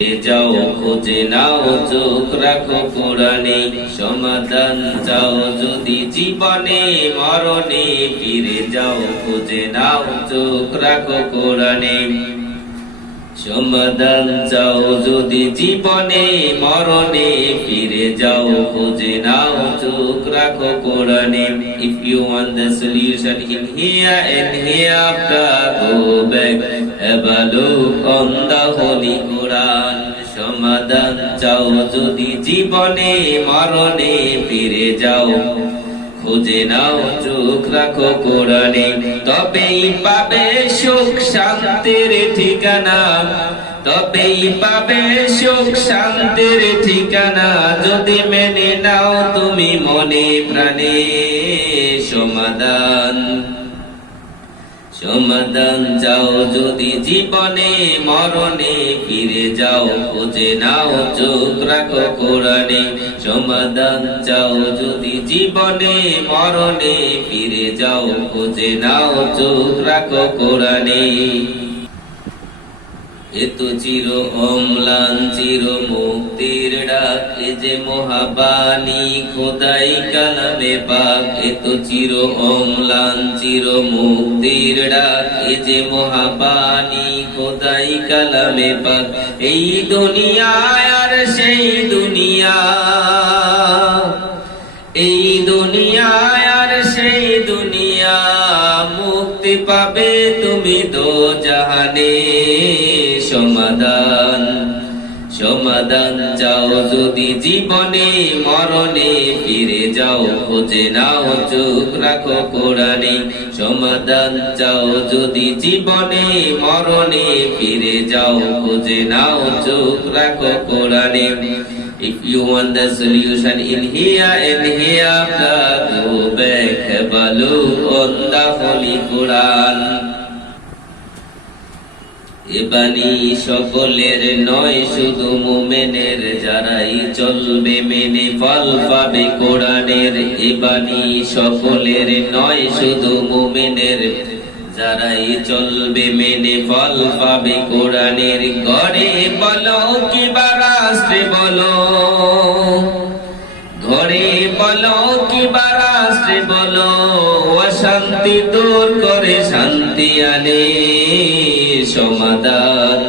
যাও খুঁজে নাও চোখ রাখো কোরআনে সমাধান চাও যদি জীবনে মরণে ফিরে যাও খুঁজে নাও চোখ রাখো কোরআনে সমাধান চাও যদি জীবনে মরণে ফিরে যাও খুঁজে নাও চোখ রাখো কোরআনে if you want the solution in here and hereafter go back have a look on the holy Quran সমাধান চাও যদি জীবনে মরণে ফিরে যাও খুঁজে নাও চোখ রাখো কোরআনে তবেই পাবে সুখ শান্তির ঠিকানা তবেই পাবে সুখ শান্তির ঠিকানা যদি মেনে নাও তুমি মনে প্রাণে সমাধান সমাধান চাও যদি জীবনে মরণে ফিরে যাও খুঁজে নাও চোখ রাখো কোরআনে সমাধান চাও যদি জীবনে মরণে ফিরে যাও খুঁজে নাও চোখ রাখো কোরআনে এতো চির অম্লান চির মুক্তির ডাক এ যে মহাবাণী খোদাই কালামে পাক এতো চির অম্লান চির মুক্তির ডাক এ যে মহাবাণী খোদাই কালামে পাক এই দুনিয়া আর সেই দুনিয়া এই দুনিয়া আর সেই দুনিয়া মুক্তি পাবে তুমি দোজাহানে সমাধান সমাধান চাও যদি জীবনে মরণে ফিরে যাও খুঁজে নাও চোখ রাখো কোরআনে সমাধান চাও যদি জীবনে মরণে ফিরে যাও খুঁজে নাও চোখ রাখো কোরআনে If you want the solution in here and hereafter, go back, have a look on the Holy Quran. এ বাণী সকলের নয় শুধু মুমিনের যারাই চলবে মেনে ফল পাবে কোরআনের এ বাণী সকলের নয় শুধু মুমিনের যারাই চলবে মেনে ফল পাবে কোরআনের ঘরে বলো কিবা রাষ্ট্রে বলো ঘরে বলো কিবা রাষ্ট্রে বলো অশান্তি দূর করে শান্তি আনে সমাধান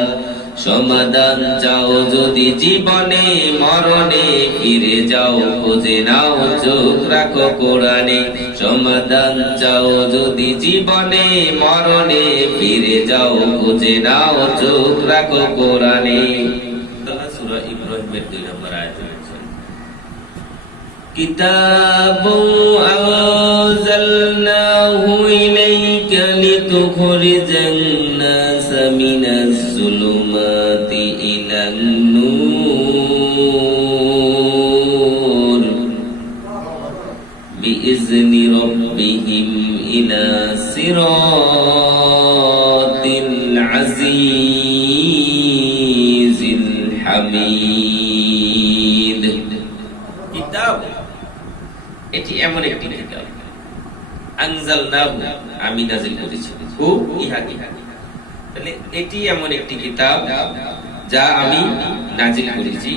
সমাধান চাও যদি জীবনে মরণে ফিরে যাও খুঁজে নাও চোখ রাখো কোরআনে সমাধান চাও যদি জীবনে মরণে ফিরে যাও খুঁজে নাও চোখ রাখো কোরআনে সূরা ইব্রাহিমের 2 নম্বর আয়াত কিতাবুন আনজালনাহু ইলাইকা লিতুখরিজান নাস মিনাজ যুলুমাতি ইলান নূর বিইজনি রাব্বিহিম ইলা সিরাতিল আজিজিল হামিদ কিতাব এটি এমন একটি কিতাব আনজালনাহু আমি নাযিল করেছি হু ইহা তাহলে এটি এমন একটি কিতাব যা আমি নাযিল করেছি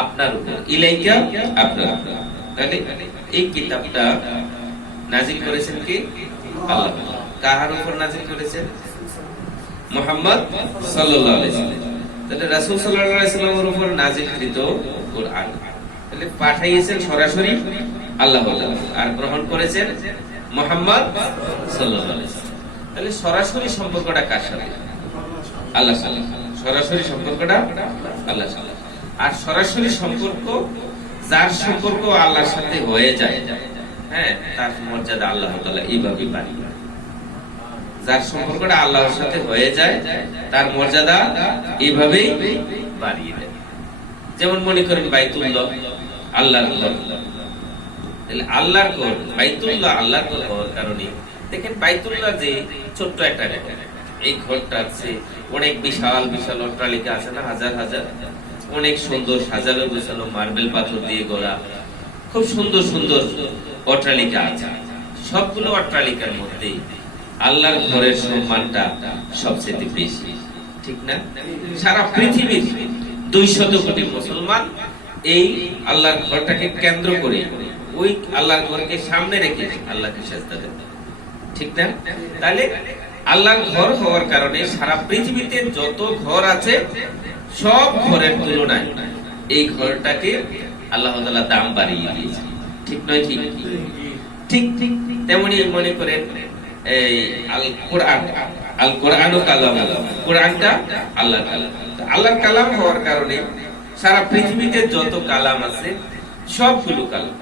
আপনার উপর ইলাইকা আপনার তাহলে এই কিতাবটা নাযিল করেছেন কে আল্লাহ কার উপর নাযিল করেছেন মুহাম্মদ সাল্লাল্লাহু আলাইহি ওয়াসাল্লাম তাহলে রাসূল সাল্লাল্লাহু আলাইহি ওয়াসাল্লামের উপর নাযিলকৃত কোরআন তাহলে পাঠাইয়েছেন সরাসরি আল্লাহ আর গ্রহণ করেছেন মুহাম্মদ সাল্লাল্লাহু আলাইহি ওয়াসাল্লাম তাহলে সরাসরি সম্পর্কটা কার সাথে আল্লাহর সাথে সরাসরি সম্পর্কটা আল্লাহর সাথে আর সরাসরি সম্পর্ক যার সম্পর্ক আল্লাহর সাথে হয়ে যায় হ্যাঁ তার মর্যাদা আল্লাহ তাআলা এইভাবে বাড়িয়ে দেন যার সম্পর্কটা আল্লাহর সাথে হয়ে যায় তার মর্যাদা এইভাবেই বাড়িয়ে দেন যেমন মনে করেন বাইতুল্লাহ আল্লাহর ঘর তাহলে আল্লাহর ঘর বাইতুল্লাহ আল্লাহর ঘর হওয়ার কারণে দেখেন বাইতুল্লাহ যে ছোট্ট একটা জায়গা এই ঘরটা আছে অনেক বিশাল বিশাল অট্টালিকা আছে না হাজার হাজার অনেক সুন্দর সাজানো গোছানো মার্বেল পাথর দিয়ে গড়া খুব সুন্দর সুন্দর অট্টালিকা আছে সবগুলো অট্টালিকার মধ্যে আল্লাহর ঘরের সম্মানটা সবচেয়ে বেশি ঠিক না? সারা পৃথিবীর 200 কোটি মুসলমান এই আল্লাহর ঘরটাকে কেন্দ্র করে ওই আল্লাহর ঘরকে সামনে রেখে আল্লাহকে সিজদা দেয়, ঠিক না? তাহলে আল্লাহর ঘর হওয়ার কারণে সারা পৃথিবীতে যত ঘর আছে সব ঘরের তুলনায় এই ঘরটাকে আল্লাহ তাআলা দাম বাড়িয়ে দিয়েছে, ঠিক নয়? ঠিক ঠিক ঠিক তেমনি মনে করেন এই আল কোরআনও কালাম, কোরআনটা আল্লাহর কালাম। আল্লাহর কালাম হওয়ার কারণে সারা পৃথিবীতে যত কালাম আছে সবগুলো কালাম,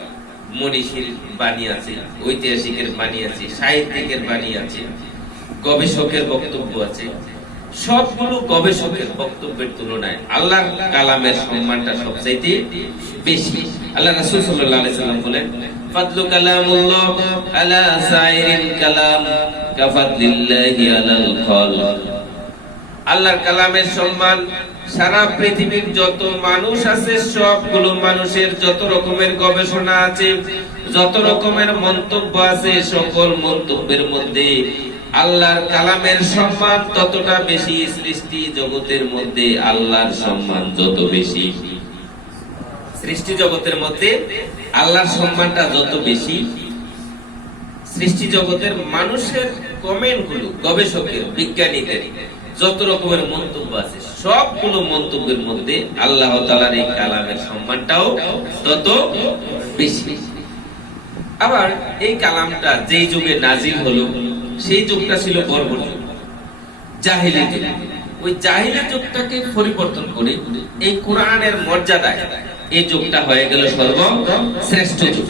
মনীষীর বাণী আছে, ঐতিহাসিকের বাণী আছে, সাহিত্যিকের বাণী আছে, গবেষকের বক্তব্য আছে, সবগুলো গবেষকের বক্তব্যের তুলনায় আল্লাহর কালামের সম্মানটা সবচাইতে বেশি। আল্লাহ রাসূল সাল্লাল্লাহু আলাইহি সাল্লাম বলেন, ফাদলু কালামুল্লাহ আলা সাইরিল কালাম কাফাদলিল্লাহি আলাল কলব। আল্লাহর কালামের সম্মান সারা পৃথিবীর যত মানুষ আছে সবগুলো মানুষের যত রকমের গবেষণা আছে, যত রকমের মন্তব্য আছে, সকল মন্তব্যের মধ্যে আল্লাহর কালামের সম্মান ততটা বেশি। সৃষ্টি জগতের মধ্যে আল্লাহর সম্মান যত বেশি, সৃষ্টি জগতের মধ্যে আল্লাহর সম্মানটা যত বেশি, সৃষ্টি জগতের মানুষের কমেন্টগুলো, গবেষকের, বিজ্ঞানীদের যত রকমের মন্তব্য আছে সবগুলো মন্তব্যের মধ্যে আল্লাহ তাআলার এই কালামের সম্মানটাও তত বেশি। আবার এই কালামটা যেই যুগে নাজিল হলো সেই যুগটা ছিল বর্বর যুগ, জাহিলি যুগ। ওই জাহিলি যুগটাকে পরিবর্তন করে এই কোরআনের মর্যাদায় এই যুগটা হয়ে গেল সর্বশ্রেষ্ঠ যুগ,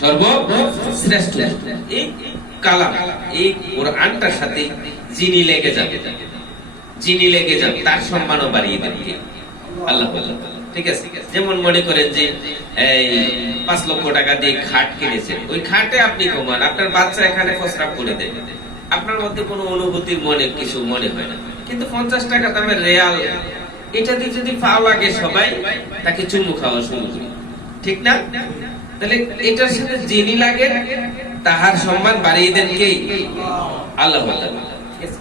সর্বশ্রেষ্ঠ। এই কালাম, এই কোরআনটার সাথে যিনি লেগে যাবে, যিনি লেগে যাবে তার সম্মানও বাড়িয়ে দেন আল্লাহ। ঠিক আছে? যেমন মনে করেন যে এই 5 লক্ষ টাকা দিয়ে খাট কিনেছেন, ওই খাটে আপনি ঘুমান, আপনার বাচ্চা এখানে প্রস্রাব করে দেয়, আপনার মধ্যে কোনো অনুভূতির মনে কিছু মনে হয় না। কিন্তু 50 টাকা দামের রেয়াল, এটা দিয়ে যদি পাও লাগে সবাই তাকে চুমু খাওয়া শুরু করে, ঠিক না? তাহলে এটার সাথে যিনি লাগে তাহার সম্মান বাড়িয়ে দেন কে? আল্লাহ।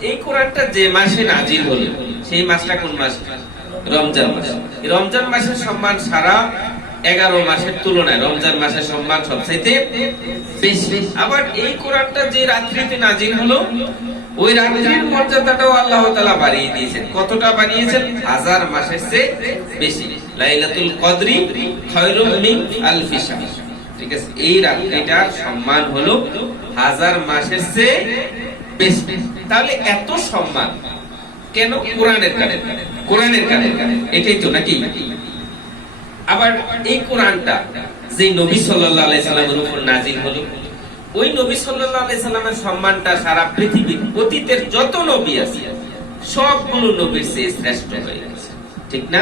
এই কোরআনটা যে মাসে নাজিল হলো সেই মাসটা কোন মাস? রমজান মাস। এই রমজান মাসের সম্মান সারা 11 মাসের তুলনায় রমজান মাসের সম্মান সবচেয়ে বেশি। আবার এই কোরআনটা যে রাত্রিতে নাজিল হলো ওই রাত্রির মর্যাদাটাও আল্লাহ তাআলা বাড়িয়ে দিয়েছেন। কতটা বাড়িয়েছেন? 1000 মাসের চেয়ে বেশি। লাইলাতুল কদরি খায়রুম মিন আলফি শাহর। ঠিক আছে? এই রাত্রিটার সম্মান হলো 1000 মাসের চেয়ে বেশি। তাহলে এত সম্মান কেন? কোরআনের কারণে, কোরআনের কারণে, এটাই তো নাকি? আবার এই কোরআনটা যে নবী সাল্লাল্লাহু আলাইহি সাল্লামের উপর নাজিল হলো ওই নবী সাল্লাল্লাহু আলাইহি সাল্লামের সম্মানটা সারা পৃথিবীর অতীতের যত নবী আছে সবগুলো নবীর চেয়ে শ্রেষ্ঠ হয়ে গেছে, ঠিক না?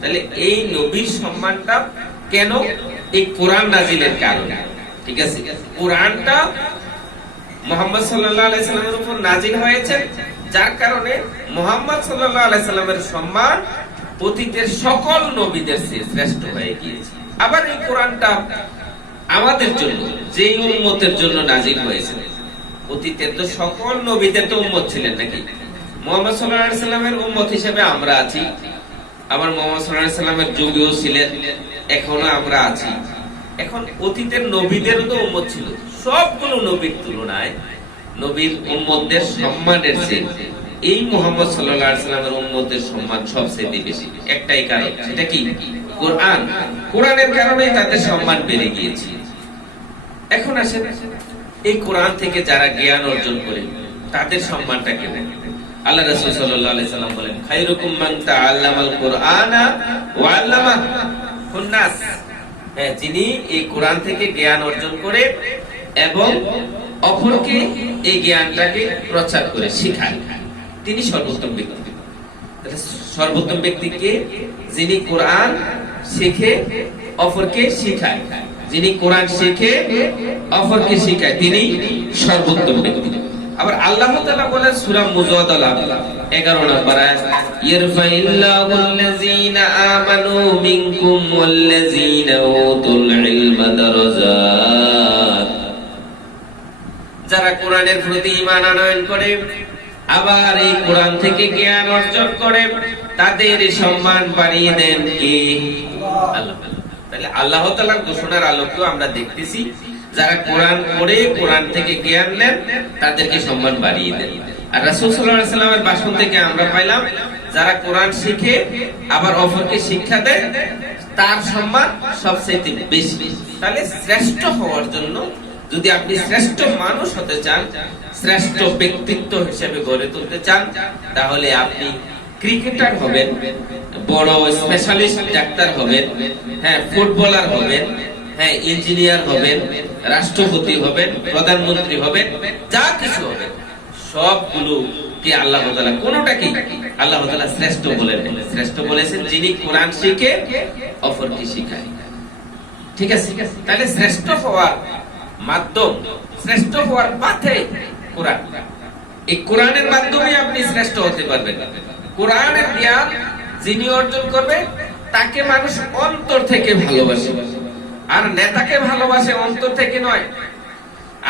তাহলে এই নবীর সম্মানটা কেন? এই কোরআন নাজিলের কারণে। ঠিক আছে? কোরআনটা মুহাম্মদ সাল্লাল্লাহু আলাইহি সাল্লামের উপর নাজিল হয়েছে যার কারণে মুহাম্মদ সাল্লাল্লাহু আলাইহি সাল্লামের সম্মান অতীতের সকল নবীদের চেয়ে শ্রেষ্ঠ হয়ে গিয়েছে। আবার এই কোরআনটা আমাদের জন্য, যেই উম্মতের জন্য নাজিল হয়েছে, অতীতের তো সকল নবীদের তো উম্মত ছিলেন নাকি? মুহাম্মদ সাল্লাল্লাহু আলাইহি সাল্লামের উম্মত হিসেবে আমরা আছি। আবার মুহাম্মদ সাল্লাল্লাহু আলাইহি সাল্লামের যুগেও ছিলেন, এখনো আমরা আছি। এখন অতীতের নবীদেরও তো উম্মত ছিল। সবগুলো নবীর তুলনায় নবীর উম্মতদের সম্মানের চেয়ে এই মুহাম্মদ সাল্লাল্লাহু আলাইহি সাল্লামের উম্মতের সম্মান সবচেয়ে বেশি। একটাই কারণ, সেটা কি? কোরআন। কোরআনের কারণেই তাদের সম্মান বেড়ে গিয়েছে। এখন আসেন এই কোরআন থেকে যারা জ্ঞান অর্জন করে তাদের সম্মানটা কেমন? আল্লাহ রাসূল সাল্লাল্লাহু আলাইহি সাল্লাম বলেন, খায়রুকুম মান তাআল্লামাল কুরআনা ওয়া আল্লামাহুন নাস। যিনি এই কোরআন থেকে জ্ঞান অর্জন করে এবং অপরকে এই জ্ঞানটাকে প্রচার করে শেখায়, তিনি সর্বোত্তম ব্যক্তি। সর্বোত্তম ব্যক্তিকে যিনি কোরআন শিখে অপরকে শেখায়, যিনি কোরআন শিখে অপরকে শেখায়, তিনি সর্বোত্তম ব্যক্তি। আবার আল্লাহ তাআলা বলেন সূরা মুজাদালা 11 নম্বর আয়াত, ইয়ারফাইল্লাহুল্লাযীনা আমানু মিনকুম ওয়াল্লাযীনা উতুল ইলমা দারাজাত। যারা কোরআনের প্রতি ঈমান আনয়ন করে আবার এই কোরআন থেকে জ্ঞান অর্জন করে তাদের সম্মান বাড়িয়ে দেন কে? আল্লাহ। তাহলে আল্লাহ তাআলার ঘোষণার আলোকেও আমরা দেখতেছি যারা কোরআন পড়ে কোরআন থেকে জ্ঞান নেন তাদেরকে সম্মান বাড়িয়ে দেন। আর রাসূল সাল্লাল্লাহু আলাইহি ওয়াসাল্লামের ভাষণ থেকে আমরা পাইলাম যারা কোরআন শিখে আবার অপরকে শিক্ষা দেয় তার সম্মান সবচেয়ে বেশি। তাহলে শ্রেষ্ঠ হওয়ার জন্য যদি আপনি শ্রেষ্ঠ মানুষ হতে চান, শ্রেষ্ঠ ব্যক্তিত্ব হিসেবে গড়ে তুলতে চান, তাহলে আপনি ক্রিকেটার হবেন, বড় স্পেশালিস্ট ডাক্তার হবেন, হ্যাঁ ফুটবলার হবেন, হ্যাঁ ইঞ্জিনিয়ার হবেন, রাষ্ট্রপতি হবেন, প্রধানমন্ত্রী হবেন, যা কিছু হবেন সবগুলো কি আল্লাহ তাআলা কোনটাকে আল্লাহ তাআলা শ্রেষ্ঠ বলেন? শ্রেষ্ঠ বলেছেন যিনি কোরআন শিখে অপরকে শেখায়। ঠিক আছে? তাহলে শ্রেষ্ঠ হওয়ার মাধ্যম, শ্রেষ্ঠ হওয়ার পথে কোরআন। এই কোরআনের মাধ্যমে আপনি শ্রেষ্ঠ হতে পারবেন। কোরআনের জ্ঞান যিনি অর্জন করবে তাকে মানুষ অন্তর থেকে ভালোবাসে, আর নেতাকে ভালোবাসে অন্তর থেকে নয়।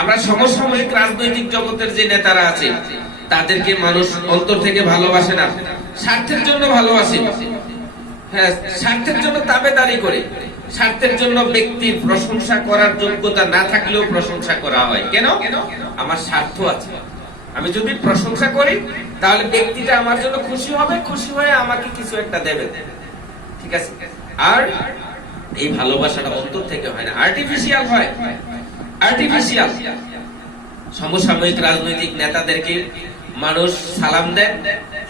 আমরা সমসাময়িক রাজনৈতিক জগতের যে নেতারা আছে তাদেরকে মানুষ অন্তর থেকে ভালোবাসে না, স্বার্থের জন্য ভালোবাসে। হ্যাঁ, স্বার্থের জন্য তাবেদারি করে, স্বার্থের জন্য ব্যক্তির প্রশংসা করার যোগ্যতা না থাকলেও প্রশংসা করা হয়। কেন? আমার স্বার্থ আছে। আমি যদি প্রশংসা করি তাহলে ব্যক্তিটা আমার জন্য খুশি হবে, খুশি হয়ে আমাকে কিছু একটা দেবে। ঠিক আছে? আর এই ভালোবাসাটা অন্তর থেকে হয় না, আর্টিফিশিয়াল হয়। আর্টিফিশিয়াল। সমসাময়িক রাজনৈতিক নেতাদেরকে মানুষ সালাম দেয়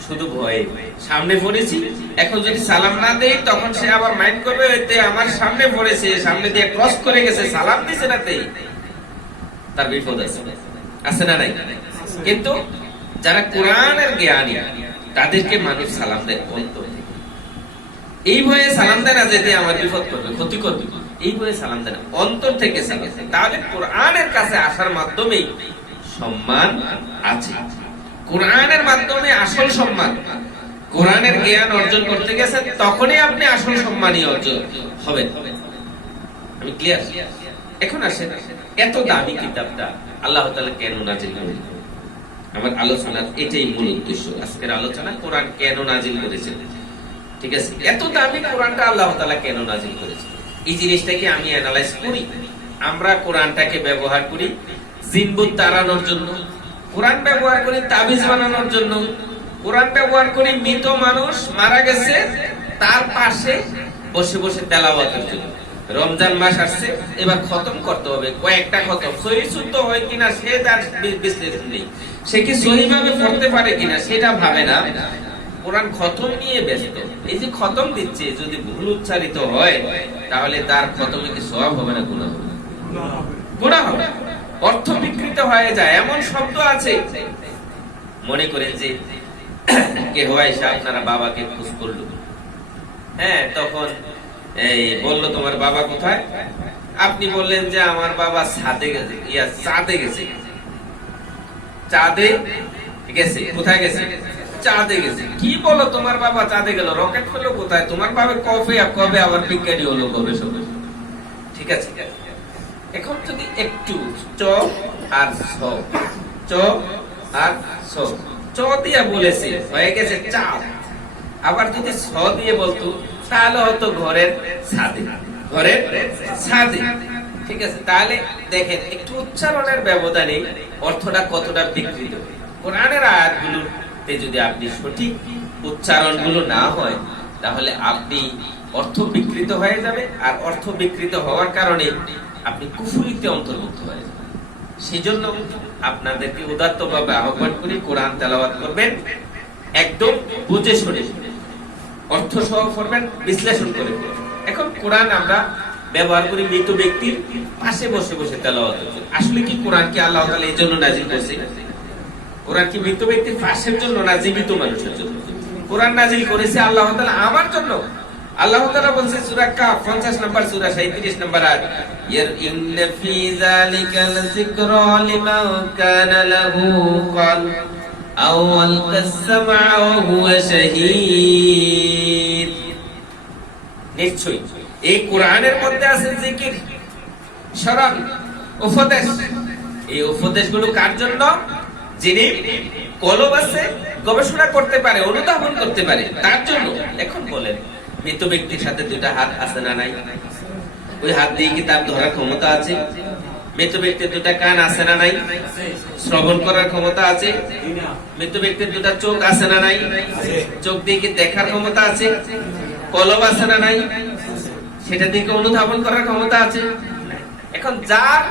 শুধু ভয়ে। সামনে পড়েছি, এখন যদি সালাম না দেই তখন সে আবার মাইন্ড করবে এতে আমার সামনে পড়েছে, সামনে দিয়ে ক্রস করে গেছে, সালাম দিছে না, তার বিপদ আছে। আছে না নাই? কিন্তু যারা কোরআনের জ্ঞানী তাদেরকে মানুষ সালাম দেয় অন্তর থেকে। এই ভয়ে সালাম দেয় না যেতে আমার বিপদ করবে, ক্ষতি করবে, এই ভয়ে সালাম দেয় না, অন্তর থেকে সালাম দেয়। তাহলে কোরআনের কাছে আসার মাধ্যমে সম্মান আছে। কোরআনের মাধ্যমে আসল সম্মান। কোরআনের জ্ঞান অর্জন করতে গেছেন তখনই আপনি আসল সম্মানী অর্জন হবেন। আমি ক্লিয়ার? এখন আসেন এত দামি কিতাবটা আল্লাহ তাআলা কেন নাজিল করেছেন? আমার আলোচনার এটাই মূল উদ্দেশ্য। আজকের আলোচনা কোরআন কেন নাজিল করেছেন। ঠিক আছে? এত দামি কোরআনটা আল্লাহ তাআলা কেন নাজিল করেছেন এই জিনিসটাকে আমি অ্যানালাইজ করি। আমরা কোরআনটাকে ব্যবহার করি জিনবুত তাড়ানোর জন্য, কোরআন ব্যবহার করি তাবিজ বানানোর জন্য, কোরআন ব্যবহার করি মৃত মানুষ মারা গেছে তার পাশে বসে বসে তেলাওয়াতের জন্য। রমজান মাস আসছে, এবার খতম করতে হবে, কয়েকটা খতম সহি শুদ্ধ হয় কিনা সে তার বিশ্লেষণ নেই, সে কি সহিভাবে পড়তে পারে কিনা সেটা ভাবে না, কোরআন খতম নিয়ে ব্যস্ত। এই যে খতম দিচ্ছে, যদি ভুল উচ্চারিত হয় তাহলে তার খতমে কি সওয়াব হবে না গুনাহ হবে? গুনাহ হবে। অর্থ বিকৃত হয়ে যায়। এমন শব্দ আছে, মনে করেন যে কে হয় আপনারা বাবাকে খোঁজ করলো, হ্যাঁ তখন এই বললো তোমার বাবা কোথায়? আপনি বললেন যে আমার বাবা ছাদে গেছে, চাঁদে গেছে। চাঁদে গেছে? কোথায় গেছে? চাঁদে গেছে। কি বলো তোমার বাবা চাঁদে গেল? রকেট হলো কোথায়? তোমার বাবা কবে আবার বিজ্ঞানী হলো গবেষক? ঠিক আছে? এখন যদি একটু চ আর ছ, চ আর ছ, চ দিয়ে বলেছে হয়ে গেছে চাঁদ। আবার যদি ছ দিয়ে বলতো তাহলে হয়তো ঘরের ছাদে, ঘরের ছাদে। ঠিক আছে? তাহলে দেখেন একটু উচ্চারণের ব্যবধানে অর্থটা কতটা বিকৃত। কোরআনের আয়াতগুলোতে যদি আপনি সঠিক উচ্চারণগুলো না হয় তাহলে আপনি অর্থ বিকৃত হয়ে যাবে, আর অর্থ বিকৃত হওয়ার কারণে আপনি কুফরিতে অন্তর্ভুক্ত হয়ে যাবেন। সেজন্য আপনাদেরকে উদাত্তভাবে আহ্বান করি কোরআন তেলাওয়াত করবেন একদম বুঝে শুনে, অর্থ সহ করবেন, বিশ্লেষণ করে। এখন কোরআন আমরা ব্যবহার করি মৃত ব্যক্তির পাশে বসে বসে তেলাওয়াত করতে। আসলে কি কোরআন কি আল্লাহ তাআলা এই জন্য নাজিল করেছে? কোরআন কি মৃত ব্যক্তির পাশের জন্য না জীবিত মানুষের জন্য? কোরআন নাজিল করেছে আল্লাহ তাআলা আমার জন্য। আল্লাহ তাআলা বলছে সূরা কাফ 50 নম্বর সূরা 37 নম্বর আয়াত, ইন্না ফি যালিকা লাযিকরা লিমান কানা লাহু কলব আও আলকাস সামআ ওয়া হুয়া শাহীদ। নিশ্চয়ই এই কোরআনের মধ্যে আছে জিকির, স্মরণ, উপদেশ। এই উপদেশগুলো কার জন্য? যিনি কলব আছে, গবেষণা করতে পারে, অনুধাবন করতে পারে, তার জন্য। এখন বলেন, মৃত ব্যক্তির সাথে দুটা হাত আছে না নাই? ওই হাত দিয়ে কি তার ধরার ক্ষমতা আছে? মৃত ব্যক্তির দুটা কান আছে না নাই? শ্রবণ করার ক্ষমতা আছে? মৃত ব্যক্তির দুটা চোখ আছে না নাই? চোখ দিয়ে কি দেখার ক্ষমতা আছে? কলব আছে না নাই? সেটা দিয়ে কি অনুধাবন করার ক্ষমতা আছে? এখন যার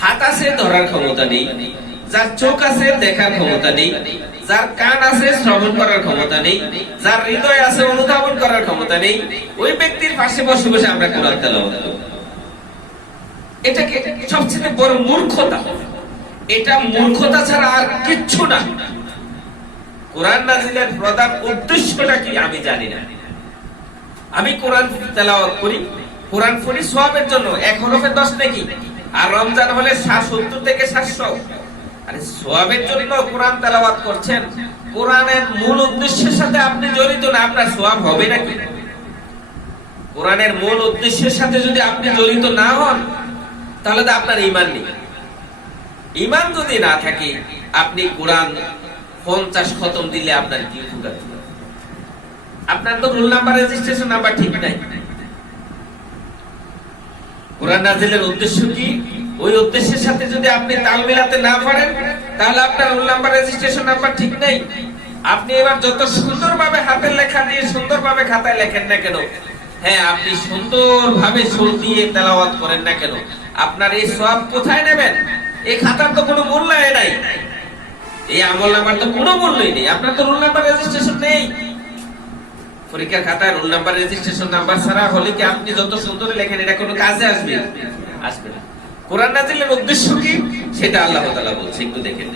হাত আছে ধরার ক্ষমতা নেই, যার চোখ আছে দেখার ক্ষমতা নেই, যার কান আছে শ্রবণ করার ক্ষমতা নেই, যার হৃদয় আছে অনুধাবন করার ক্ষমতা নেই, ওই ব্যক্তির পাশে বসে বসে আমরা কোরআন তেলাওয়াত করব। এটাকে সবচেয়ে বড় মূর্খতা। এটা মূর্খতা ছাড়া আর কিচ্ছু না। কোরআন নাযিলের প্রধান উদ্দেশ্যটা কি আমি জানি না। আমি কোরআন তেলাওয়াত করি, কোরআন পড়ি সওয়াবের জন্য, এক হরফে 10 নেকি, আর রমজান হলে 70 থেকে 700। আরে সওয়াবের জন্য কোরআন তেলাওয়াত করছেন, কোরআনের মূল উদ্দেশ্যের সাথে আপনি জড়িত না, আপনার সওয়াব হবে নাকি? কোরআনের মূল উদ্দেশ্যের সাথে যদি আপনি জড়িত না হন, তাহলে তো আপনার ঈমান নেই। ঈমান যদি না থাকে, আপনি কোরআন 50 খতম দিলে আপনার কি উপকার? আপনার তো রোল নাম্বার, রেজিস্ট্রেশন নাম্বার ঠিক নাই। কোরআন নাযিলের উদ্দেশ্য কি? ওই উদ্দেশ্যের সাথে যদি আপনি তাল মেলাতে না পারেন, তাহলে আপনার রোল নাম্বার, রেজিস্ট্রেশন নাম্বার ঠিক নেই। আপনি এবার যত সুন্দরভাবে হাতের লেখা দিয়ে সুন্দরভাবে খাতায় লেখেন না কেন, হ্যাঁ আপনি সুন্দরভাবে সুর দিয়ে তেলাওয়াত করেন না কেন, আপনার এই সওয়াব কোথায় নেবেন? এই খাতার তো কোনো মূল্যই নাই, এই আমল নাম্বার তো কোনো মূল্যই নেই। আপনার তো রোল নাম্বার, রেজিস্ট্রেশন নেই। পরীক্ষার খাতায় রোল নাম্বার, রেজিস্ট্রেশন নাম্বার ছাড়া হলে কি আপনি যত সুন্দর লেখেন এটা কোনো কাজে আসবে? আসবে না। কোরআন নাযিলের উদ্দেশ্য কি সেটা আল্লাহ তাআলা বলছে, একটু দেখেন।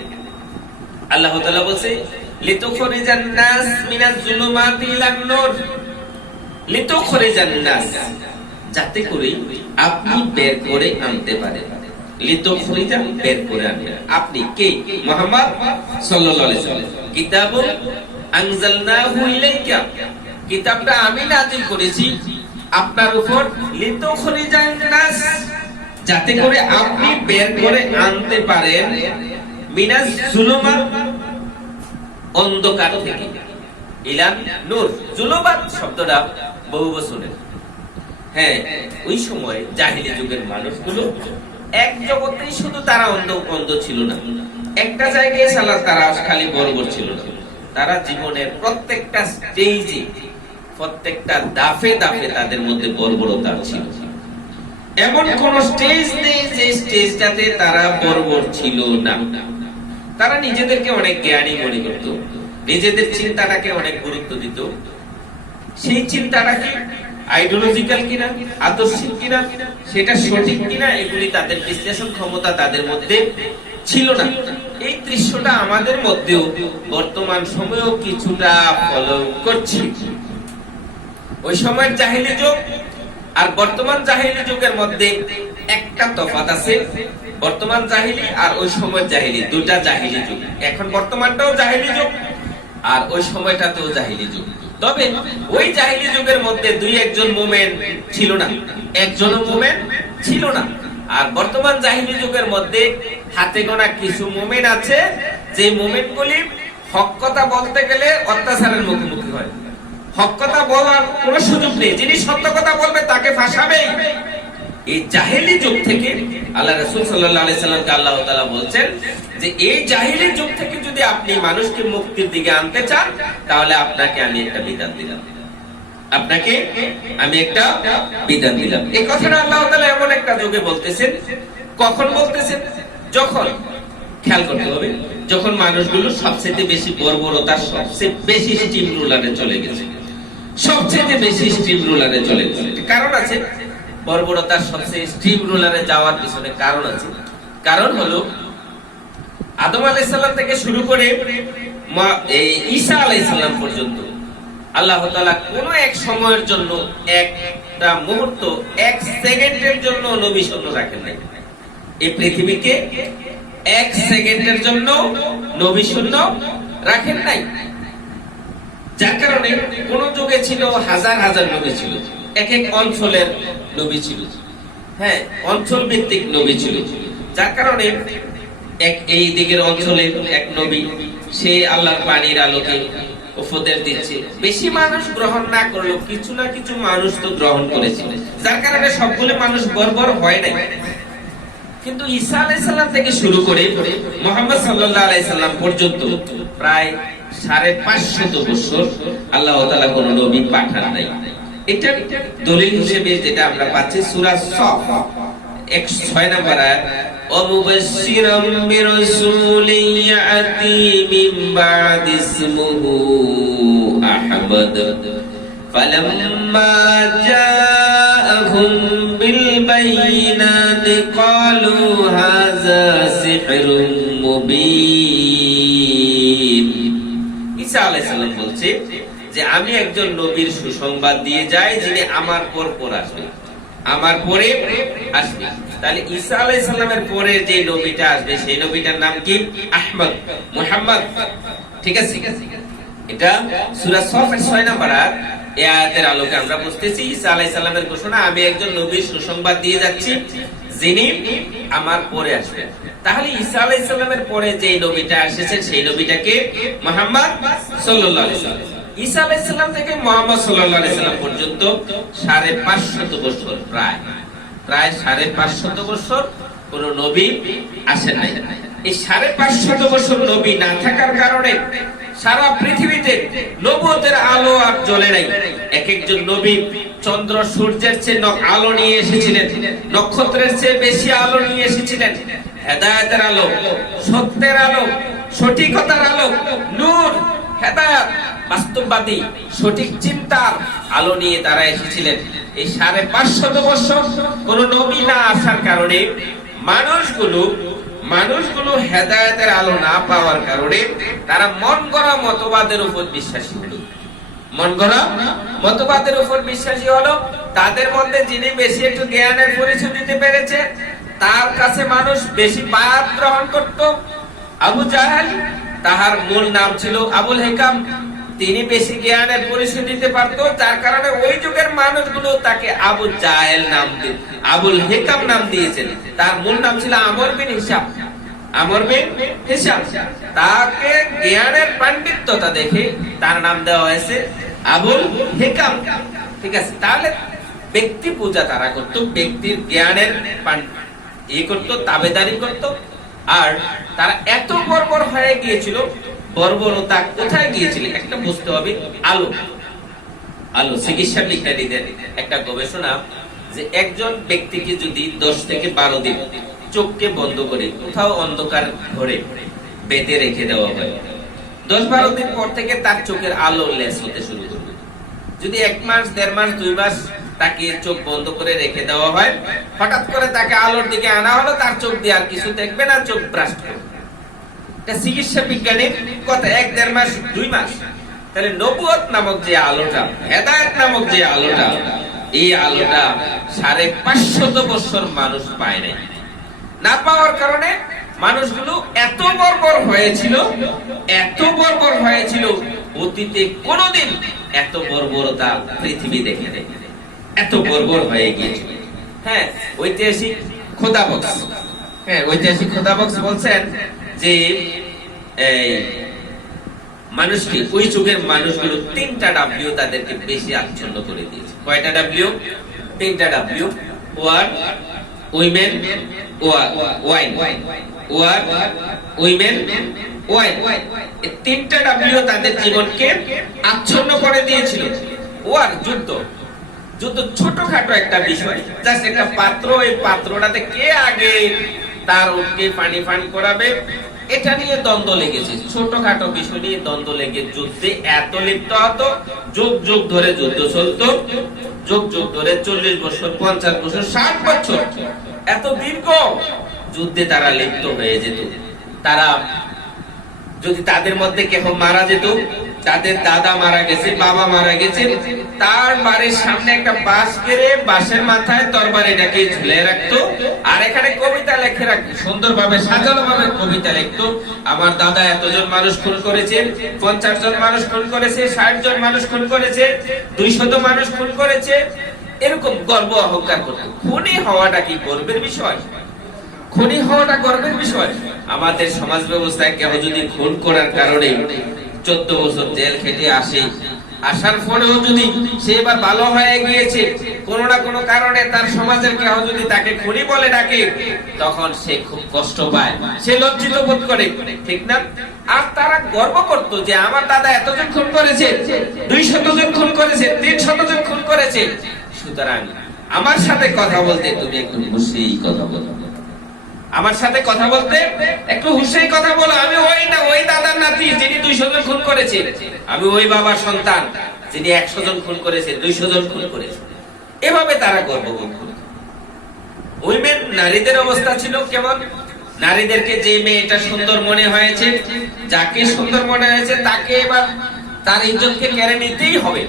আল্লাহ তাআলা বলছে, লিতুখরিজান নাস মিনাজ জুলুমাতি ইলান নূর, লিতুখরিজান নাস, যাতে করে আপনি বের করে আনতে পারেন। লিতুখরিজান, বের করে আনবেন। আপনি কে? মুহাম্মদ সাল্লাল্লাহু আলাইহি ওয়াসাল্লাম। কিতাবুন আনজালনাহু ইলাইকা, কিতাবটা আমি নাযিল করেছি আপনার উপর, লিতুখরিজান নাস, যাতে করে আপনি বের করে আনতে পারেন, মিনাজ জুলুমাত, অন্ধকার থেকে, ইলান নূর। জুলুমাত শব্দটা বহু বচনের। হ্যাঁ, ওই সময় জাহেলি যুগের মানুষগুলো এক জগতেই শুধু তারা অন্ধ ছিল না, একটা জায়গায় সালা তারা খালি বর্বর ছিল না। তারা জীবনের প্রত্যেকটা স্টেজে, প্রত্যেকটা দাফে দাফে তাদের মধ্যে বর্বরতা ছিল। এমন কোন স্টেজ নেই যে স্টেজটাতে তারা বর্বর ছিল না। তারা নিজেদেরকে অনেক জ্ঞানী মনে করত, নিজেদের চিন্তাটাকে অনেক গুরুত্ব দিত। সেই চিন্তাটা কি আইডিওলজিক্যাল কিনা, আদর্শিক কিনা, সেটা সঠিক কিনা, এগুলি তাদের বিশ্লেষণ ক্ষমতা তাদের মধ্যে ছিল না। এই দৃশ্যটা আমাদের মধ্যেও বর্তমান সময়েও কিছুটা ফলো করছি। ওই সময়ের জাহেলি যুগ আর বর্তমান জাহেলি যুগের মধ্যে একটা তফাৎ আছে। বর্তমান জাহেলি আর ওই সময়ের জাহেলি, দুটা জাহেলি যুগ। এখন বর্তমানটাও জাহেলি যুগ আর ওই সময়টাতেও জাহেলি যুগ। তবে ওই জাহেলি যুগের মধ্যে দুই একজন মুমিন ছিল না, একজনও মুমিন ছিল না। আর বর্তমান জাহেলি যুগের মধ্যে হাতে গোনা কিছু মুমিন আছে, যে মুমিনগুলি হক কথা বলতে গেলে অত্যাচারের মুখোমুখি হয়। হক কথা বলার কোনো সুযোগ নেই, যিনি সত্য কথা বলবে তাকে ফাঁসাবে। এই জাহেলি যুগ থেকে আল্লাহ রাসূল সাল্লাল্লাহু আলাইহি সাল্লামকে আল্লাহ তাআলা বলছেন যে এই জাহেলি যুগ থেকে যদি আপনি মানুষকে মুক্তির দিকে আনতে চান, তাহলে আপনাকে আমি একটা বিধান দিলাম, আপনাকে আমি একটা বিধান দিলাম। এই কথাটা আল্লাহ তাআলা এমন একটা যুগে বলতেছেন। কখন বলতেছেন? যখন, খেয়াল করতে হবে, যখন মানুষগুলো সবচেয়ে বেশি বর্বরতার, সবচেয়ে বেশি স্টিম রুলারে চলে গেছে, সবচেয়ে বেশি স্টিম রুলারে চলে গেছে। কারণ আছে, বর্বরতার সবচেয়ে স্টিম রুলারে যাওয়ার পিছনে কারণ আছে। কারণ হলো আদম আলাইহিস সালাম থেকে শুরু করে ঈসা আলাইহিস সালাম পর্যন্ত আল্লাহ তাআলা কোন এক সময়ের জন্য, একটা মুহূর্ত, এক সেকেন্ডের জন্য নবী শূন্য রাখেন নাই। এই পৃথিবীকে এক সেকেন্ডের জন্য নবী শূন্য রাখেন নাই। যার কারণে কোন যুগে ছিল হাজার হাজার নবী ছিল, এক এক অঞ্চলের নবী ছিল, হ্যাঁ অঞ্চল ভিত্তিক নবী ছিল। যার কারণে এই দিকের অঞ্চলে এক নবী, সে আল্লাহর পানির আলোকে উপদেশ দিচ্ছে। বেশি মানুষ গ্রহণ না করলেও কিছু না কিছু মানুষ তো গ্রহণ করেছে, যার কারণে সবগুলো মানুষ বর্বর হয় নাই। কিন্তু ঈসা আলাইহিস সালাম থেকে শুরু করে মুহাম্মদ সাল্লাল্লাহু আলাইহি সাল্লাম পর্যন্ত প্রায় 550 বছর আল্লাহ তাআলা কোন নবী পাঠান নাই। এটা দলিল হিসেবে যেটা আমরা পাচ্ছি সূরা সফ 106 নম্বর আয়াত, ওয়ামুবাশশিরাম বিরাসূলিন ইয়াতি মিন বা'দি ইসমুহু আহমদ ফালাম্মা জাআহুম বিল বাইনাতি ক্বালু হাযা সিহরুম মুবিন। ঈসা আলাইহিস সালাম বলছে যে আমি একজন নবীর সুসংবাদ দিয়ে যাই যিনি আমার পর আসবে, আমার পরে আসবে। তাহলে ঈসা আলাইহিস সালামের পরে যে নবীটা আসবে সেই নবীটার নাম কি? আহমদ, মুহাম্মদ। ঠিক আছে, এটা সূরা সফের 6 নম্বর আয়াত। এই আয়াতের আলোকে আমরা বুঝতেছি ঈসা আলাইহিস সালামের ঘোষণা আমি একজন নবীর সুসংবাদ দিয়ে যাচ্ছি যিনি আমার পরে আসবেন। তাহলে ঈসা আলাইহিস সালামের পরে যে নবীটা এসেছেন সেই নবীটাকে মুহাম্মদ সাল্লাল্লাহু আলাইহি ওয়াসাল্লাম। ঈসা আলাইহিস সালাম থেকে মুহাম্মদ সাল্লাল্লাহু আলাইহি সাল্লাম পর্যন্ত 550 বছর, প্রায় 550 বছর কোন নবী আসেন নাই। এই 550 বছর নবী না থাকার কারণে সারা পৃথিবীতে নবুয়তের আলো আর জ্বলে নাই। এক একজন নবী চন্দ্র সূর্যের চেয়ে আলো নিয়ে এসেছিলেন, নক্ষত্রের চেয়ে বেশি আলো নিয়ে এসেছিলেন। হেদায়েতের আলো, সত্যের আলো, সঠিকতার আলো, নূর, হেদায়েত, বাস্তববাদী সঠিক চিন্তার আলো নিয়ে তারা এসেছিলেন। এই 550 বছর কোন নবী না আসার কারণে মানুষগুলো হেদায়েতের আলো না পাওয়ার কারণে তারা মন গড়া মতবাদের উপর বিশ্বাসী হলো। মন গড়া মতবাদের উপর বিশ্বাসী হলো। তাদের মধ্যে যিনি বেশি একটু জ্ঞানের পরিচয় দিতে পেরেছে তার কাছে মানুষ বেশি বায়াত গ্রহণ করত। আবু জাহেল, তাহার মূল নাম ছিল আবুল হেকাম, তিনি বেশি জ্ঞানের পরিচয় দিতে পারত, যার কারণে ওই যুগের মানুষগুলো তাকে আবু জাহেল নাম দিয়ে আবুল হেকাম নাম দিয়েছেন। তার মূল নাম ছিল আমর বিন হিসাম। তাকে জ্ঞানের পাণ্ডিত্যতা দেখে তার নাম দেওয়া হয়েছে আবুল হেকাম। ঠিক আছে, তাহলে ব্যক্তি পূজা তারা করত, ব্যক্তির জ্ঞানের করত, তাবেদারি করত। আর তারা এত বর্বর হয়ে গিয়েছিল, বর্বরতা কোথায় গিয়েছিল একটা বুঝতে হবে। আলো চিকিৎসা বিজ্ঞানীদের একটা গবেষণা যে একজন ব্যক্তিকে যদি 10 থেকে 12 দিন চোখকে বন্ধ করে কোথাও অন্ধকার ঘরে বেঁধে রেখে দেওয়া হয়, 10-12 দিন পর থেকে তার চোখের আলো লেস হতে শুরু করবে। যদি 1 মাস, 1.5 মাস, 2 মাস তাকে চোখ বন্ধ করে রেখে দেওয়া হয়, হঠাৎ করে তাকে আলোর দিকে আনা হলো, তার চোখ দিয়ে আর কিছু দেখবে না, চোখ ব্রাস্ট করবে। এটা চিকিৎসা বিজ্ঞানের কথা। 1-1.5 মাস, 2 মাস। তাহলে নবুয়ত নামক যে আলোটা, হেদায়েত নামক যে আলোটা, এই আলোটা 550 বছর মানুষ পায় নাই। না পাওয়ার কারণে মানুষগুলো এত বর্বর হয়েছিল, অতীতে কোনদিন এত বর্বরতা পৃথিবী দেখে এত বর্বর হয়ে গিয়েছিল। হ্যাঁ, ঐতিহাসিক খোদাবক্স বলছেন যে মানুষকে, ওই যুগের মানুষগুলো 3টা ডাব্লিউ তাদেরকে বেশি আচ্ছন্ন করে দিয়েছে। কয়টা ডাব্লিউ? 3টা W. War, women, wine. War, women, wine. এই 3টা ডাব্লিউ তাদের জীবনকে আচ্ছন্ন করে দিয়েছিল। ওয়ার, যুদ্ধ ছোটখাটো একটা বিষয়, জাস্ট একটা পাত্র, এই পাত্রটাতে কে আগে তার উঠকে পানি পান করাবে, এটা নিয়ে দ্বন্দ্ব লেগেছে। ছোটখাটো বিষয় নিয়ে দ্বন্দ্ব লেগে যুদ্ধে এত লিপ্ত হতো, যুগ ধরে যুদ্ধ চলতো, যুগ ধরে 40 বছর, 50 বছর, 60 বছর এত দীর্ঘ যুদ্ধে তারা লিপ্ত হয়ে যেত। তারা যদি তাদের মধ্যে কেহ মারা যেত, তাদের দাদা মারা গেছে, বাবা মারা গেছে, তার বাড়ির সামনে একটা বাঁশ গেড়ে বাঁশের মাথায় তরবারিটাকে ঝুলে রাখতো, আর এখানে কবিতা লিখে রাখতো, সুন্দরভাবে সাজানো ভাবে কবিতা লিখতো। আমার দাদা এতজন মানুষ খুন করেছে, 50 জন মানুষ খুন করেছে, 60 জন মানুষ খুন করেছে, 200 মানুষ খুন করেছে, এরকম গর্ব অহংকার করতো। খুনি হওয়াটা কি গর্বের বিষয়? খুনি হওয়াটা গর্বের বিষয়। আমাদের সমাজ ব্যবস্থায় কেউ যদি খুন করার কারণে 14 বছর জেল খেটে আসে, আসার পরেও যদি সে এবার ভালো হয়ে গিয়েছে, কোনো না কোনো কারণে তার সমাজের কেউ যদি তাকে খুনি বলে ডাকে, তখন সে খুব কষ্ট পায়, সে লজ্জিত বোধ করে, ঠিক না? আর তারা গর্ব করতো যে আমার দাদা এতজন খুন করেছে, 200 জন খুন করেছে, 300 জন খুন করেছে। সুতরাং আমার সাথে কথা বলতে তুমি একটু হুঁশিয়ারি কথা বলো, আমার সাথে কথা বলতে একটু হুঁশিয়ারি কথা বলো। আমি ওই না ওই দাদার নাতি যিনি 200 জন খুন করেছে, আমি ওই বাবার সন্তান যিনি 100 জন খুন করেছে, 200 জন খুন করেছে। এভাবে তারা গর্ববোধ করত। ওই মেয়ে নারীদের অবস্থা ছিল কেমন? নারীদেরকে যে মেয়েটা সুন্দর মনে হয়েছে, যাকে সুন্দর মনে হয়েছে, তাকে এবার তার ইজ্জতকে কেড়ে নিতেই হবে।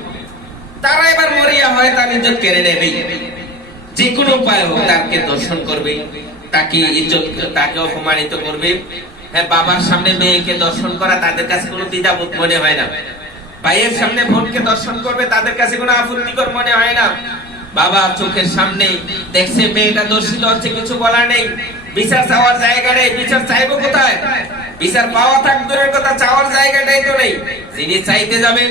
তারা এবার মরিয়া হয় তার ইজ্জত কেড়ে নেবে, যে কোনো উপায় হোক তাকে দর্শন করবে, তাকে ইজ্জত, তাকে অপমানিত করবে। হ্যাঁ, বাবার সামনে মেয়েকে দর্শন করা তাদের কাছে কোনো দ্বিধাবোধ মনে হয় না। ভাইয়ের সামনে বোনকে দর্শন করবে তাদের কাছে কোনো আপত্তিকর মনে হয় না। বাবা চোখের সামনে দেখছে মেয়েটা দর্শিত হচ্ছে, কিছু বলার নেই। বিচার চাওয়ার জায়গা নেই, বিচার চাইবো কোথায়? বিচার পাওয়া থাক দূরের কথা, চাওয়ার জায়গাটাই তো নেই। যিনি চাইতে যাবে,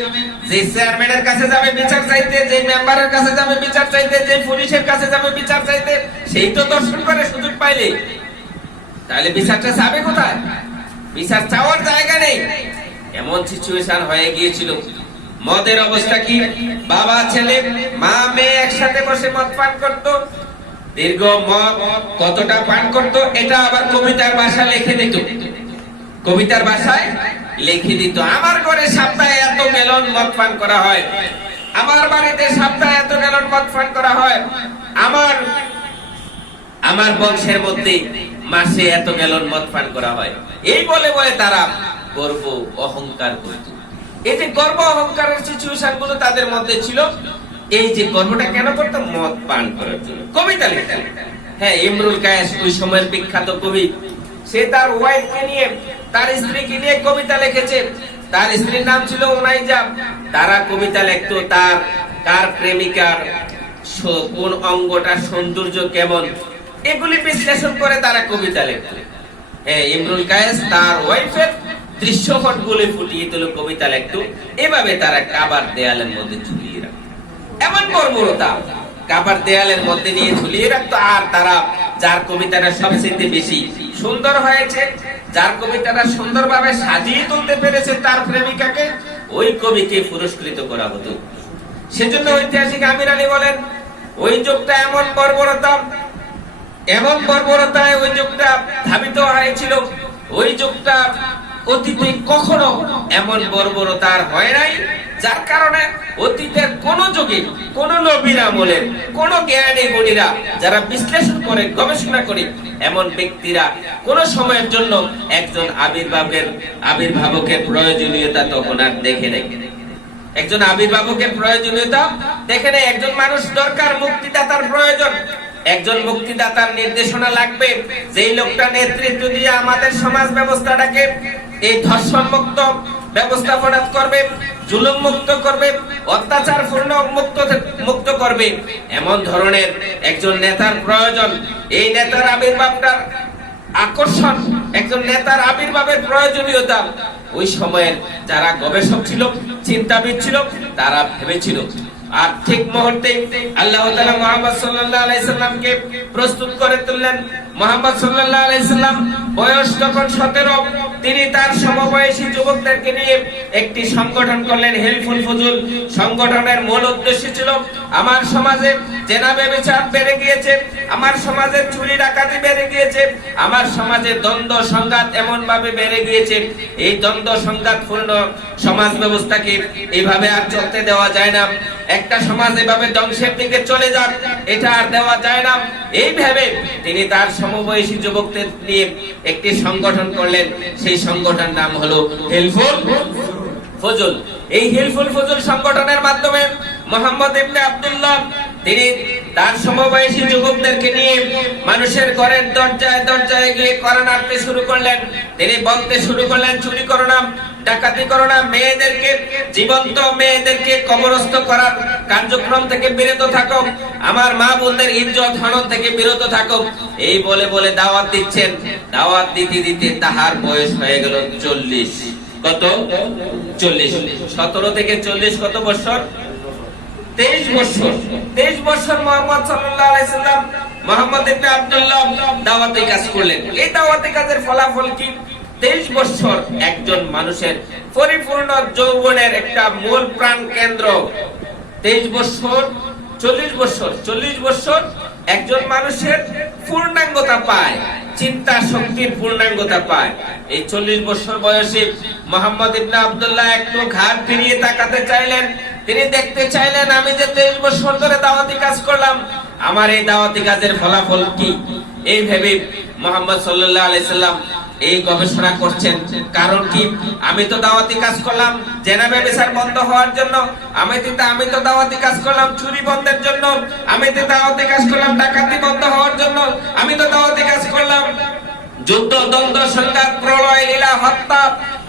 যে চেয়ারম্যানের কাছে যাবে বিচার চাইতে, যে মেম্বারের কাছে যাবে বিচার চাইতে, যে পুলিশের কাছে যাবে বিচার চাইতে, সেই তো দর্শন করে সুযোগ পাইলে। তাহলে বিচারটা যাবে কোথায়? বিচার চাওয়ার জায়গা নেই। এমন সিচুয়েশন হয়ে গিয়েছিল। মদের অবস্থা কি? বাবা ছেলে মা মেয়ে একসাথে বসে মদ পান করত। দীর্ঘ মদ কতটা পান করত এটা আবার কবিতার ভাষায় লিখে দিত। কবিতার ভাষায় লিখে দিত, আমার ঘরে সপ্তাহে এত গ্যালন মদ পান করা হয়, আমার বাড়িতে সপ্তাহে এত গ্যালন মদ পান করা হয়, আমার বংশের মধ্যে মাসে এত গ্যালন মদ পান করা হয়। এই বলে বলে তারা গর্ব অহংকার করত। এই যে গর্ব অহংকারের সিচুয়েশন গুলো তাদের মধ্যে ছিল। এই যে গর্বটা কেন করতো? মদ পান করার জন্য কবিতা লিখতেন। হ্যাঁ, ইমরুল কায়েস ওই সময়ের বিখ্যাত কবি, সে তার ওয়াইফকে নিয়ে, তার স্ত্রীকে নিয়ে কবিতা লিখেছে। তার স্ত্রীর নাম ছিল উনাইজা। তারা কবিতা লিখতো তার কার প্রেমিকার কোন অঙ্গটা সৌন্দর্য কেমন, এগুলি বিশ্লেষণ করে তারা কবিতা লিখতো। হ্যাঁ, ইমরুল কায়েস তার ওয়াইফের দৃশ্যপট গুলি ফুটিয়ে তুলে কবিতা লিখতো। এভাবে তারা কাবার দেয়ালের মধ্যে ঝুলিয়ে রাখতো। এমন বর্বরতা কাবার দেয়ালের মধ্যে নিয়ে ঝুলিয়ে রাখতো। আর তারা যার কবিতাটা সবচেয়ে বেশি সুন্দর হয়েছে, যার কবিতাটা সুন্দরভাবে সাজিয়ে তুলতে পেরেছে তার প্রেমিকাকে, ওই কবিকে পুরস্কৃত করা হতো। সেজন্য ঐতিহাসিক আমির আলী বলেন, ওই যুগটা এমন বর্বরতায় ওই যুগটা ধাবিত হয়েছিল। ওই যুগটা অতীতে কখনো এমন বর্বরতার হয় নাই, যার কারণে অতীতের কোন যুগে কোন নবীর আমলের কোন জ্ঞানী গুণীরা যারা বিশ্লেষণ করে গবেষণা করে, এমন ব্যক্তিরা কোন সময়ের জন্য একজন আবির্ভাবকের প্রয়োজনীয়তা তখন আর দেখে নেই। একজন আবির্ভাবকের প্রয়োজনীয়তা দেখে নেই। একজন মানুষ দরকার, মুক্তিদাতার প্রয়োজন, একজন মুক্তিদাতার নির্দেশনা লাগবে, যেই লোকটা নেতৃত্ব দিয়ে আমাদের সমাজ ব্যবস্থাটাকে এই ধর্ষণ মুক্ত ব্যবস্থাপনা করবে, জুলুম মুক্ত করবে, অত্যাচার পূর্ণ মুক্ত করবে, এমন ধরনের একজন নেতার প্রয়োজন। এই নেতার আবির্ভাবটার আকর্ষণ, একজন নেতার আবির্ভাবের প্রয়োজনীয়তা ওই সময়ের যারা গবেষক ছিল, চিন্তাবিদ ছিল, তারা ভেবেছিল। আর ঠিক মুহূর্তে আল্লাহ তাআলা মুহাম্মদ সাল্লাল্লাহু আলাইহি সাল্লামকে প্রস্তুত করে তুললেন। মুহাম্মদ সাল্লাল্লাহু আলাইহি সাল্লাম বয়স তখন 17। তিনি তার সমবয়সী যুবকদেরকে নিয়ে একটি সংগঠন করলেন, হেলফুল ফুজুল। সংগঠনের মূল উদ্দেশ্য ছিল, আমার সমাজে জেনা ব্যভিচার বেড়ে গিয়েছে, আমার সমাজে চুরি ডাকাতি বেড়ে গিয়েছে, আমার সমাজে দ্বন্দ্ব সংঘাত এমন ভাবে বেড়ে গিয়েছে, এই দ্বন্দ্ব সংঘাতপূর্ণ সমাজ ব্যবস্থাকে এইভাবে আর চলতে দেওয়া যায় না। একটা সমাজ এভাবে ধ্বংসের দিকে চলে যাক, এটা আর দেওয়া যায় না। এইভাবে তিনি তার সমবয়সী যুবকদের নিয়ে একটি সংগঠন করলেন। সেই সংগঠনের নাম হলো হেলফুল ফজল। এই হেলফুল ফজল সংগঠনের মাধ্যমে মুহাম্মদ ইবনে আব্দুল্লাহ তিনি তার সমবয়সী যুবকদেরকে নিয়ে মানুষের ঘরের দরজায় দরজায় গিয়ে কোরআন আনতে শুরু করলেন। তিনি বলতে শুরু করলেন, চুরি করো না, ডাকাতি করো না, মেয়েদেরকে, জীবন্ত মেয়েদেরকে কবরস্থ করার কার্যক্রম থেকে বিরত থাকো, আমার মা বোনদের ইজ্জত হনন থেকে বিরত থাকো। এই বলে বলে দাওয়াত দিচ্ছেন। দাওয়াত দিতে দিতে তাহার বয়স হয়ে গেল 40। কত? 40। 17 থেকে 40 কত বছর? 23 বছর। 23 বছর মুহাম্মদ সাল্লাল্লাহু আলাইহি সাল্লাম, মুহাম্মদ ইবনে আব্দুল্লাহ দাওয়াতি কাজ করলেন। এই দাওয়াতি কাজের ফলাফল কি? 23 বছর একজন মানুষের পরিপূর্ণ যৌবনের একটা মূল প্রাণ কেন্দ্র। 23 বছর, 40 বছর, 40 বছর একজন মানুষের পূর্ণাঙ্গতা পায়, চিন্তা শক্তির পূর্ণাঙ্গতা পায়। এই 40 বছর বয়সে মুহাম্মদ ইবনে আব্দুল্লাহ একটু ঘাড় ফিরিয়ে তাকাতে চাইলেন। তিনি দেখতে চাইলেন, আমি যে 23 বছর ধরে দাওয়াতি কাজ করলাম, আমার এই দাওয়াতি কাজের ফলাফল কি? এই ভেবে মুহাম্মদ সাল্লাল্লাহু আলাইহি সাল্লাম এই গবেষণা করছেন। কারণ কি? আমি তো দাওয়াতি কাজ করলাম জেনা ব্যভিচার বন্ধ হওয়ার জন্য, আমি তো দাওয়াতি কাজ করলাম চুরি বন্ধের জন্য, আমি তো দাওয়াতি কাজ করলাম ডাকাতি বন্ধ হওয়ার জন্য, আমি তো দাওয়াতি কাজ করলাম যুদ্ধ, দ্বন্দ্ব, সংঘাত, প্রলয়, লীলা, হত্যা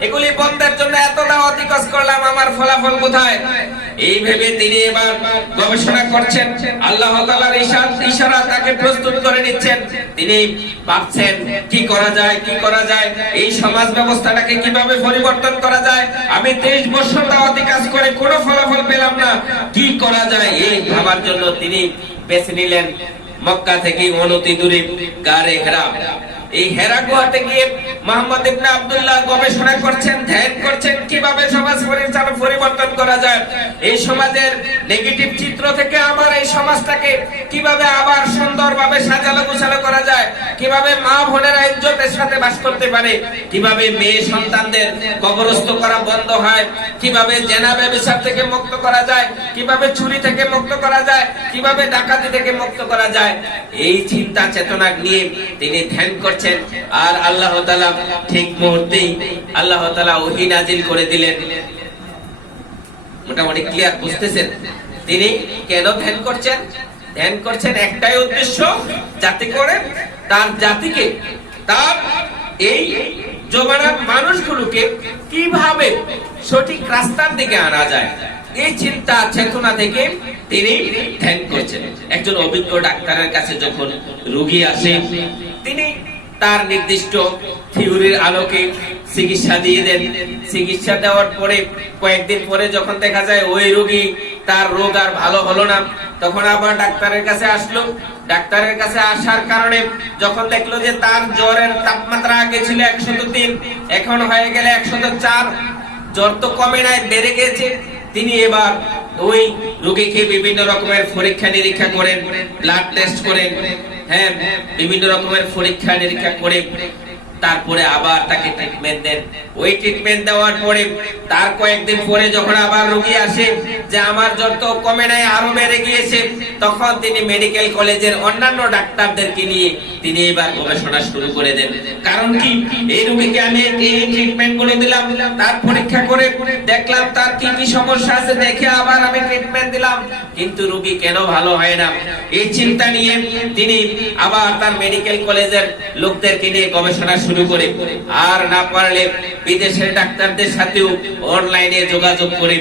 এগুলি বন্ধের জন্য এত দাওয়াতি কাজ করলাম, আমার ফলাফল কোথায়? এই ভেবে তিনি এবার গবেষণা করছেন। আল্লাহ তাআলার ইশারা তাকে প্রস্তুত করে নিচ্ছেন। তিনি ভাবছেন কি করা যায়, কি করা যায়, এই সমাজ ব্যবস্থাটাকে কিভাবে পরিবর্তন করা যায়। আমি 23 বছর দাওয়াতি কাজ করে কোনো ফলাফল পেলাম না, কি করা যায়? এই ভাবার জন্য তিনি বেছে নিলেন মক্কা থেকে অনতি দূরে গারে হেরা। এই হেরা গুহাতে গিয়ে মুহাম্মদ ইবনে আব্দুল্লাহ গবেষণা করছেন, ধ্যান করছেন কিভাবে সমাজ পরিবর্তন করা যায়। এই সমাজের নেগেটিভ চিত্র থেকে আমার এই সমাজটাকে কিভাবে আবার সুন্দরভাবে সাজালো গোছালো করা যায়, কিভাবে মা বোনেরা ইজ্জতের সাথে বাস করতে পারে, কিভাবে মেয়ে সন্তানদের কবরস্থ করা বন্ধ হয়, কিভাবে জেনা ব্যভিচার থেকে মুক্ত করা যায়, কিভাবে চুরি থেকে মুক্ত করা যায়, কিভাবে ডাকাতি থেকে মুক্ত করা যায়। এই চিন্তা চেতনা নিয়ে তিনি ধ্যান করছেন। আর আল্লাহ তাআলা ঠিক মুহূর্তেই আল্লাহ তাআলা ওহী নাজিল করে দিলেন। মোটামুটি ক্লিয়ার বুঝতেছেন তিনি কেন ধ্যান করছেন? ধ্যান করছেন একটাই উদ্দেশ্য, যাতে করে তার জাতিকে, তার এই জমানার মানুষগুলোকে কিভাবে সঠিক রাস্তার দিকে আনা যায়, এই চিন্তা চেতনা থেকে তিনি ধ্যান করছেন। একজন অভিজ্ঞ ডাক্তারের কাছে যখন রোগী আসে, তিনি তার নির্দিষ্ট থিওরির আলোকে চিকিৎসা দিয়ে দেন। চিকিৎসা দেওয়ার পরে কয়েকদিন পরে যখন দেখা যায় ওই রোগী, তার রোগ আর ভালো হলো না, তখন আবার ডাক্তারের কাছে আসলো। ডাক্তারের কাছে আসার কারণে যখন দেখলো যে তার জ্বরের তাপমাত্রা আগে ছিল 103, এখন হয়ে গেলে 104, জ্বর তো কমে নাই, বেড়ে গেছে। তিনি এবার ওই রোগীকে বিভিন্ন রকমের পরীক্ষা নিরীক্ষা করেন, ব্লাড টেস্ট করেন, হ্যাঁ, বিভিন্ন রকমের পরীক্ষা নিরীক্ষা করে তারপরে আবার তাকে ট্রিটমেন্ট দেন। ওই ট্রিটমেন্ট দেওয়ার পরে তার কয়েকদিন পরে যখন আবার রোগী আসে যে আমার জ্বর তো কমে নাই, আরো বেড়ে গিয়েছে, তখন তিনি মেডিকেল কলেজের অন্যান্য ডাক্তারদেরকে নিয়ে তিনি এবার গবেষণা শুরু করে দেন। কারণ কি? এই রোগীকে আমি এই ট্রিটমেন্ট করে দিলাম, তার পরীক্ষা করে দেখলাম তার কি কি সমস্যা আছে, দেখে আবার আমি ট্রিটমেন্ট দিলাম, কিন্তু রোগী কেন ভালো হয় না? এই চিন্তা নিয়ে তিনি আবার তার মেডিকেল কলেজের লোকদেরকে নিয়ে গবেষণা শুরু করে, আর না পারলে বিদেশের ডাক্তারদের সাথেও অনলাইনে যোগাযোগ করে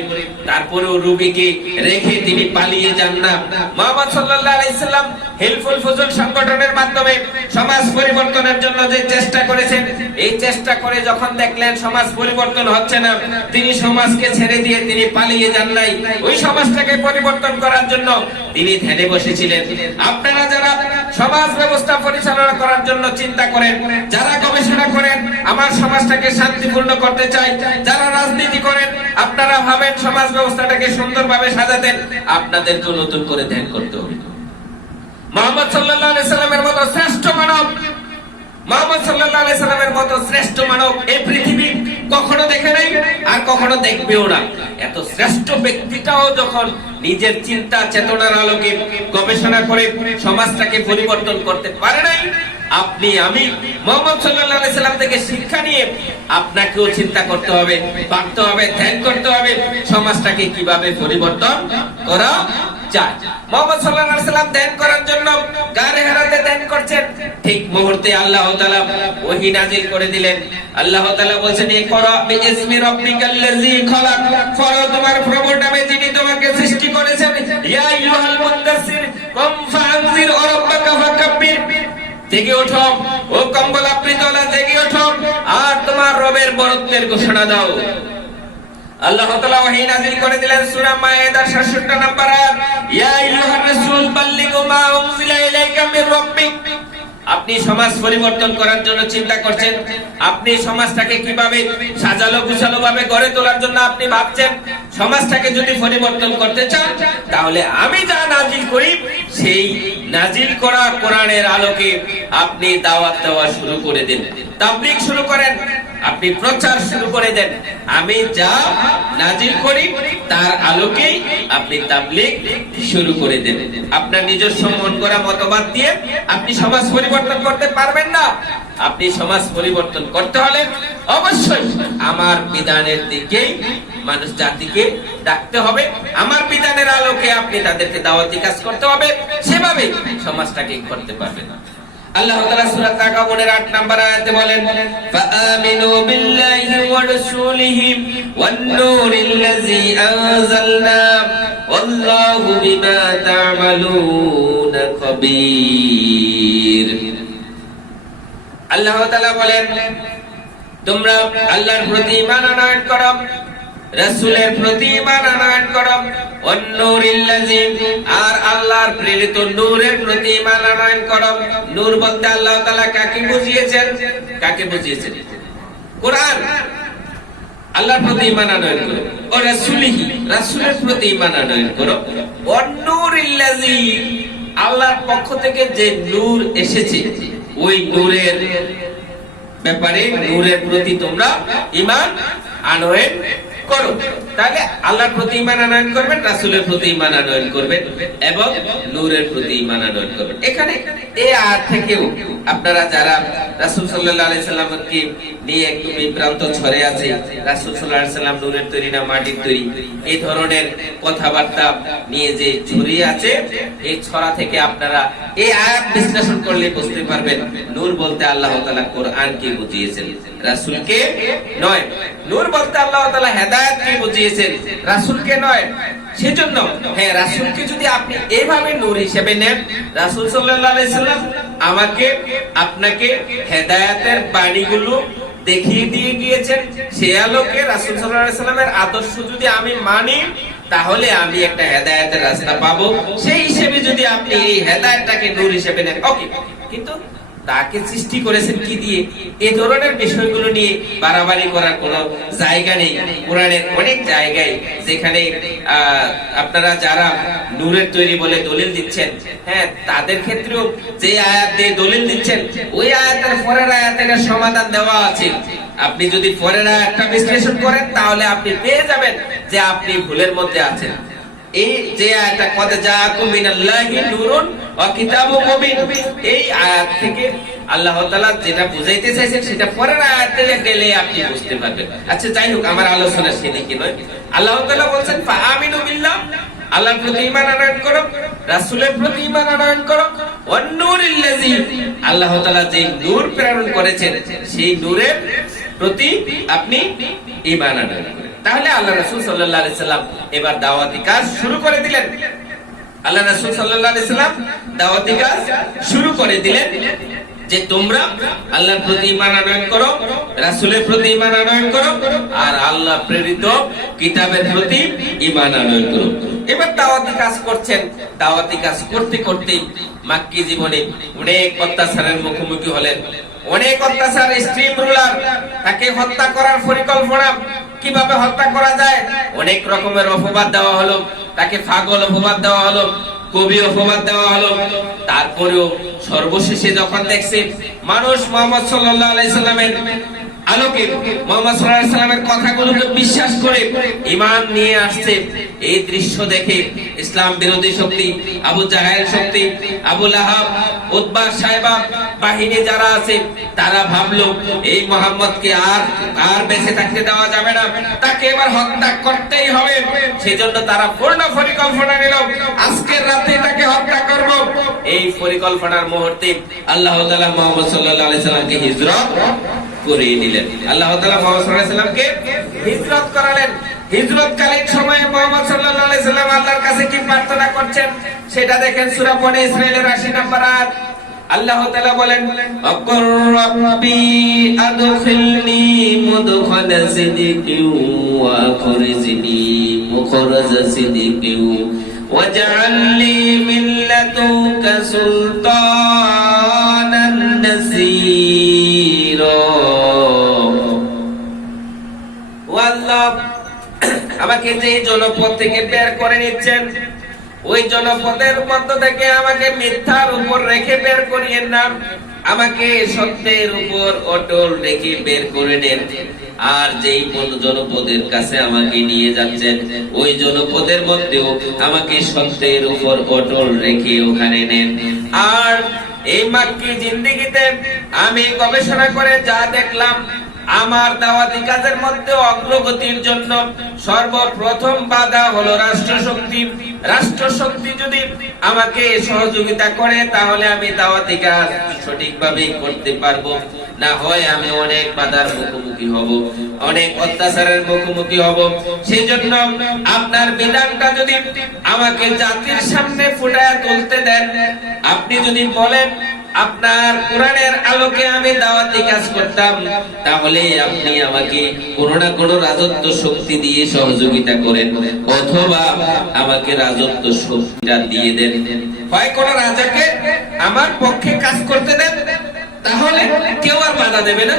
তারপরেও রোগীকে রেখে তিনি পালিয়ে যান না। মুহাম্মদ সাল্লাল্লাহু আলাইহি সাল্লাম হেল্পফুল ফুজুল সংগঠনের মাধ্যমে সমাজ পরিবর্তনের জন্য যে চেষ্টা করেছেন, এই চেষ্টা করে যখন দেখলেন সমাজ পরিবর্তন হচ্ছে না, তিনি সমাজকে ছেড়ে দিয়ে তিনি পালিয়ে যান নাই। ওই সমাজটাকে পরিবর্তন করার জন্য তিনি ধ্যানে বসেছিলেন। আপনারা যারা সমাজ ব্যবস্থা পরিচালনা করার জন্য চিন্তা করেন, যারা গবেষণা করেন আমার সমাজটাকে শান্তিপূর্ণ করতে চাই, যারা রাজনীতি করেন, আপনারা ভাবেন সমাজ ব্যবস্থাটাকে সুন্দরভাবে সাজাতেন, আপনাদেরকে নতুন করে ধ্যান করতে হবে। মুহাম্মদ সাল্লাল্লাহু আলাইহি সাল্লামের মতো শ্রেষ্ঠ মানব, মুহাম্মদ সাল্লাল্লাহু আলাইহি সাল্লামের মতো শ্রেষ্ঠ মানব এই পৃথিবী কখনো দেখে নাই আর কখনো দেখবেও না। এত শ্রেষ্ঠ ব্যক্তিটাও যখন নিজের চিন্তা চেতনার আলোকে গবেষণা করে সমাজটাকে পরিবর্তন করতে পারে নাই, আপনি আমি মুহাম্মদ সাল্লাল্লাহু আলাইহি সাল্লাম থেকে শিক্ষা নিয়ে আপনাকেও চিন্তা করতে হবে, ভাবতে হবে, ধ্যান করতে হবে সমাজটাকে কিভাবে পরিবর্তন করা চায়। মুহাম্মদ সাল্লাল্লাহু আলাইহি ওয়াসাল্লাম ধ্যান করার জন্য গারে হেরাতে ধ্যান করছেন, ঠিক মুহূর্তে আল্লাহ তাআলা ওহী নাযিল করে দিলেন। আল্লাহ তাআলা বলেন, ইকরা বিইসমি রাব্বিকাল্লাযী খলাক, পড়ো তোমার প্রভুর নামে যিনি তোমাকে সৃষ্টি করেছেন। ইয়া আইয়ুহাল মুদ্দাসসির কুম ফাআনজির ওয়া রাব্বাকা ফাকাব্বির, জেগে ওঠো ও কম্বল আবৃতওয়ালা, জেগে ওঠো আর তোমার রবের বরত্বের ঘোষণা দাও। আল্লাহ তাআলা ওহী নাযিল করে দিলেন সূরা মায়েদার 66 নম্বর আয়াত, ইয়া আইয়ুহার রাসূল বাল্লিগু মা উনজিলা ইলাইকা মির রাব্বিক। আপনি সমাজ পরিবর্তন করার জন্য চিন্তা করছেন, আপনি সমাজটাকে কিভাবে সাজালো গুছালো ভাবে গড়ে তোলার জন্য আপনি ভাবছেন। সমাজটাকে যদি পরিবর্তন করতে চান, তাহলে আমি যা নাজিল করি সেই নাজিল করা কোরআনের আলোকে আপনি দাওয়াত দেওয়া শুরু করে দিন, তাবলীগ শুরু করেন, আপনি প্রচার শুরু করে দেন। আমি যা নাজিল করি তার আলোকেই আপনি তাবলীগ শুরু করে দেন। আপনার নিজস্ব মন গড়া মতবাদ দিয়ে আপনি সমাজ পরিবর্তন করতে পারবেন না। আপনি সমাজ পরিবর্তন করতে হলে অবশ্যই আমার বিধানের দিকেই মানুষ জাতিকে ডাকতে হবে, আমার বিধানের আলোকে আপনি তাদেরকে দাওয়াতি কাজ করতে হবে, সেভাবে সমাজটাকে করতে পারবেন। আল্লাহ তাআলা সূরা তাগাবুনের 8 নম্বর আয়াতে বলেন, ফাআমিনু বিল্লাহি ওয়া রাসূলিহি ওয়ান নূরিল্লাযী আনজালনা ওয়াল্লাহু বিমা তা'মালুনা খাবীর। আল্লাহ তাআলা বলেন, তোমরা আল্লাহর প্রতি ঈমান আনয়ন করো, রাসূলের প্রতি ঈমান আনয়ন করো, ওয়ান নূরিল্লাযী আর আল্লাহর প্রেরিত নূরের প্রতি ঈমান আনয়ন করো। নূর বলতে আল্লাহ তাআলা কাকে বুঝিয়েছেন? কাকে বুঝিয়েছেন? কোরআন। আল্লাহর প্রতি ঈমান আনয়ন করো, ও রাসূলিহি রাসূলের প্রতি ঈমান আনয়ন করো, ওয়ান নূরিল্লাযী আল্লাহর পক্ষ থেকে যে নূর এসেছে ওই নূরের ব্যাপারে, নূরের প্রতি তোমরা ঈমান আনয়ন করো। তাহলে আল্লাহর প্রতি ঈমান আনয়ন করবেন, রাসূলের প্রতি ঈমান আনয়ন করবেন এবং নূরের প্রতি ঈমান আনয়ন করবেন। এখানে এই আয়াত থেকেও আপনারা যারা রাসূল সাল্লাল্লাহু আলাইহি সাল্লামকে নিয়ে একটু বিভ্রান্ত ছড়ে আছে, রাসূল সাল্লাল্লাহু আলাইহি সাল্লাম নূরের তৈরি না মাটির তৈরি, এই ধরনের কথাবার্তা নিয়ে যে ছড়িয়ে আছে, এই ছড়া থেকে আপনারা এই আয়াত বিশ্লেষণ করলে বুঝতে পারবেন নূর বলতে আল্লাহ তাআলা কোরআনকে বুঝিয়েছেন, রাসূলকে নয়। নূর বলতে আল্লাহ তাআলা হেদায়েতকে বুঝিয়েছেন, রাসূলকে নয়। সেজন্য হ্যাঁ, রাসূলকে যদি আপনি এইভাবে নূর হিসেবে নেন, রাসূল সাল্লাল্লাহু আলাইহি সাল্লাম আমাকে আপনাকে হেদায়েতের বাণীগুলো দেখিয়ে দিয়ে গিয়েছেন, সে আলোকে রাসূল সাল্লাল্লাহু আলাইহি সাল্লামের আদর্শ যদি আমি মানি, তাহলে আমি একটা হেদায়েতের রাস্তা পাবো। সেই হিসেবে যদি আপনি এই হেদায়েতটাকে নূর হিসেবে নেন, ওকে। কিন্তু তাকে সৃষ্টি করেছেন কি দিয়ে? এই ধরনের বিষয়গুলো নিয়ে বাড়াবাড়ি করার কোনো জায়গা নেই। কোরআনের অনেক জায়গায় যেখানে আপনারা যারা নূরের তৈরি বলে দলিল দিচ্ছেন, হ্যাঁ, তাদের ক্ষেত্রেও যে আয়াত দিয়ে দলিল দিচ্ছেন, ওই আয়াতের পরের আয়াতের সমাধান দেওয়া আছে। আপনি যদি পরের আয়াতটা বিশ্লেষণ করেন, তাহলে আপনি পেয়ে যাবেন যে আপনি ভুলের মধ্যে আছেন। এই যে আয়াতটা কদ জাআকুম মিনাল্লাহি নূরুন ওয়া কিতাবুম মুবিন, এই আয়াত থেকে আল্লাহ তাআলা যেটা বুঝাইতে চাইছেন সেটা পরের আয়াতে গেলে আপনি বুঝতে পারবেন। আচ্ছা, যাই হোক, আমার আলোচনা সেদিকে নয়। আল্লাহ তাআলা বলেন ফাআমিনু বিল্লাহ, আল্লাহর প্রতি ঈমান আনয়ন করো, রাসূলের প্রতি ঈমান আনয়ন করো, ওয়ান নূরিল্লাযী আল্লাহ তাআলা যে নূর প্রেরণ করেছেন সেই নূরের প্রতি আপনি ঈমান আনয়ন করেন। তাহলে আল্লাহ রাসূল সাল্লাল্লাহু আলাইহি সাল্লাম এবার দাওয়াতি কাজ শুরু করে দিলেন। আল্লাহ রাসূল সাল্লাল্লাহু আলাইহি সাল্লাম দাওয়াতি কাজ শুরু করে দিলেন যে তোমরা আল্লাহর প্রতি ঈমান আনয়ন করো, রাসূলের প্রতি ঈমান আনয়ন করো, আর আল্লাহ প্রেরিত কিতাবের প্রতি ঈমান আনয়ন করো। এবার দাওয়াতি কাজ করছেন। দাওয়াতি কাজ করতে করতে মাক্কি জীবনে অনেক অত্যাচারের মুখোমুখি হলেন। অনেক অত্যাচার, স্ট্রিম রুলার, তাকে হত্যা করার পরিকল্পনা, কিভাবে হত্যা করা যায় অনেক রকমের অপবাদ দেওয়া হলো, তাকে পাগল অপবাদ দেওয়া হলো, কবি অপবাদ দেওয়া হলো। তারপরেও সর্বশেষে যখন দেখছে মানুষ মুহাম্মদ সাল্লাল্লাহু আলাইহি সাল্লামের আলোকে মুহাম্মদ সাল্লাল্লাহু আলাইহি সাল্লামের কথাগুলোকে বিশ্বাস করে ঈমান নিয়ে আসছে। এই দৃশ্য দেখে ইসলাম বিরোধী শক্তি, আবু জাহেল শক্তি, আবু লাহাব, উতবা, সাইবা বাহিনী যারা আছে তারা ভাবলো এই মুহাম্মদকে আর বেঁচে থাকতে দেওয়া যাবে না, তাকে এবার হত্যা করতেই হবে। সেজন্য তারা পূর্ণ পরিকল্পনা নিল, আজকের রাতে তাকে হত্যা করব। এই পরিকল্পনার মুহূর্তে আল্লাহ তাআলা মুহাম্মদ সাল্লাল্লাহু আলাইহি সাল্লামকে হিজরত করিয়ে নিলেন। আল্লাহ তাআলা মুহাম্মদ সাল্লাল্লাহু আলাইহি সাল্লামকে হিজরত করালেন। হিজরতকালীন সময়ে মুহাম্মদ সাল্লাল্লাহু আলাইহি সাল্লাম আল্লাহর কাছে কি প্রার্থনা করছেন সেটা দেখেন সূরা বনী ইসরাঈলের ৮০ নম্বর আয়াত। আল্লাহ তাআলা বলেন, আকুর রাব্বি আদখিলনি মুদখালা সিদকিন ওয়া আখরিজনি মুখরাজা সিদকিন ওয়াজআল লি মিন লাদুনকা সুলতানান নাসীরা। ও আল্লাহ, আমাকে যে জনপদ থেকে বের করে নিচ্ছেন, ওই জনপদের মধ্য থেকে আমাকে মিথ্যার উপর রেখে বের করিয়েন না, আমাকে সত্যের উপর অটল রেখে বের করে নেন। আর যেই জনপদের কাছে আমাকে নিয়ে যাচ্ছেন ওই জনপদের মধ্যেও আমাকে সত্যের উপর অটল রেখে ওখানে নেন। আর এই মাক্কি জিন্দেগিতে আমি গবেষণা করে যা দেখলাম, আমার দাওয়াতি কাজের মধ্যে অগ্রগতির জন্য সর্বপ্রথম বাধা হলো রাষ্ট্রশক্তি। রাষ্ট্রশক্তি যদি আমাকে সহযোগিতা করে তাহলে আমি দাওয়াতি কাজ সঠিকভাবে করতে পারবো, না হয় আমি অনেক বাধার মুখোমুখি হব, অনেক অত্যাচারের মুখোমুখি হব। সেই জন্য আপনার বিধানটা যদি আমাকে জাতির সামনে ফুটায় তুলতে দেন, আপনি যদি বলেন আপনার কোরআনের আলোকে আমি দাওয়াতি কাজ করতাম, তাহলে আপনি আমাকে কোনো না কোনো রাজত্ব শক্তি দিয়ে সহযোগিতা করেন, অথবা আমাকে রাজত্ব শক্তিটা দিয়ে দেন। হয় কোন রাজাকে আমার পক্ষে কাজ করতে দেন, তাহলে কেউ আর বাধা দেবে না,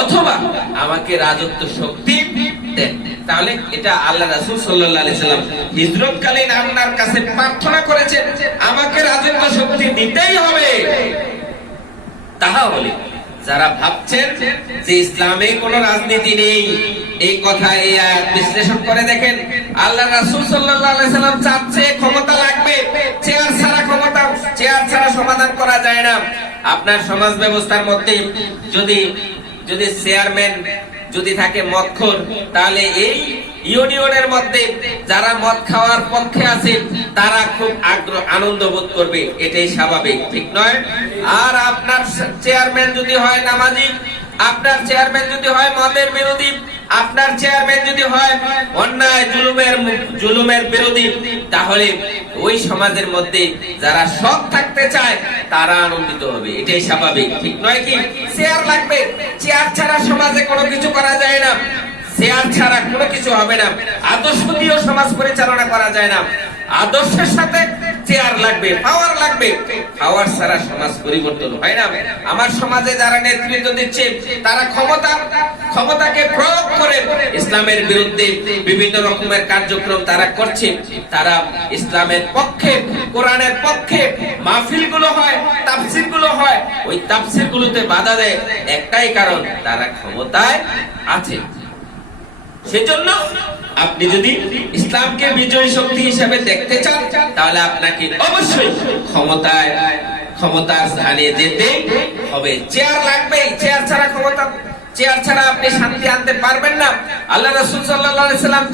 অথবা আমাকে রাজত্ব শক্তি দেন। তাহলে এটা আল্লাহ রাসূল সাল্লাল্লাহু আলাইহি সাল্লাম হিজরতকালীন আল্লাহর কাছে প্রার্থনা করেছেন, আমাকে রাজত্ব শক্তি দিতেই হবে। তাহলে যারা ভাবছেন যে ইসলামে কোনো রাজনীতি নেই, এই কথা এই আয়াত বিশ্লেষণ করে দেখেন, আল্লাহ রাসূল সাল্লাল্লাহু আলাইহি সাল্লাম চাচ্ছে ক্ষমতা লাগবে, চেয়ার ছাড়া ক্ষমতা, চেয়ার ছাড়া সমাধান করা যায় না। আপনার সমাজ ব্যবস্থার মধ্যে যদি চেয়ারম্যান যদি থাকে মদখোর, তাহলে এই ইউনিয়নের মধ্যে যারা মদ খাওয়ার পক্ষে আছে তারা খুব আনন্দ বোধ করবে, এটাই স্বাভাবিক, ঠিক নয়? আর আপনার চেয়ারম্যান যদি হয় নামাজি, আপনার চেয়ারম্যান যদি হয় মদের বিরোধী, আপনার চেয়ারম্যান যদি হয় অন্যায় জুলুমের বিরোধী, তাহলে ওই সমাজের মধ্যে যারা সৎ থাকতে চায় তারা আনন্দিত হবে, এটাই স্বাভাবিক, ঠিক নয় কি? চেয়ার লাগবে, চেয়ার ছাড়া সমাজে কোনো কিছু করা যায় না, চেয়ার ছাড়া কোনো কিছু হবে না। আদর্শ দিয়েও সমাজ পরিচালনা করা যায় না, আদর্শের সাথে চেয়ার লাগবে, পাওয়ার লাগবে, পাওয়ার ছাড়া সমাজ পরিবর্তন হয় না। আমার সমাজে যারা নেতৃত্ব দিচ্ছে তারা ক্ষমতাকে প্রয়োগ করে ইসলামের বিরুদ্ধে বিভিন্ন রকমের কার্যক্রম তারা করছে। তারা ইসলামের পক্ষে, কোরআনের পক্ষে মাহফিলগুলো হয়, তাফসীরগুলো হয়, ওই তাফসীরগুলোতে বাধা দেয়, একটাই কারণ, তারা ক্ষমতায় আছে। সেজন্য আপনি যদি ইসলামকে বিজয়ী শক্তি হিসেবে দেখতে চান, তাহলে আপনাকে অবশ্যই ক্ষমতার স্থানে যেতে হবে। চেয়ার লাগবে, চেয়ার ছাড়া ক্ষমতা, চেয়ার ছাড়া আপনি শান্তি আনতে পারবেন না। আল্লাহ রাসূল সাল্লাল্লাহু আলাইহি সাল্লাম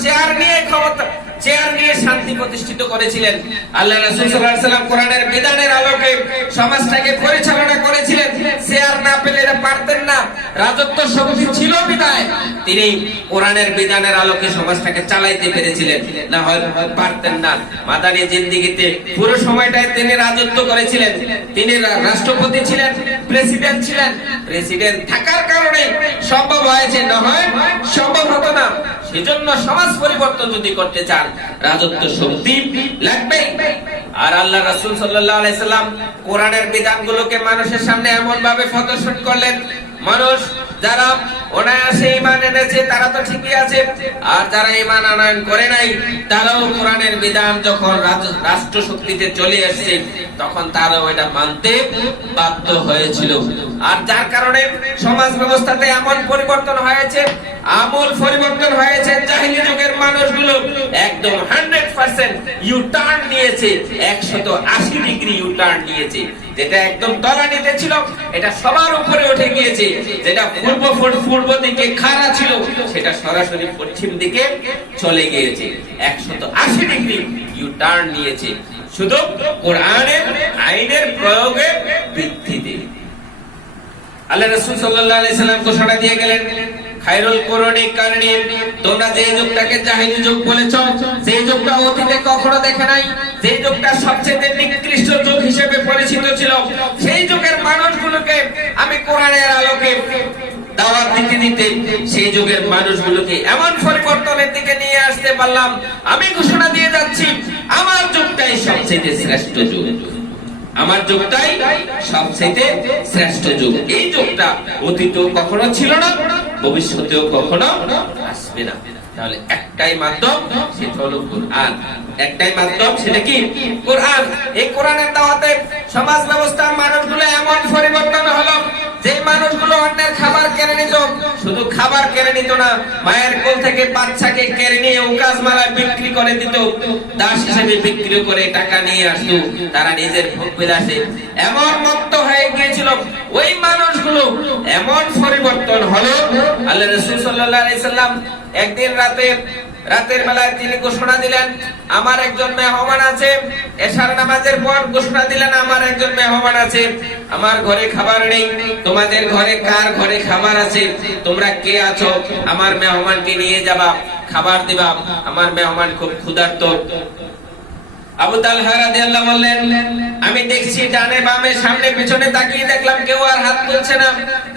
চেয়ার নিয়ে শান্তি প্রতিষ্ঠিত করেছিলেন। আল্লাহ রাসূল সাল্লাল্লাহু আলাইহি সাল্লাম কোরআনের বিধানের আলোকে সমাজটাকে পরিচালনা করেছিলেন। চেয়ার না পেলে পারতেন না, রাজত্ব শক্তি ছিল বিধায় তিনি কোরআনের বিধানের আলোকে সমাজটাকে চালাইতে পেরেছিলেন, না হয় পারতেন না। মাদানী জিন্দেগিতে পুরো সময়টাই তিনি রাজত্ব করেছিলেন, তিনি রাষ্ট্রপতি ছিলেন, প্রেসিডেন্ট ছিলেন। প্রেসিডেন্ট থাকার কারণে সম্ভব হয়েছে, না হয় সম্ভব হতো না। সেজন্য সমাজ পরিবর্তন যদি করতে চান, রাজত্ব শক্তি লাগবে। আর আল্লাহ রাসূল সাল্লাল্লাহু আলাইহি সাল্লাম কোরআনের বিধানগুলোকে মানুষের সামনে এমন ভাবে প্রদর্শন করলেন, মানুষ যারা অনায়াসে ঈমান এনেছে তারা তো ঠিকই আছে, আর যারা ঈমান আনয়ন করে নাই তারাও কোরআনের বিধান যখন রাষ্ট্র শক্তিতে চলে আসছে তখন তারাও এটা মানতে বাধ্য হয়েছিল। আর যার কারণে সমাজ ব্যবস্থাতে এমন পরিবর্তন হয়েছে, আমূল পরিবর্তন হয়েছে। জাহিলি যুগের মানুষগুলো একদম 100% ইউ টার্ন নিয়েছে, 180 ডিগ্রি ইউ টার্ন নিয়েছে। যেটা একদম তলানিতে ছিল এটা সবার উপরে উঠে গিয়েছে, যেটা পূর্ব দিকে খাড়া ছিল সেটা সরাসরি পশ্চিম দিকে চলে গিয়েছে, 180 ডিগ্রি ইউ টার্ন নিয়েছে, শুধু কোরআনের আইনের প্রয়োগের ভিত্তিতে। আল্লাহ রাসূল সাল্লাল্লাহু আলাইহি সাল্লাম ঘোষণা দিয়ে গেলেন, খায়রুল কুরুনি কারনি, তোমরা যে যুগটাকে জাহিলি যুগ বলেছো, যে যুগটা অতীতে কখনো দেখে নাই, যে যুগটা সবচেয়ে নিকৃষ্ট যুগ হিসেবে পরিচিত ছিল, সেই যুগের মানুষগুলোকে আমি কোরআনের আলোকে দাওয়াত দিতে দিতে সেই যুগের মানুষগুলোকে এমন পরিবর্তনের দিকে নিয়ে আসতে পারলাম। আমি ঘোষণা দিয়ে যাচ্ছি, আমার যুগটাই সবচেয়ে শ্রেষ্ঠ যুগ, আমার যুগটাই সবচেয়ে শ্রেষ্ঠ যুগ। এই যুগটা অতীতেও কখনো ছিল না, ভবিষ্যতেও কখনো আসবে না। তাহলে একটাই মাধ্যম, সেটা হলো কোরআন। একটাই মাধ্যম, সেটা কি? কোরআন। এই কোরআনের দাওয়াতে সমাজ ব্যবস্থার মানুষগুলো এমন পরিবর্তন হলো, যে মানুষগুলো অন্যের খাবার কেড়ে নিত, শুধু খাবার কেড়ে নিত না, মায়ের কোল থেকে বাচ্চাকে কেড়ে নিয়ে উকাজ মালায় বিক্রি করে দিত, দাস হিসেবে বিক্রি করে টাকা নিয়ে আসতো, তারা নিজের ভোগ বিলাসে এমন মত্ত হয়ে গিয়েছিল। ওই মানুষগুলো এমন পরিবর্তন হলো, আল্লাহ রাসূল সাল্লাল্লাহু আলাইহি সাল্লাম একদিন রাতের বেলায় তিনি ঘোষণা দিলেন, আমার একজন মেহমান আছে। এশার নামাজের পর ঘোষণা দিলেন, আমার একজন মেহমান আছে, আমার ঘরে খাবার নেই, তোমাদের ঘরে কার ঘরে খাবার আছে? তোমরা কে আছো? আমার মেহমানকে নিয়ে যাবা, খাবার দিবা, আমার মেহমান খুব ক্ষুধার্ত। আবু তালহা রাদিয়াল্লাহু বললেন, আমি দেখছি ডানে বামে সামনে পিছনে তাকিয়ে দেখলাম কেউ আর হাত তুলছে না।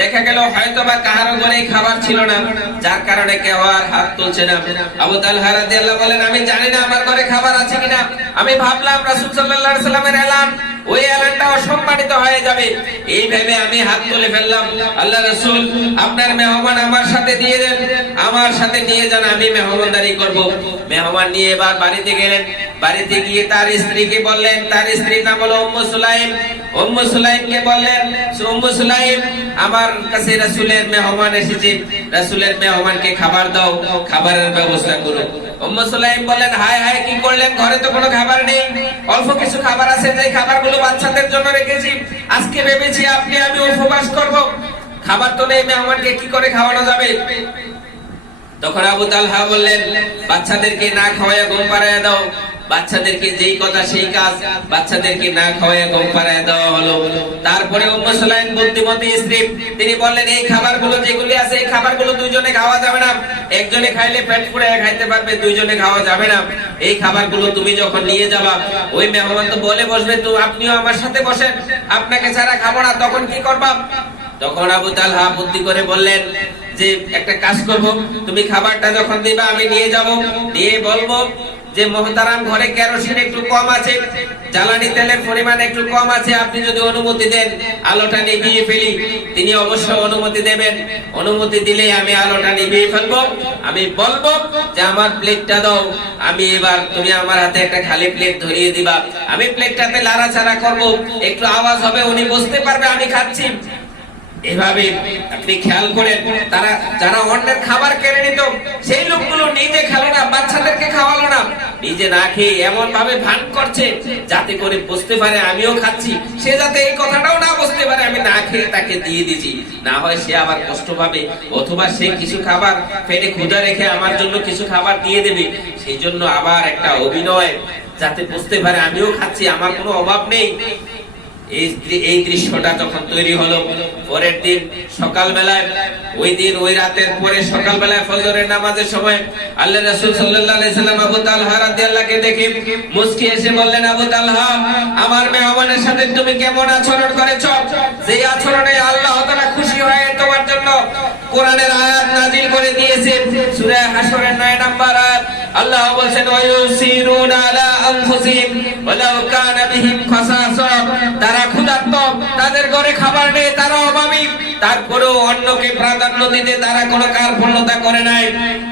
দেখা গেল হয়তোবা কারো ঘরে খাবার ছিল না, যার কারণে কেউ আর হাত তুলছে না। আবু তালহা রাদিয়াল্লাহু বলেন, আমি জানি না আমার ঘরে খাবার আছে কিনা। আমি ভাবলাম রাসূল সাল্লাল্লাহু আলাইহি সাল্লামের এলান, ওই এলানটা অসম্মানিত হয়ে যাবে, এই ভেবে আমি হাত তুলে ফেললাম। আল্লাহ রাসূল, আপনার মেহমান আমার সাথে দিয়ে দেন, আমার সাথে নিয়ে যান, আমি মেহমানদারি করব। মেহমান নিয়ে এবার বাড়িতে গেলেন। বাড়িতে গিয়ে তার স্ত্রীকে বললেন, তার স্ত্রীর নাম হলো উম্মু সুলাইম। উম্মু সুলাইমকে বললেন, উম্মু সুলাইম, আমার কাছে রাসূলের মেহমান এসেছে, রাসূলের মেহমানকে খাবার দাও, খাবারের ব্যবস্থা করো। উম্মু সুলাইম বলেন, হায় হায়, কি করলেন? ঘরে তো কোনো খাবার নেই, অল্প কিছু খাবার আছে, যে খাবারগুলো বাচ্চাদের জন্য রেখেছি। আজকে ভেবেছি আমি উপবাস করব, খাবার তো নেই, মেহমানকে কি করে খাওয়ানো যাবে? তখন আবু তালহা বললেন, বাচ্চাদেরকে না খাওয়ায়া ঘুম পাড়ায়া দাও। বাচ্চাদেরকে যেই কথা সেই কাজ, বাচ্চাদেরকে না খাওয়ায়া ঘুম পাড়ায়া দেওয়া হলো। তারপরে উম্মু সুলাইম বুদ্ধিমতী স্ত্রী, তিনি বললেন, এই খাবারগুলো যেগুলি আছে, এই খাবারগুলো দুইজনে খাওয়া যাবে না, একজনে খাইলে পেট পুড়ে খাইতে পারবে, দুইজনে খাওয়া যাবে না। এই খাবারগুলো তুমি যখন নিয়ে যাবা, ওই মেহমান তো বলে বসবে, তো আপনিও আমার সাথে বসেন, আপনাকে ছাড়া খাবো না, তখন কি করবা? তখন আবু তালহা বুদ্ধি করে বললেন যে, একটা কাজ করব, তুমি খাবারটা যখন দিবা আমি নিয়ে যাব, নিয়ে বলবো যে মোহতারাম, ঘরে কেরোসিন একটু কম আছে, জ্বালানি তেলের পরিমাণ একটু কম আছে, আপনি যদি অনুমতি দেন আলোটা নিভিয়ে ফেলি। তিনি অবশ্যই অনুমতি দেবেন, অনুমতি দিলে আমি আলোটা নিভিয়ে ফেলবো। আমি বলবো যে আমার প্লেটটা দাও, আমি এবার, তুমি আমার হাতে একটা খালি প্লেট ধরিয়ে দিবা, আমি প্লেটটাতে লাড়াচাড়া করব, একটু আওয়াজ হবে, উনি বুঝতে পারবে আমি খাচ্ছি। এভাবে আপনি খেয়াল করেন, তারা যারা অন্যের খাবার কেড়ে নিত, সেই লোকগুলো নিজে খেলো না, বাচ্চাদেরকে খাওয়ালো না, নিজে না খেয়ে এমন ভাবে ভান করছে যাতে করে বুঝতে পারে আমিও খাচ্ছি, সে যাতে এই কথাটাও না বুঝতে পারে আমি না খেয়ে তাকে দিয়ে দিয়েছি, না হয় সে আবার কষ্ট পাবে, অথবা সে কিছু খাবার পেটে ক্ষুধা রেখে আমার জন্য কিছু খাবার দিয়ে দেবে। সেই জন্য আবার একটা অভিনয়, যাতে বুঝতে পারে আমিও খাচ্ছি, আমার কোনো অভাব নেই। এই দৃশ্যটা যখন তৈরি হলো, পরের দিন সকালবেলায়, ওই রাতের পরে সকালবেলায় ফজরের নামাজের সময় আল্লাহ রাসূল সাল্লাল্লাহু আলাইহি সাল্লাম আবু তালহা রাদিয়াল্লাহু দেখে মুস্কি এসে বললেন, আবু তালহা, আমার মেহমানের সাথে তুমি কেমন আচরণ করেছো? যে আচরণে আল্লাহ তাআলা খুশি হয়ে তোমার জন্য কোরআনের আয়াত নাযিল করে দিয়েছে, সূরা হাশরের 9 নম্বর আয়াত। আল্লাহ বলেন, ওয়ায়ুসিরুনা আলা আনফুসিহিম ওয়ালাউ কানা বিহিম খাসাসা, তারা ক্ষুধার্ত, তাদের ঘরে খাবার নেই, তারা অভাবী, তারপরেও অন্যকে প্রাধান্য দিতে তারা কোনো কার্পণ্যতা করে নাই।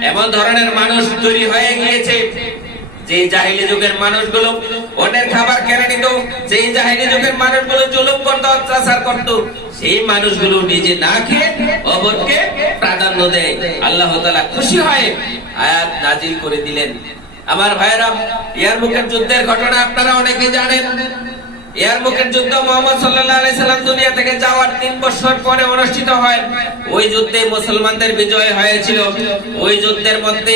এমন ধরনের মানুষ তৈরি হয়ে গিয়েছে যে জাহিলি যুগের মানুষগুলো অন্যের খাবার কেড়ে নিত, সেই জাহেলি যুগের মানুষগুলো জুলুম করত, অত্যাচার করত, সেই মানুষগুলো নিজে না খেয়ে অপরকে প্রাধান্য দেয়। আল্লাহ তাআলা খুশি হয়ে আয়াত নাজিল করে দিলেন। আমার ভাইরা, ইয়ারমুকের যুদ্ধের ঘটনা আপনারা অনেকে জানেন। ইয়ারমুকের যুদ্ধ মুহাম্মদ সাল্লাল্লাহু আলাইহি সাল্লাম দুনিয়া থেকে যাওয়ার 3 বছর পরে অনুষ্ঠিত হয়। ওই যুদ্ধে মুসলমানদের বিজয় হয়েছিল। ওই যুদ্ধের মধ্যে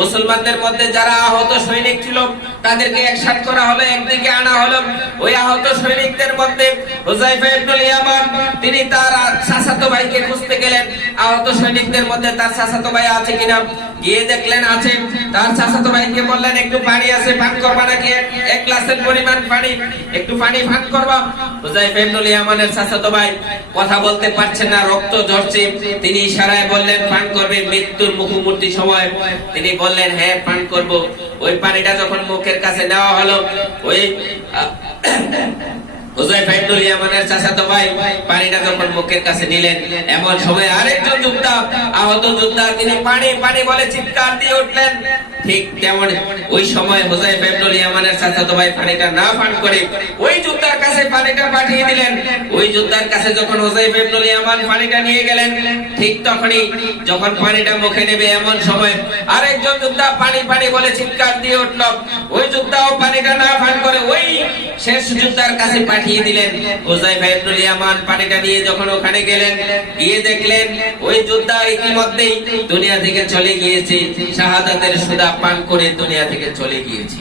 মুসলমানদের মধ্যে যারা আহত সৈনিক ছিল তাদেরকে একসাথে করা হলো, একদিকে আনা হলো। ওই আহত সৈনিকদের মধ্যে হুযায়ফা ইবনুল ইয়ামান তিনি তার চাচাতো ভাইকে খুঁজতে গেলেন। আহত সৈনিকদের মধ্যে তার চাচাতো ভাই আছে কিনা গিয়ে দেখলেন আছে। তার চাচাতো ভাইকে বললেন, একটু পানি আছে, পান করবা নাকি? 1 গ্লাসের পরিমাণ পানি, একটু পানি পান করবা। হুযায়ফা ইবনুল ইয়ামানের চাচাতো ভাই কথা বলতে পারছেন না, রক্ত ঝরছে। তিনি ইশারায় বললেন পান করবে। মৃত্যুর মুখোমুখি সময় তিনি বললেন হ্যাঁ পান করব। ওই পানিটা যখন মুখের কাছে নেওয়া হলো, ওই হুযায়ফা ইবনুল ইয়ামানের চাচাতো ভাই পানিটা যখন মুখের কাছে নিলেন, এমন সময় আরেকজন যোদ্ধা, আহত যোদ্ধা, তিনি পানি পানি বলে চিৎকার দিয়ে উঠলেন। ঠিক তেমন ওই সময় হুযায়ফা ইবনুল ইয়ামানের চাচাতো ভাই পানিটা না পান করে ওই যোদ্ধার কাছে পানিটা পাঠিয়ে দিলেন। ওই যোদ্ধার কাছে যখন হুযায়ফা ইবনুল ইয়ামান পানিটা নিয়ে গেলেন, ঠিক তখনই যখন পানিটা মুখে নেবে এমন সময় আরেকজন যোদ্ধা পানি পানি বলে চিৎকার দিয়ে উঠল। ওই যোদ্ধাও পানিটা না পান করে ওই শেষ যোদ্ধার কাছে পাঠিয়ে দিলেন। হুযায়ফা ইবনুল ইয়ামান পানিটা নিয়ে যখন ওখানে গেলেন, গিয়ে দেখলেন ওই যোদ্ধা ইতিমধ্যেই দুনিয়া থেকে চলে গিয়েছে, শাহাদাতের সুদা পান করে দুনিয়া থেকে চলে গিয়েছে।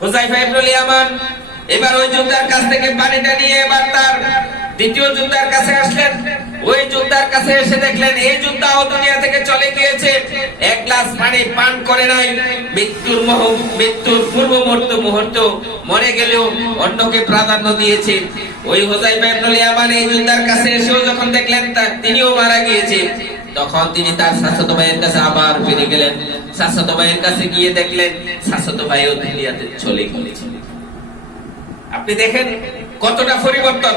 হুযায়ফা ইবনুল ইয়ামান এবার ওই যোদ্ধার কাছ থেকে পানিটা নিয়ে এবার তার দ্বিতীয় যোদ্ধার কাছে আসলেন। ওই যোদ্ধার কাছে এসে দেখলেন এই যোদ্ধাও দুনিয়া থেকে চলে গিয়েছে, 1 গ্লাস পানি পান করে নাই। মৃত্যুর পূর্ব মুহূর্ত মরে গেলেও অন্যকে প্রাধান্য দিয়েছে। ওই হুযায়ফা ইবনুল ইয়ামান এই যোদ্ধার কাছে এসেও যখন দেখলেন তিনিও মারা গিয়েছে, তখন তিনি তার চাচাতো ভাইয়ের কাছে আবার ফিরে গেলেন। চাচাতো ভাইয়ের কাছে গিয়ে দেখলেন চাচাতো ভাইও দুনিয়াতে চলে গিয়েছে। আপনি দেখেন কতটা পরিবর্তন।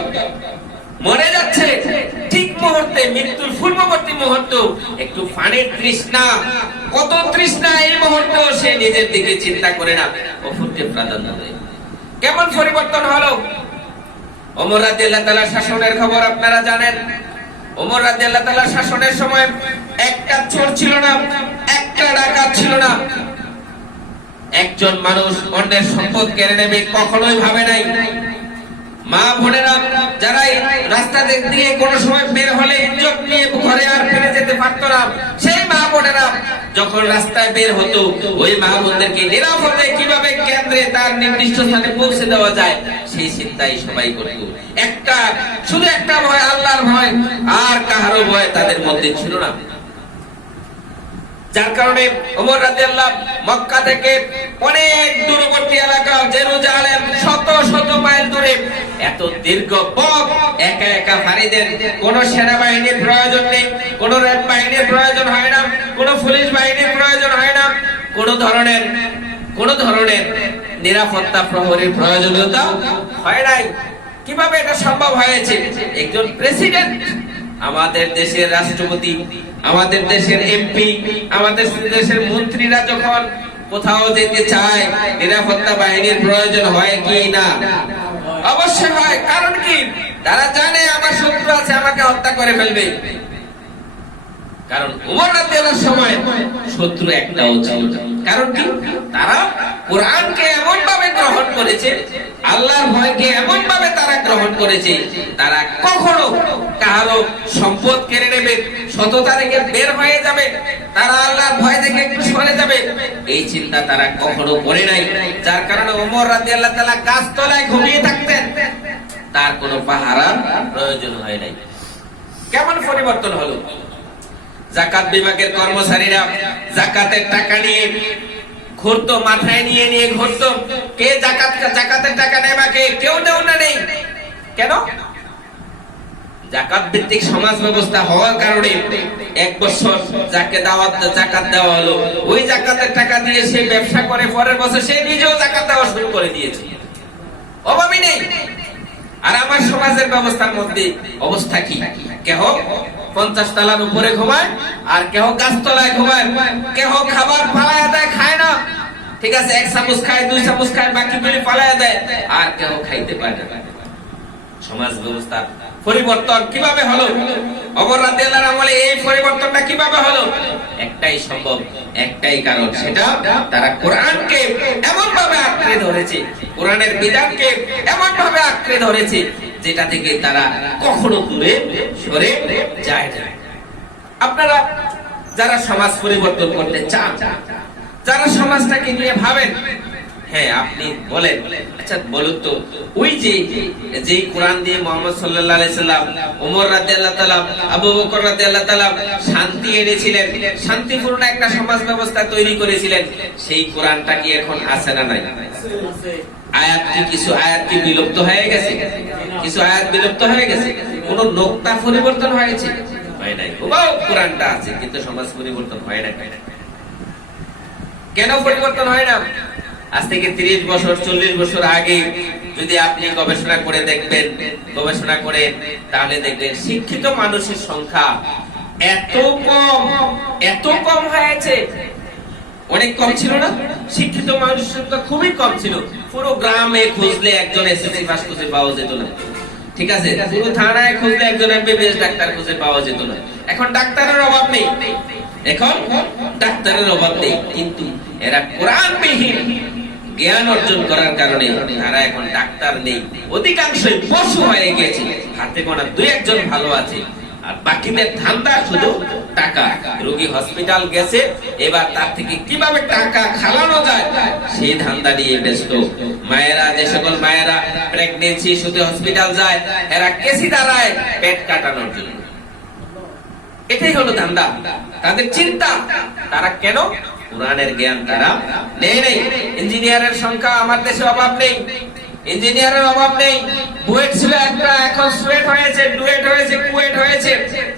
মরে যাচ্ছে ঠিক মুহূর্তে, মৃত্যুর পূর্ববর্তী মুহূর্ত একটু পানির তৃষ্ণা, কত তৃষ্ণা এই মুহূর্তে সে নিজের দিকে চিন্তা করে না, অপরকে প্রাধান্য দেয়। কেমন পরিবর্তন হলো। ওমর রাদিয়াল্লাহু তাআলা শাসনের খবর আপনারা জানেন। ওমর রাদিয়াল্লাহু তাআলা শাসনের সময় একটা চোর ছিল না, একটা ডাকাত ছিল না। একজন মানুষ অন্যের সম্পদ কেড়ে নেবে কখনোই ভাবে নাই। মা বোনেরা যারা রাস্তা দিয়ে কোনো সময় বের হলে ইজ্জত নিয়ে ঘরে আর ফিরে যেতে পারতো না, সেই মা বোনেরা যখন রাস্তায় বের হতো ওই মা বোনদেরকে নিরাপদে কিভাবে কেন্দ্রে তার নির্দিষ্ট স্থানে পৌঁছে দেওয়া যায় সেই চিন্তাই সবাই করত। শুধু একটা ভয়, আল্লাহর ভয়, আর কাহারও ভয় তাদের মধ্যে ছিল না। যার কারণে ওমর রাদিয়াল্লাহু মক্কা থেকে অনেক দূরবর্তী এলাকা জেরুজালেম শত শত মাইল দূরে এত দীর্ঘ পথ একা একা পাড়ি দেন। কোন সেনাবাহিনীর প্রয়োজন নেই, কোন র্যাব বাহিনীর প্রয়োজন হয় না, কোন পুলিশ বাহিনীর প্রয়োজন হয় না, কোন ধরনের নিরাপত্তা প্রহরীর প্রয়োজনীয়তা হয় নাই। কিভাবে এটা সম্ভব হয়েছে? একজন প্রেসিডেন্ট, আমাদের দেশের রাষ্ট্রপতি, আমাদের দেশের এমপি, আমাদের দেশের মন্ত্রীরা যখন কোথাও যেতে চায় নিরাপত্তা বাহিনীর প্রয়োজন হয় কি না? অবশ্যই হয়। কারণ কি? তারা জানে আমার শত্রু আছে, আমাকে হত্যা করে ফেলবে। কারণ ওমর রাদিয়াল্লাহু সময় শত্রু একটাও ছিল না। কারণ কি? তারা কোরআনকে এমন ভাবে গ্রহণ করেছে, আল্লাহর ভয়কে এমন ভাবে তারা গ্রহণ করেছে, তারা কখনো কারো সম্পদ কেড়ে নেবে, সততা থেকে বের হয়ে যাবে, তারা আল্লাহর ভয় থেকে একটু সরে যাবে, এই চিন্তা তারা কখনো করে নাই। যার কারণে ওমর রাদিয়াল্লাহু তাআলা গাছতলায় ঘুমিয়ে থাকতেন, তার কোনো পাহারার প্রয়োজন হয় নাই। কেমন পরিবর্তন হলো? যাকাত বিভাগের কর্মচারীরা যাকাতের টাকা নিয়ে ঘুরতো, মাথায় নিয়ে নিয়ে ঘুরতো, কে যাকাতের টাকা নেবা, কেউ নেই। কেন? যাকাত ভিত্তিক সমাজ ব্যবস্থা হওয়ার কারণে 1 বছর যাকে যাকাত দেওয়া হলো, ওই যাকাতের টাকা দিয়ে সে ব্যবসা করে, পরের বছর সে নিজেও যাকাত দেওয়া শুরু করে দিয়েছে। অভাবই নেই। আর আমার সমাজের ব্যবস্থার মধ্যে অবস্থা কি? কেহ 50 তলার উপরে ঘুমায়, আর কেহ গাছতলায় ঘুমায়, কেহ খাবার ফালায় দেয়, খায় না, ঠিক আছে, 1 চামচ খায়, 2 চামচ খায়, বাকিগুলি পালায় দেয়, আর কেউ খাইতে পারে না। সমাজ ব্যবস্থা পরিবর্তন কিভাবে হলো? ওমর রাদিয়াল্লাহু আমলে এই পরিবর্তনটা কিভাবে হলো? একটাই সম্ভব, একটাই কারণ, সেটা তারা কোরআনকে এমন ভাবে আঁকড়ে ধরেছে, কোরআনের বিধানকে এমন ভাবে আঁকড়ে ধরেছে, যেটা থেকে তারা কখনো দূরে সরে যায় না। আপনারা যারা সমাজ পরিবর্তন করতে চান, যারা সমাজটাকে নিয়ে ভাবেন, হ্যাঁ আপনি বলেন, আচ্ছা বলুন তো, ওই যে কোরআন দিয়ে মুহাম্মদ সাল্লাল্লাহু আলাইহি সাল্লাম, ওমর রাদিয়াল্লাহু তাআলা, আবু বকর রাদিয়াল্লাহু তাআলা শান্তি এনেছিলেন, শান্তিপূর্ণ একটা সমাজ ব্যবস্থা তৈরি করেছিলেন, সেই কোরআনটা কি এখন আছে না নাই? কিছু আয়াত কি বিলুপ্ত হয়ে গেছে? কিছু আয়াত বিলুপ্ত হয়ে গেছে? কোন নোক্তা পরিবর্তন হয়েছে? হয় নাই। কোরআনটা আছে, কিন্তু সমাজ পরিবর্তন হয় না। কেন পরিবর্তন হয় না? আজ থেকে 30 বছর 40 বছর আগে যদি আপনি গবেষণা করে দেখবেন, গবেষণা করে, তাহলে দেখবেন শিক্ষিত মানুষের সংখ্যা এত কম হয়েছে। অনেক কম ছিল না? শিক্ষিত মানুষের সংখ্যা খুবই কম ছিল। পুরো গ্রামে খুঁজলে একজন এসএসসি পাস খুঁজে পাওয়া যেত না। ঠিক আছে, পুরো থানায় খুঁজলে একজন এমবিবিএস ডাক্তার খুঁজে পাওয়া যেত না। এখন ডাক্তারের অভাব নেই, এখন ডাক্তারের অভাব নেই, কিন্তু এরা কোরআনবিহীন জ্ঞান অর্জন করার কারণে তারা এখন ডাক্তার নেই, অধিকাংশই পশু হয়ে গেছে। হাতে গোনা 2-1 জন ভালো আছে, আর বাকিদের ধান্দা শুধু টাকা। রোগী হসপিটাল গেছে, এবার তার থেকে কিভাবে টাকা খালানো যায় সেই ধান্দা নিয়ে ব্যস্ত। মায়েরা, যে সকল মায়েরা প্রেগন্যান্সি ইস্যুতে হসপিটাল যায়, এরা কেসি দাঁড়ায় পেট কাটানোর জন্য। এটাই হলো ধান্দা, তাদের চিন্তা। তারা কেন? কোরআনের জ্ঞান তারা নেই। ইঞ্জিনিয়ারের সংখ্যা আমার দেশে অভাব নেই, ইঞ্জিনিয়ারের অভাব নেই। বুয়েট ছিল একটা, এখন সুয়েট হয়েছে, ডুয়েট হয়েছে, কুয়েট হয়েছে,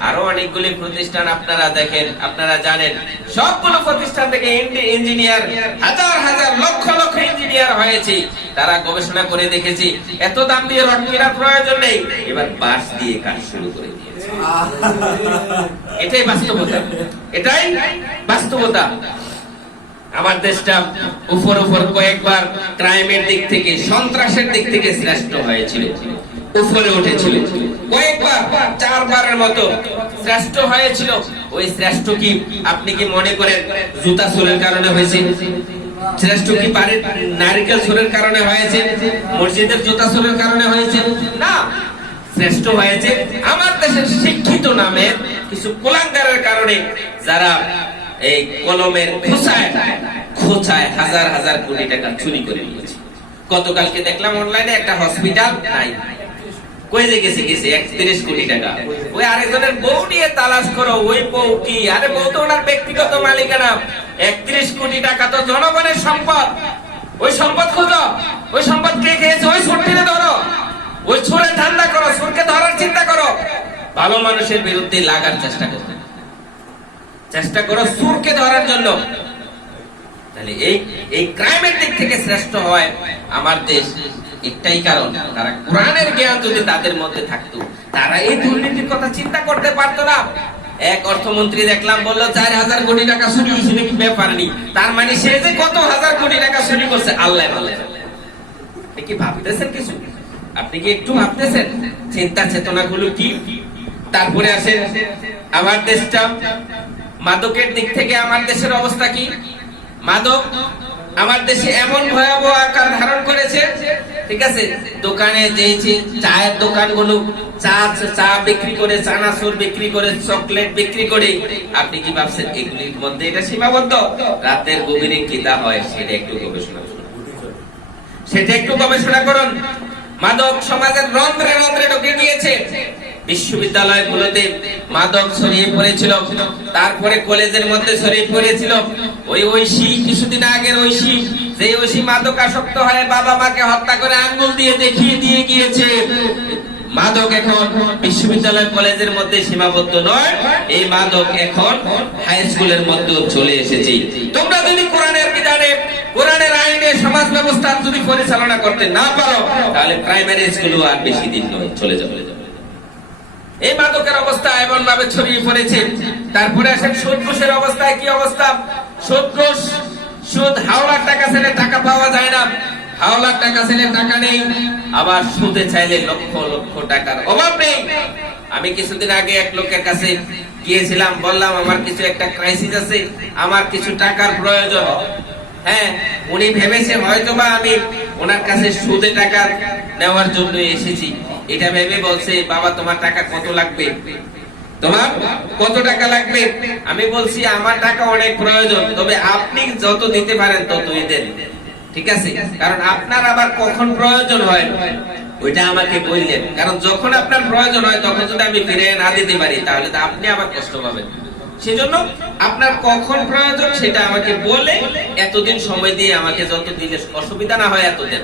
আরো অনেকগুলি প্রতিষ্ঠান আপনারা দেখেন, আপনারা জানেন। সবগুলো প্রতিষ্ঠান থেকে ইঞ্জিনিয়ার, হাজার হাজার লক্ষ লক্ষ ইঞ্জিনিয়ার হয়েছে। তারা গবেষণা করে দেখেছি এত দাম দিয়ে রড কেনার প্রয়োজন নেই, এবার বাঁশ দিয়ে কাজ শুরু করে দিয়েছে। এটাই বাস্তবতা, এটাই বাস্তবতা। আমার দেশটা উপর কয়েকবার ক্রাইমের দিক থেকে, সন্ত্রাসের দিক থেকে শ্রেষ্ঠ হয়েছিল, উপরে উঠেছিল কয়েকবার, 4 বারের মতো শ্রেষ্ঠ হয়েছিল। ওই শ্রেষ্ঠ কি আপনি কি মনে করেন জুতা চোরের কারণে হয়েছে? শ্রেষ্ঠ কি বাড়ির নারকেল চোরের কারণে হয়েছে? মসজিদের জুতা চোরের কারণে হয়েছে? না, শ্রেষ্ঠ হয়েছে আমার দেশের শিক্ষিত নামে কিছু কুলাঙ্গারের কারণে, যারা এই কলমের খোঁচায় হাজার হাজার কোটি টাকা চুরি করে নিয়েছে। গতকালকে দেখলাম অনলাইনে একটা হসপিটাল নাই, কই যে গেছে 31 কোটি টাকা। ওই আরেকজনের বউ নিয়ে তালাশ করো, ওই বউ কি? আরে বউ তো ওনার ব্যক্তিগত মালিকানা। 31 কোটি টাকা তো জনগণের সম্পদ। ওই সম্পদ খোঁজো, ওই সম্পদ কে খেয়েছে? ওই চোরটিকে ধরো, ওই চোরের ধান্দা করো, চোরকে ধরার চিন্তা করো। ভালো মানুষের বিরুদ্ধে লাগার চেষ্টা করো, চোরকে ধরার জন্য। তাহলে এই ক্রাইমের দিক থেকে শ্রেষ্ঠ হয় আমার দেশ, একটাই কারণ, তারা কোরআনের জ্ঞান যদি তাদের মধ্যে থাকতো, তারা এই দুর্নীতির কথা চিন্তা করতে পারতো না। এক অর্থমন্ত্রী দেখলাম বললো 4000 কোটি টাকা চুরি হয়েছে, ব্যাপার নেই। তার মানে সে যে কত হাজার কোটি টাকা চুরি করছে আল্লাহ ভালো। কি ভাবতেছেন কিছু? আপনি কি একটু ভাবতেছেন চিন্তা চেতনা গুলো কি? তারপরে আসে আমার দেশটা, মাদকের দিক থেকে আমার দেশের অবস্থা কি? মাদক আমার দেশে এমন ভয়াবহ আকার ধারণ করেছে, ঠিক আছে, দোকানে যে চায়ের দোকানগুলো চা বিক্রি করে, চানাচুর বিক্রি করে, চকলেট বিক্রি করে, আপনি কি ভাবছেন এগুলির মধ্যে এটা সীমাবদ্ধ? রাতের গভীরে কি তা হয় সেটা একটু গবেষণা করুন, সেটা একটু গবেষণা করুন। মাদক সমাজের রন্ধ্রে রন্ধ্রে ঢুকে গিয়েছে। বিশ্ববিদ্যালয়গুলোতে মাদক ছড়িয়ে পড়েছিল, তারপরে কলেজের মধ্যে ছড়িয়ে পড়েছিল। ওই ঐশী, কিছুদিন আগের ঐশী, যে ঐশী মাদক আসক্ত হয়ে বাবা মাকে হত্যা করে আঙ্গুল দিয়ে দেখিয়ে দিয়ে গিয়েছে। মাদক এখন বিশ্ববিদ্যালয় কলেজের মধ্যে সীমাবদ্ধ নয়, এই মাদক এখন হাই স্কুলের মধ্যেও চলে এসেছে। তোমরা যদি কোরআনের বিধানে, কোরআনের আইনে সমাজ ব্যবস্থা যদি পরিচালনা করতে না পারো, তাহলে প্রাইমারি স্কুলও আর বেশি দিন নয়, চলে যাবে। এই মাদকের অবস্থা এমন ভাবে ছড়িয়ে পড়েছে। তারপরে আসেন সুদ ঘুষের অবস্থায় কি অবস্থা? সুদ হাওলার টাকা ছেলে টাকা পাওয়া যায় না, হাওলার টাকা ছেলে টাকা নেই, আবার সুদে চাইলে লক্ষ লক্ষ টাকার অভাব নেই। আমি কিছুদিন আগে এক লোকের কাছে গিয়েছিলাম, বললাম আমার কিছু একটা ক্রাইসিস আছে, আমার কিছু টাকার প্রয়োজন। হ্যাঁ, উনি ভেবেছে হয়তোবা আমি ওনার কাছে সুদে টাকা নেওয়ার জন্য এসেছি, এটা ভেবে বলছে বাবা তোমার টাকা কত লাগবে, তোমার কত টাকা লাগবে। আমি বলছি আমার টাকা অনেক প্রয়োজন, তবে আপনি যত দিতে পারেন ততই দেন, ঠিক আছে? কারণ আপনার আবার কখন প্রয়োজন হয় ওইটা আমাকে বললেন, কারণ যখন আপনার প্রয়োজন হয় তখন যদি আমি ফিরে না দিতে পারি তাহলে তো আপনি আবার কষ্ট পাবেন। সেজন্য আপনার কখন প্রয়োজন সেটা আমাকে বলে এতদিন সময় দিয়ে আমাকে যত দিলে অসুবিধা না হয় এত দেন।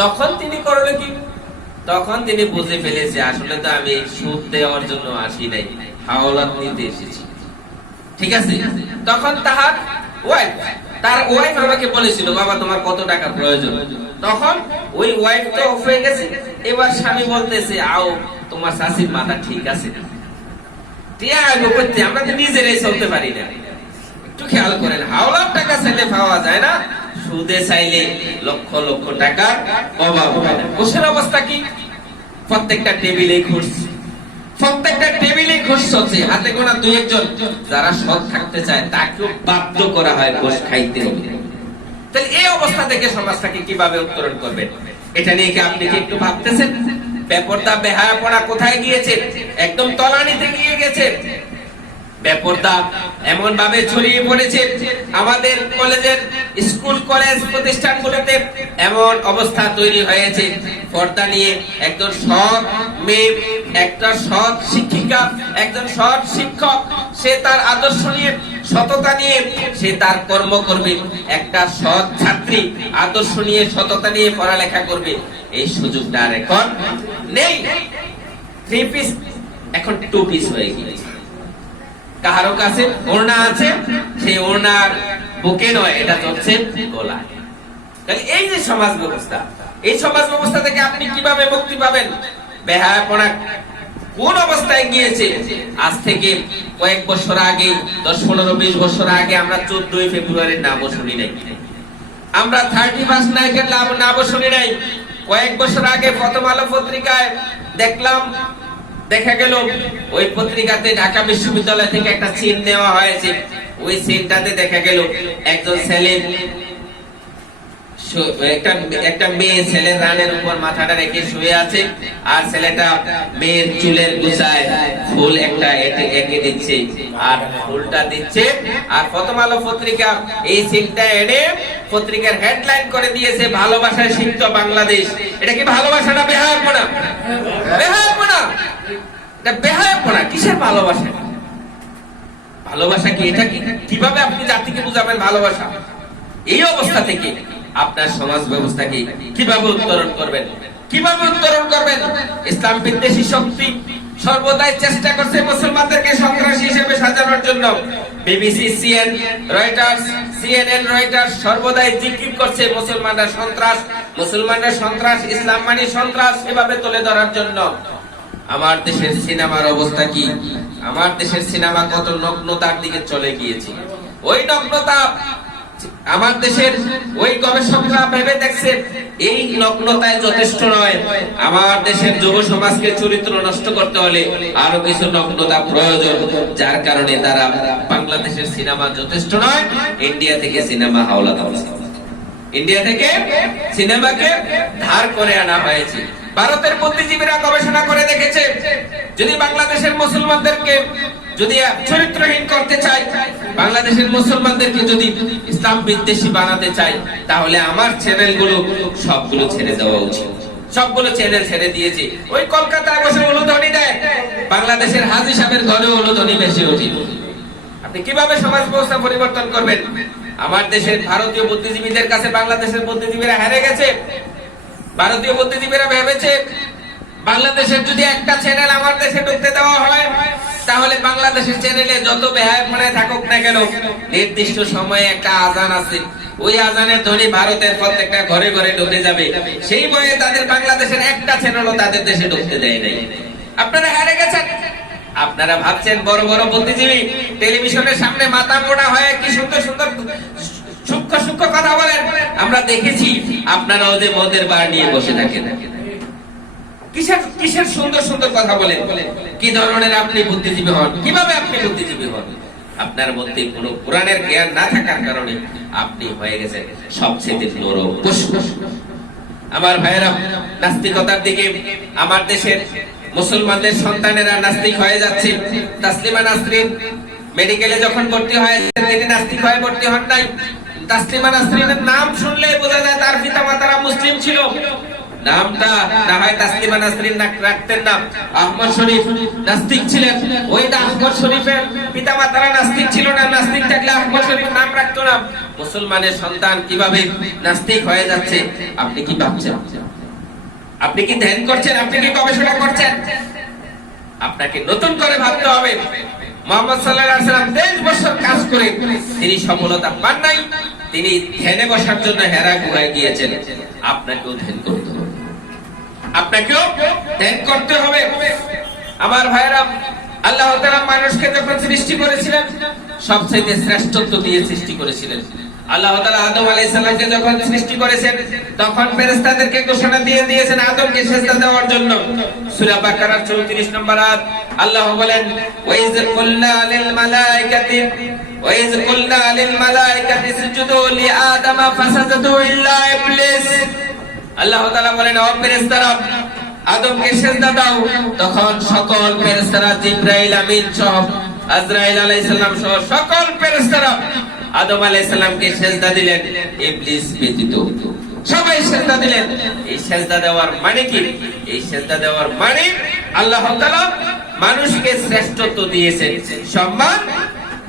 তখন তিনি করলে কি, তখন তিনি বুঝে ফেলেছে আসলে তো আমি সুদ দেওয়ার জন্য আসি নাই, হাওলাত নিতে এসেছি, ঠিক আছে? তখন তার ওয়াইফ আমাকে বলেছিল বাবা তোমার কত টাকা প্রয়োজন। তখন ওই ওয়াইফ তো অফ হয়ে গেছে, এবার স্বামী বলতেছে আও তোমার শাশুড়ির মাথা ঠিক আছে, আমরা তো নিজেরাই চলতে পারি না। একটু খেয়াল করেন, হাওলার টাকা চাইলে পাওয়া যায় না, সুদে চাইলে লক্ষ লক্ষ টাকার অভাব হয় না। ঘুষের অবস্থা কি? প্রত্যেকটা টেবিলে ঘুষ, প্রত্যেকটা টেবিলে ঘুষ চলছে। হাতে গোনা দুই একজন যারা সৎ থাকতে চায় তাকেও বাধ্য করা হয় ঘুষ খাইতে হবে। তাহলে এই অবস্থা থেকে সমাজটাকে কিভাবে উত্তরণ করবেন, এটা নিয়ে কি আপনি কি একটু ভাবতেছেন? বেপরদা বেহায়াপনা কোথায় গিয়েছে? একদম তলানিতে গিয়ে গেছে। বেপরদা এমন ভাবে ছড়িয়ে পড়েছে, আমাদের কলেজের স্কুল কলেজ প্রতিষ্ঠানগুলোতে এমন অবস্থা তৈরি হয়েছে, পর্দা নিয়ে একজন সৎ মেয়ে, একটা সৎ শিক্ষিকা, একজন সৎ শিক্ষক, সে তার আদর্শ নিয়ে, সততা নিয়ে সে তার কর্ম করবে। একটা সৎ ছাত্রী আদর্শ নিয়ে, সততা নিয়ে পড়ালেখা করবে, এই সুযোগটা আর এখন নেই। 3 পিস এখন 2 পিস হয়ে গিয়েছে। কারো কাছে ওড়না আছে, সেই ওড়নার বুকে নয়, এটা চলছে গলায়। তাহলে এই যে সমাজ ব্যবস্থা, এই সমাজ ব্যবস্থা থেকে আপনি কিভাবে মুক্তি পাবেন? বেহায়াপনা কোন অবস্থায় গিয়েছে? আজ থেকে কয়েক বছর আগে, 10, 15, 20 বছর আগে আমরা 14ই ফেব্রুয়ারির নামও শুনি নাই, আমরা 31 নাইটের নামও শুনি নাই। কয়েক বছর আগে প্রথম আলো পত্রিকায় দেখলাম, দেখা গেল ওই পত্রিকাতে ঢাকা বিশ্ববিদ্যালয় থেকে একটা সিন নেওয়া হয়েছে। ওই সিনটাতে দেখা গেল একজন ছেলে, একটা মেয়ে ছেলের রানের উপর মাথাটা রেখে শুয়ে আছে, আর ছেলেটা মেয়ের চুলের গুছায় ফুল একটা এঁকে দিচ্ছে, আর ফুলটা দিচ্ছে। আর প্রথম আলো পত্রিকা এই সিনটা এনে পত্রিকার হেডলাইন করে দিয়েছে ভালোবাসায় সিক্ত বাংলাদেশ। এটা কি ভালোবাসা না বেহায়াপনা? বেহায়াপনা, এটা বেহায়াপনা। কিসের ভালোবাসা? ভালোবাসা কি? এটা কি? কিভাবে আপনি জাতিকে বুঝাবেন ভালোবাসা? এই অবস্থা থেকে আপনার সমাজ ব্যবস্থাকে কিভাবে উত্তরণ করবেন? কিভাবে উত্তরণ করবেন? ইসলাম বিদ্বেষী শক্তি সর্বদাই চেষ্টা করছে মুসলমানদেরকে সন্ত্রাসী হিসেবে সাজানোর জন্য। বিবিসি, সিএনএন, রয়টার্স সর্বদাই জিকির করছে মুসলমানরা সন্ত্রাস, মুসলমানরা সন্ত্রাস, ইসলাম মানে সন্ত্রাস, এভাবে তুলে ধরার জন্য। আমার দেশের সিনেমার অবস্থা কি? আমার দেশের সিনেমা কত নগ্নতার দিকে চলে গিয়েছে। ওই নগ্নতা আমার দেশের ওই গবেষকরা ভেবে দেখছে এই নগ্নতায় যথেষ্ট নয়, আমার দেশের যুব সমাজকে চরিত্র নষ্ট করতে হলে আরো কিছু নগ্নতা প্রয়োজন। যার কারণে তারা বাংলাদেশের সিনেমা যথেষ্ট নয়, ইন্ডিয়া থেকে সিনেমা হাওলাত হয়েছে, ইন্ডিয়া থেকে সিনেমাকে ধার করে আনা হয়েছে। ভারতের বুদ্ধিজীবীরা গবেষণা করে দেখেছে যদি বাংলাদেশের মুসলমানদেরকে যদি চরিত্রহীন করতে চাই, বাংলাদেশের মুসলমানদেরকে যদি ইসলাম বিদ্বেষী বানাতে চাই, তাহলে আমার চ্যানেলগুলো সবগুলো ছেড়ে দেওয়া উচিত। সবগুলো চ্যানেল ছেড়ে দিয়েছে। ওই কলকাতায় বসে উলুধ্বনি দেয়, বাংলাদেশের হাজী সাহেবের ঘরে উলুধ্বনি বেশি ওঠে। আপনি কিভাবে সমাজ ব্যবস্থা পরিবর্তন করবেন? আমার দেশের ভারতীয় বুদ্ধিজীবীদের কাছে বাংলাদেশের বুদ্ধিজীবীরা হেরে গেছে। ভারতীয় বুদ্ধিজীবীরা ভেবেছে বাংলাদেশের যদি একটা চ্যানেল আমার দেশে ঢুকতে দেওয়া হয়, তাহলে বাংলাদেশের চ্যানেলে যত বেহায়াপনায় থাকুক না কেন, নির্দিষ্ট সময়ে একটা আজান আছে, ওই আজানের ধ্বনি ভারতের প্রত্যেকটা ঘরে ঘরে ঢুকে যাবে। সেই বয়ে তাদের বাংলাদেশের একটা চ্যানেলও তাদের দেশে ঢুকতে দেয় নাই। আপনারা হেরে গেছেন। আপনারা ভাবছেন বড় বড় বুদ্ধিজীবী টেলিভিশনের সামনে মাথা মোড়া হয়ে কি সুন্দর সুন্দর সূক্ষ্ম সূক্ষ্ম সূক্ষ্ম কথা বলেন। আমরা দেখেছি আপনারাও যে মদের বার নিয়ে বসে থাকেন, কিসের কিসের সুন্দর সুন্দর কথা বলেন। কি ধরনের আপনি বুদ্ধিজীবী হন, কিভাবে আপনি বুদ্ধিজীবী হন? আপনার মধ্যে কোনো কোরআনের জ্ঞান না থাকার কারণে আপনি হয়ে গেছেন সবচেয়ে নরক পশু। আমার ভাইয়েরা, নাস্তিকতার দিকে আমার দেশের মুসলমানদের সন্তানেরা নাস্তিক হয়ে যাচ্ছে। তাসলিমা নাসরিন মেডিকেলে যখন ভর্তি হয়েছে তিনি নাস্তিক হয়ে ভর্তি হন নাই। তাসলিমা নাসরিনের নাম শুনলে বোঝা যায় তার পিতামাতারা মুসলিম ছিল। নামটা না হয় তাসলিমা নাসরিন রাখতেন না, আহমদ শরীফ নাস্তিক ছিলেন। ওই আহমদ শরীফের পিতামাতারা নাস্তিক ছিল না, নাস্তিক থাকলে আহমদ শরীফ নাম রাখতো না। মুসলমানের সন্তান কিভাবে নাস্তিক হয়ে যাচ্ছে আপনি কি ভাবছেন? আপনি কি ধ্যান করছেন? আপনি কি গবেষণা করছেন? আপনাকে নতুন করে ভাবতে হবে। মুহাম্মদ সাল্লাল্লাহু আলাইহি ওয়াসাল্লাম 23 বছর কাজ করে তিনি সফলতা পান নাই। তিনি ধ্যানে বসার জন্য হেরা গুহায় গিয়েছেন। আপনাকেও ধ্যান করতে হবে, আপনাকেও ধ্যান করতে হবে। আমার ভাইরা, আল্লাহ তাআলা মানুষকে যখন সৃষ্টি করেছিলেন সবচেয়ে শ্রেষ্ঠত্ব দিয়ে সৃষ্টি করেছিলেন। আল্লাহ তাআলা আদম আলাইহিস সালামকে যখন সৃষ্টি করেছেন তখন ফেরেশতাদেরকে ঘোষণা দিয়ে দিয়েছেন আদমকে সিজদা দেওয়ার জন্য। সূরা বাকারার 34 নম্বর আয়াত আল্লাহ বলেন, ওয়াইজ কুলনা লিল মালাইকাতি ওয়াইজ কুলনা লিল মালাইকাতি ইসজুদু লিআদাম ফাসাজাদু ইল্লা ইবলিস। আল্লাহ তাআলা বলেন, ও ফেরেশতারা আদমকে সিজদা দাও। তখন সকল ফেরেশতারা জিবরাইল আমিন সহ আজরাইল আলাইহিস সালাম সহ সকল ফেরেশতারা আদম আলাইহিস সালামকে সিজদা দিলেন, ইবলিস ব্যতীত সবাই সিজদা দিলেন। এই সিজদা দেওয়ার মানে কি? এই সিজদা দেওয়ার মানে আল্লাহ তাআলা মানুষকে শ্রেষ্ঠত্ব দিয়েছেন, সম্মান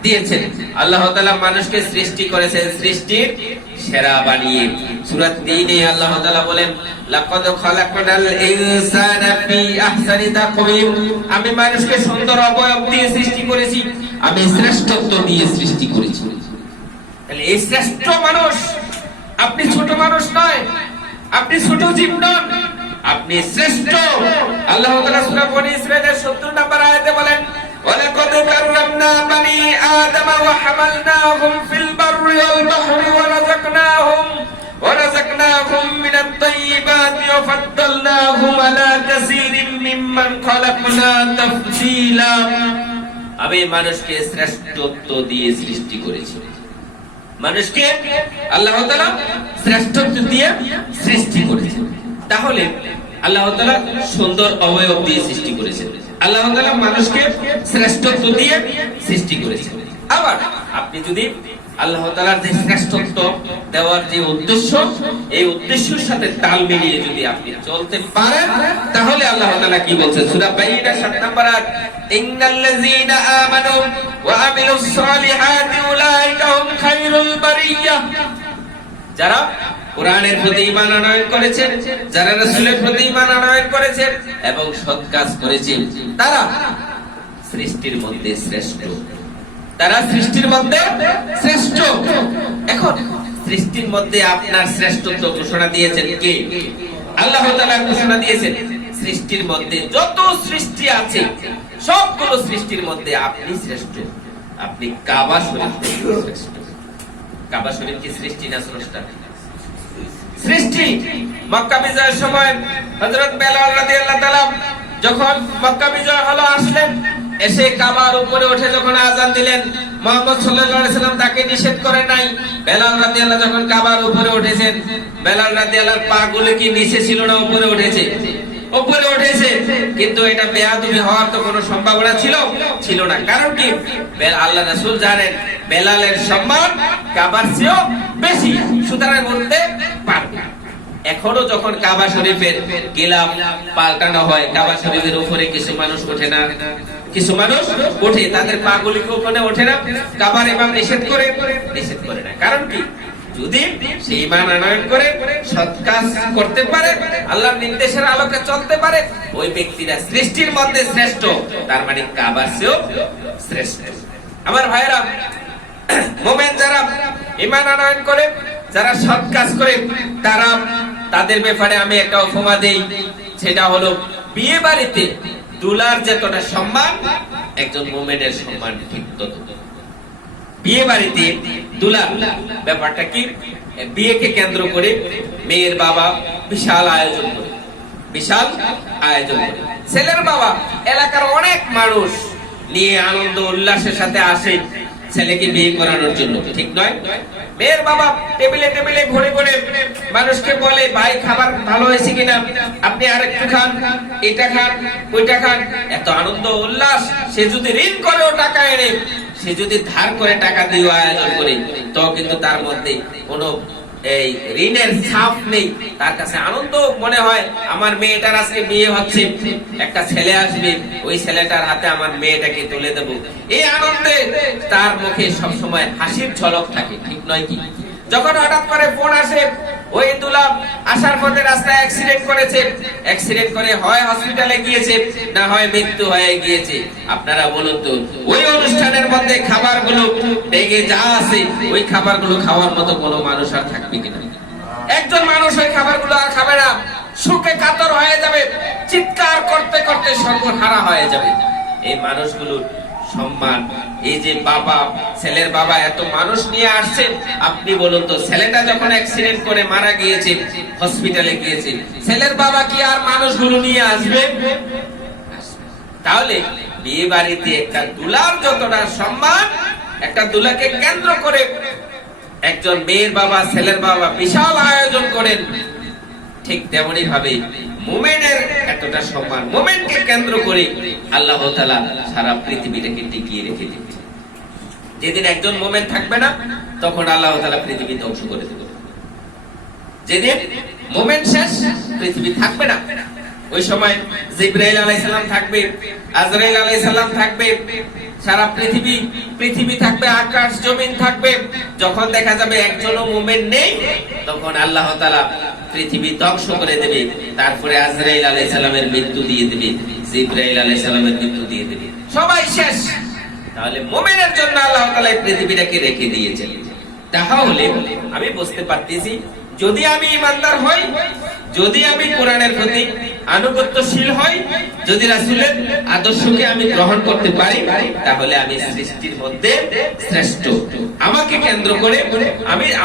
দিয়েছেন। আল্লাহ তাআলা মানুষকে সৃষ্টি করেছেন সৃষ্টির সেরা বানিয়ে। সূরা 3 এ আল্লাহ তাআলা বলেন, লাকাদ খালাকনাল ইনসানা ফি আহসানি তাকওয়িম। আমি মানুষকে সুন্দর অবয়ব দিয়ে সৃষ্টি করেছি, আমি শ্রেষ্ঠত্ব দিয়ে সৃষ্টি করেছি। তাহলে এই শ্রেষ্ঠ মানুষ, আপনি ছোট মানুষ নয়, আপনি ছোট জীব নন, আপনি শ্রেষ্ঠ। আল্লাহ তাআলা সূরা বনী ইসরাঈলের 70 নম্বর আয়াতে বলেন, ওয়ালাকাদ কাররামনা বানি আদম ওয়া হামালনাহুম ফিল বাররি ওয়াল বাহরি ওয়া রাযাকনাহুম মিনাত তাইয়্যিবাতি ওয়া ফাদ্দালনাহুম আলা কাসীরিম মিম্মান খালাকনা তাফসীলা। আমি মানুষকে শ্রেষ্ঠত্ব দিয়ে সৃষ্টি করেছি। মানুষকে আল্লাহ তাআলা শ্রেষ্ঠত্ব দিয়ে সৃষ্টি করেছেন। তাহলে আল্লাহ তাআলা সুন্দর অবয়ব দিয়ে সৃষ্টি করেছেন। আল্লাহ তাআলা মানুষকে শ্রেষ্ঠত্ব দিয়ে সৃষ্টি করেছেন। আবার আপনি যদি আল্লাহ তাআলার যে শ্রেষ্ঠত্ব দেওয়ার যে উদ্দেশ্য, এই উদ্দেশ্যের সাথে তাল মিলিয়ে যদি আপনি চলতে পারেন, তাহলে আল্লাহ তাআলা কি বলছেন? সূরা বাইয়িনা 7 নম্বর আয়াত, ইন্নাল্লাযীনা আমানু ওয়া আমিলুস সালিহাতি উলাইকা হুম খায়রুল বারিয়াহ। যারা কোরআনের প্রতি ঈমান আনয়ন করেছেন, যারা রাসূলের প্রতি ঈমান আনয়ন করেছেন এবং সৎ কাজ করেছেন, তারা সৃষ্টির মধ্যে শ্রেষ্ঠ। তারা সৃষ্টির মধ্যে শ্রেষ্ঠ। এখন সৃষ্টির মধ্যে আপনার শ্রেষ্ঠত্ব ঘোষণা দিয়েছেন কে? আল্লাহ তাআলা ঘোষণা দিয়েছেন। সৃষ্টির মধ্যে যত সৃষ্টি আছে সবগুলো সৃষ্টির মধ্যে আপনি শ্রেষ্ঠ। আপনি কাবা শরীফ শ্রেষ্ঠ। কাবা শরীফ কি সৃষ্টি না স্রষ্টা? সৃষ্টি। মক্কা বিজয়ের সময় হযরত বেলাল রাদিয়াল্লাহু তাআলা যখন মক্কা বিজয় হলো আসলেন, এসে কাবার উপরে উঠে যখন আযান দিলেন, মুহাম্মদ সাল্লাল্লাহু আলাইহি সাল্লাম তাকে নিষেধ করে নাই। বেলাল রাদিয়াল্লাহু যখন কাবার উপরে উঠেছেন, বেলাল রাদিয়াল্লাহর পা গুলো কি নিচে ছিল না উপরে উঠেছে? উপরে উঠেছে। কিন্তু এটা বেয়াদবি হওয়ার তো কোনো সম্ভাবনা ছিল না। কারণ কি? আল্লাহ রাসূল জানেন বেলালের সম্মান কাবার চেয়েও বেশি, সুতরাং উঠতে পারবে। এখনো যখন কাবা শরীফের গিলাফ পাল্টানো হয়, কাবা শরীফের উপরে কিছু মানুষ ওঠে না, কিছু মানুষ ওঠে, তাদের পা গুলি ওখানে ওঠে না। কাবার ইমাম নিষেধ করে না। কারণ কি? যদি সে ঈমান আনয়ন করে সৎ কাজ করতে পারে, আল্লাহর নির্দেশের আলোকে চলতে পারে, ওই ব্যক্তিরা সৃষ্টির মধ্যে শ্রেষ্ঠ। তার মানে কাবার চেয়েও শ্রেষ্ঠ। আমার ভাইরা, মুমিন যারা ঈমান আনয়ন করে, যারা সৎ কাজ করে, তারা তাদের ব্যাপারে আমি একটা উপমা দেই। সেটা হলো বিয়ে বাড়িতে দুলার যতটা সম্মান একজন মুমিনের সম্মান ঠিক তত। বিয়ে বাড়িতে দুলা ব্যাপারটা কি? বিয়েকে কেন্দ্র করে মেয়ের বাবা বিশাল আয়োজন করে, বিশাল আয়োজন করে। ছেলের বাবা এলাকার অনেক মানুষ নিয়ে আনন্দ উল্লাসের সাথে আসে ছেলেকে বিয়ে করানোর জন্য, ঠিক নয়? মেয়ের বাবা টেবিলে টেবিলে ঘুরে ঘুরে মানুষকে বলে, ভাই খাবার ভালো হয়েছে কিনা, আপনি আরেকটু খান, এটা খান, ওইটা খান। এত আনন্দ উল্লাস। সে যদি ঋণ করেও টাকা এনে, সে যদি ধার করে টাকা দিয়ে আয়োজন করে, তো কিন্তু তার মধ্যে কোনো এই ঋণের ছাপ নেই। তার কাছে আনন্দ মনে হয়, আমার মেয়েটার আজকে বিয়ে হচ্ছে, একটা ছেলে আসবে, ওই ছেলেটার হাতে আমার মেয়েটাকে তুলে দেব। এই আনন্দে তার মুখে সব সময় হাসির ঝলক থাকে, ঠিক নয় কি? যখন হঠাৎ করে ফোন আসে, ওই দুলা আসার পথে রাস্তায় অ্যাক্সিডেন্ট করেছে, অ্যাক্সিডেন্ট করে হয় হসপিটালে গিয়েছে, না হয় মৃত্যু হয়ে গিয়েছে, আপনারা বলুন তো ওই অনুষ্ঠানের মধ্যে খাবারগুলো টেগে যা আছে, ওই খাবারগুলো খাওয়ার মতো কোনো মানুষ আর থাকবে কিনা? একজন মানুষ ওই খাবারগুলো আর খাবে না, সুখে কাতর হয়ে যাবে, চিৎকার করতে করতে সর্বহারা হয়ে যাবে। এই মানুষগুলোর সম্মান, এই যে বাবা, ছেলের বাবা এত মানুষ নিয়ে আসছে, আপনি বলুন তো ছেলেটা যখন অ্যাক্সিডেন্ট করে মারা গিয়েছে, হসপিটালে গিয়েছে, ছেলের বাবা কি আর মানুষগুলো নিয়ে আসবে? তাহলে বিয়ে বাড়িতে একটা দুলার যতটা সম্মান, একটা দুলাকে কেন্দ্র করে একজন মেয়ের বাবা, ছেলের বাবা বিশাল আয়োজন করেন, ঠিক তেমনি ভাবে মুমিনের এতটা সম্মান, মুমিনকে কেন্দ্র করে আল্লাহ তাআলা সারা পৃথিবীটাকে টিকিয়ে রেখে দিচ্ছেন। যেদিন একজন মুমিন থাকবে না, তখন আল্লাহ তাআলা পৃথিবী ধ্বংস করে দেবে। যেদিন মুমিন শেষ, পৃথিবী থাকবে না। ওই সময় জিবরাইল আলাইহিস সালাম থাকবে, আজরাইল আলাইহিস সালাম থাকবে, সারা পৃথিবী থাকবে, আকাশ জমিন থাকবে। যখন দেখা যাবে একজনও মুমিন নেই, তখন আল্লাহ তাআলা পৃথিবী ধ্বংস করে দেবে। তারপরে আজরাইল আলাইহিস সালামের মৃত্যু দিয়ে দেবে, জিবরাইল আলাইহিস সালামের মৃত্যু দিয়ে দেবে, সবাই শেষ। তাহলে মুমিনের জন্য আল্লাহ তাআলা পৃথিবীটাকে রেখে দিয়েছেন। তাহলে আমি বুঝতে পারতেছি, যদি আমি ইমানদার হই, যদি আমি কোরআনের প্রতি আনুগত্যশীল হই, যদি রাসূলের আদর্শকে আমি গ্রহণ করতে পারি, তাহলে আমি সৃষ্টির মধ্যে শ্রেষ্ঠ। আমাকে কেন্দ্র করে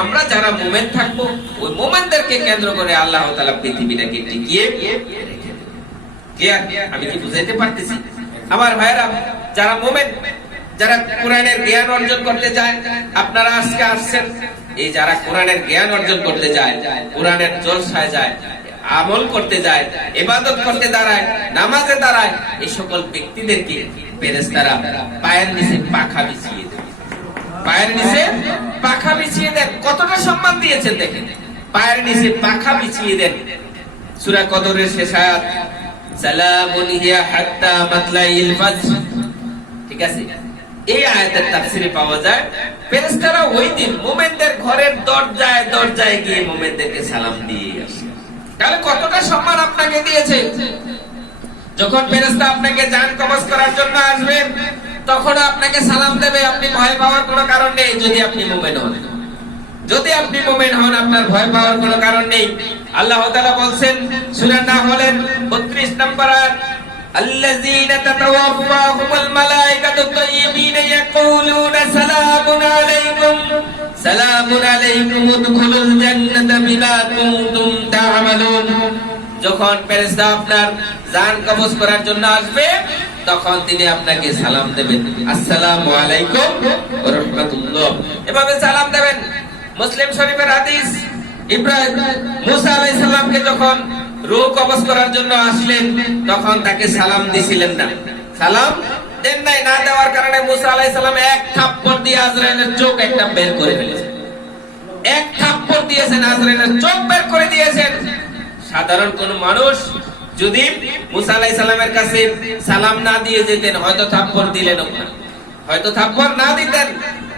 আমরা যারা মুমিন থাকব, ওই মুমিনদেরকে কেন্দ্র করে আল্লাহ তাআলা পৃথিবীটাকে টিকিয়ে রেখে দেবেন। কি আমি কি বুঝাইতে পারতেছি? আমার ভাইরা যারা মুমিন, যারা কোরআনের জ্ঞান অর্জন করতে চায়, আপনারা আজকে আসছেন, এই যারা কোরআনের জ্ঞান অর্জন করতে যায়, কোরআনের জলসায় যায়, আমল করতে যায়, ইবাদত করতে দাঁড়ায়, নামাজে দাঁড়ায়, এই সকল ব্যক্তিদেরকে ফেরেশতারা পায়ের নিচে পাখা বিছিয়ে দেয়। পায়ের নিচে পাখা বিছিয়ে দেন। কতটা সম্মান দিয়েছেন দেখেন, পায়ের নিচে পাখা বিছিয়ে দেন। সূরা কদরের শেষ আয়াত, সালামুন হিয়া হাত্তা মাতলাইল ফাজর, ঠিক আছে? এই আয়াতের তাফসীরে পাওয়া যায়, ফেরেশতারা ওই দিন মুমিনদের ঘরের দরজায় দরজায় গিয়ে মুমিনদেরকে সালাম দিয়ে আসে। তাহলে কতটা সম্মান আপনাকে দিয়েছে। যখন ফেরেশতা আপনাকে জান কবজ করার জন্য আসবে, তখন আপনাকে সালাম দেবে, আপনি ভয় পাওয়ার কোনো কারণ নেই। যদি আপনি মুমিন হন, যদি আপনি মুমিন হন, আপনার ভয় পাওয়ার কোনো কারণ নেই। আল্লাহ তাআলা বলছেন সূরা নাহলের 32 নম্বর আয়াত, আল্লাযীনা তাতাওয়াফাহুমুল মালায়েকাতু তাইয়্যিবিনা ইয়াকুলুনা সালামুন আলাইকুম, সালামুন আলাইকুম উদখুলুল জান্নাতা বিমা কুনতুম তা'মালুন। যখন ফেরেশতা আপনার জান কবজ করার জন্য আসবে, তখন তিনি আপনাকে সালাম দেবেন, আসসালামু আলাইকুম ওয়া রাহমাতুল্লাহ, এভাবে সালাম দেবেন। মুসলিম শরীফের হাদিস, ইব্রাহিম মুসা আলাইহিস সালামকে যখন রূহ কবজ করার জন্য আসলেন, তখন তাকে সালাম দিছিলেন না, সালাম দেন নাই। না দেওয়ার কারণে মুসা আলাইহিস সালাম এক থাপ্পড় দিয়ে আজরাইলের চোখ একটা বের করে ফেলেছেন। এক থাপ্পড় দিয়েছেন, আজরাইলের চোখ বের করে দিয়েছেন। সাধারণ কোন মানুষ যদি মুসা আলাইহিস সালামের কাছে সালাম না দিয়ে যেতেন, হয়তো থাপ্পড় দিলেন না, হয়তো থাপ্পড় না দিতেন।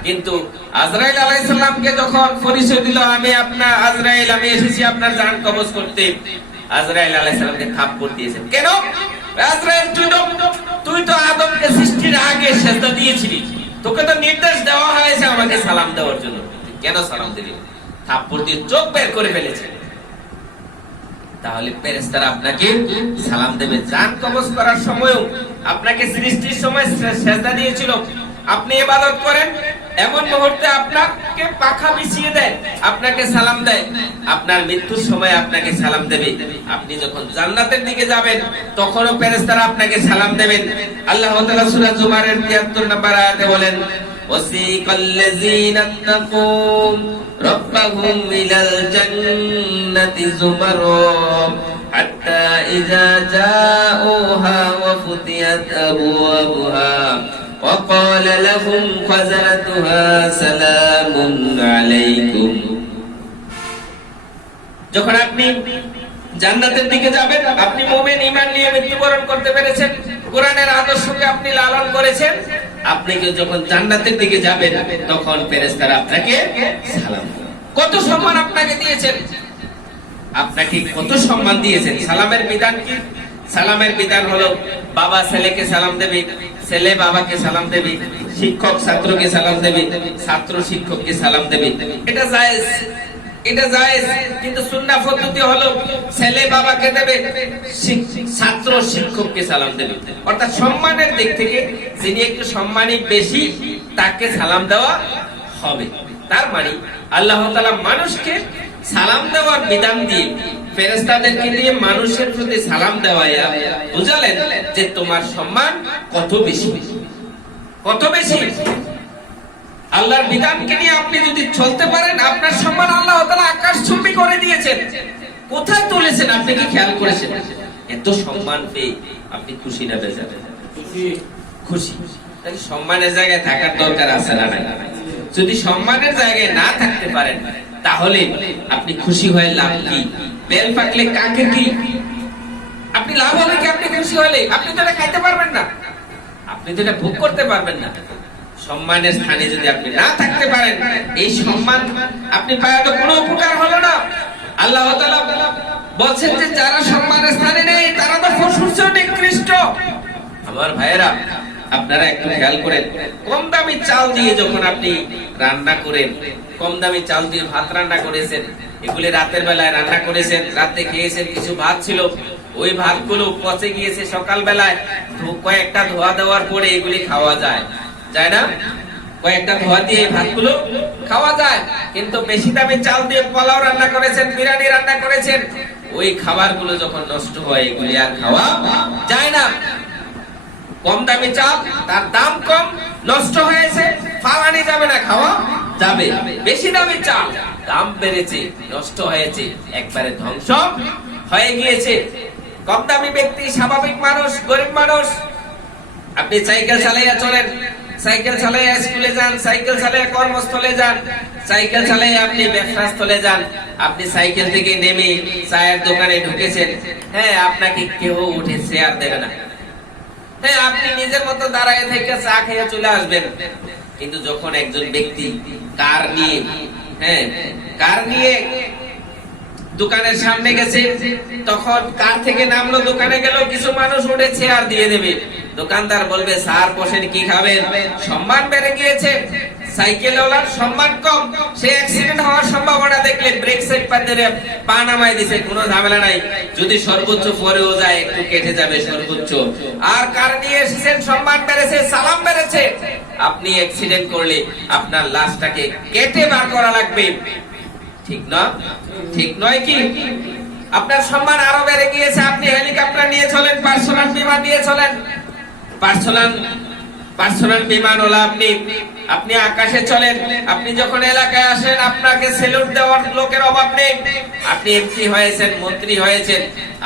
কিন্তু আজরাইল আলাইহিস সালামকে যখন পরিচয় দিল, আমি আপনার আজরাইল, আমি এসেছি আপনার জান কবজ করতে, আজরাইল আলাইহিস সালামকে থাপ্পড় দিয়েছেন। কেন? আজরাইল, তুই তো আদমকে সৃষ্টির আগে সেজদা দিয়েছিলি, তোকে তো নির্দেশ দেওয়া হয়েছে আমাকে সালাম দেওয়ার জন্য, কেন সালাম দিলি? থাপ্পড় দিয়ে চোখ বের করে ফেলেছে। তাহলে ফেরেশতারা আপনাকে সালাম দেবে। জান কবজ করার সময়ও আপনাকে সৃষ্টির সময় সেজদা দিয়েছিল, আপনি ইবাদত করেন, এমন মুহূর্তে আপনাকে পাখা বিছিয়ে দেয়, আপনাকে সালাম দেয়, আপনার মৃত্যুর সময় আপনাকে সালাম দেবে। আপনি যখন জান্নাতের দিকে যাবেন তখনও ফেরেশতারা আপনাকে সালাম দেবেন। আল্লাহ তাআলা সূরা জুমারের 73 নম্বর আয়াতে বলেন, ওয়াসিকাল্লাযীনা তাকু রাব্বাহুম ইলাল জান্নাতি যুমারুম হাত্তা ইযা জাউহা ওয়া ফুতিয়াত আবওয়াবুহা وقال لهم خزنتها سلام عليكم। যখন আপনি জান্নাতের দিকে যাবেন, আপনি মুমিন ঈমান নিয়ে মৃত্যুবরণ করতে পেরেছেন, কোরআনের আদর্শকে আপনি লালন করেছেন, আপনি যখন জান্নাতের দিকে যাবেন তখন ফেরেশতারা আপনাকে সালাম দেবে। কত সম্মান আপনাকে দিয়েছেন, আপনাকে কত সম্মান দিয়েছেন। সালামের বিধান কি? সালামের বিধান হলো বাবা ছেলেকে সালাম দেবে, ছেলে বাবাকে সালাম দেবে, শিক্ষক ছাত্রকে সালাম দেবে, ছাত্র শিক্ষককে সালাম দেবে। এটা জায়েজ, এটা জায়েজ। কিন্তু সুন্নাহ পদ্ধতি হলো ছেলে বাবাকে দেবে, ছাত্র শিক্ষককে সালাম দেবে। অর্থাৎ সম্মানের দিক থেকে যিনি একটু সম্মানী বেশি তাকে সালাম দেওয়া হবে। তার মানে আল্লাহ তাআলা মানুষকে সালাম দেওয়ার বিধান দিয়ে ফেরেশতাদেরকে দিয়ে মানুষের প্রতি সালাম দেওয়ায়া বুঝালেন যে তোমার সম্মান কত বেশি, কত বেশি। আল্লাহর বিধানকে নিয়ে আপনি যদি চলতে পারেন, আপনার সম্মান আল্লাহ তাআলা আকাশচুম্বী করে দিয়েছেন। কোথায় তুলেছেন আপনি কি খেয়াল করেছেন? এত সম্মান পেয়ে আপনি খুশি না বেজার? খুশি। তাহলে সম্মানের জায়গায় থাকার দরকার আছে না নাই? যদি সম্মানের জায়গায় না থাকতে পারেন তাহলে আপনি খুশি হয়ে লাভ কি? বেল পাকলে কাকে কি? আপনি লাভ হবে কি আপনি খুশি হলে? আপনি তো এটা খাইতে পারবেন না, আপনি তো এটা ভোগ করতে পারবেন না। সম্মানের স্থানে যদি আপনি না থাকতে পারেন, এই সম্মান আপনি পাওয়া তো কোনো উপকার হলো না। আল্লাহ তাআলা বলছেন যে যারা সম্মানের স্থানে নেই তারা তো পশুর চেয়ে নিকৃষ্ট। আমার ভাইয়েরা, আপনারা একটু খেয়াল করেন, কম দামি চাল দিয়ে যখন আপনি রান্না করেন, কম দামি চাল দিয়ে ভাত রান্না করেছেন, এগুলি রাতের বেলায় রান্না করেছেন, রাতে খেয়েছেন, কিছু ভাত ছিল, ওই ভাতগুলো পচে গিয়েছে সকাল বেলায়, কয়েকটা ধোয়া দেওয়ার পরে এগুলি খাওয়া যায়, যায় না? কয়েকটা ধোয়া দিয়ে এই ভাতগুলো খাওয়া যায়। কিন্তু বেশি দামি চাল দিয়ে পোলাও রান্না করেছেন, বিরিয়ানি রান্না করেছেন, ওই খাবারগুলো যখন নষ্ট হয় এগুলি আর খাওয়া যায় না। কম দামি চাল, তার দাম কম, নষ্ট হয়েছে, ফালানি যাবে না, খাওয়া যাবে। বেশি দামি চাল, দাম বেড়েছে, নষ্ট হয়েছে, একবারে ধ্বংস হয়ে গিয়েছে। কম দামি ব্যক্তি, স্বাভাবিক মানুষ, গরিব মানুষ, আপনি সাইকেল চালাইয়া চলেন, সাইকেল চালাইয়া স্কুলে যান, সাইকেল চালাইয়া কর্মস্থলে যান, সাইকেল চালাইয়া আপনি ব্যবসাস্থলে যান, আপনি সাইকেল থেকে নেমে চায়ের দোকানে ঢুকেছেন, হ্যাঁ, আপনাকে কেউ উঠে চেয়ার দেবে না, হ্যাঁ, আপনি নিজের মতো দাঁড়ায় থেকে চা খেয়ে চলে আসবেন। কিন্তু যখন একজন ব্যক্তি কার নিয়ে, হ্যাঁ, কার নিয়ে দোকানের সামনে গেছে, তখন কার থেকে নামলো, দোকানে গেল, কিছু মানুষ উঠে চেয়ার দিয়ে দেবে, দোকানদার বলবে স্যার বসেন, কি খাবেন? সম্মান বেড়ে গিয়েছে। সাইকেলওয়ালার সম্মান কম, সে অ্যাক্সিডেন্ট হওয়ার সম্ভাবনা দেখলে ব্রেক সেট পারে পা নামাই দিছে, কোনো ঝামেলা নাই, যদি সর্বোচ্চ পরেও যায় একটু কেটে যাবে সর্বোচ্চ। আর কার নিয়ে এসেছেন, সম্মান বেড়েছে, সালাম বেড়েছে, আপনি অ্যাক্সিডেন্ট করলে আপনার লাশটাকে কেটে বার করা লাগবে, ঠিক না? ঠিক নয় কি? আপনার সম্মান আরো বেড়ে গিয়েছে, আপনি হেলিকপ্টার নিয়ে চলেন, পার্সোনাল বিমান নিয়ে চলেন, পার্সোনাল বিমান হলো আপনি আকাশে চলেন, আপনি যখন এলাকায় আসেন আপনাকে সেলুট দেওয়ার লোকের অভাব নেই, আপনি এমপি হয়েছেন, মন্ত্রী হয়েছেন,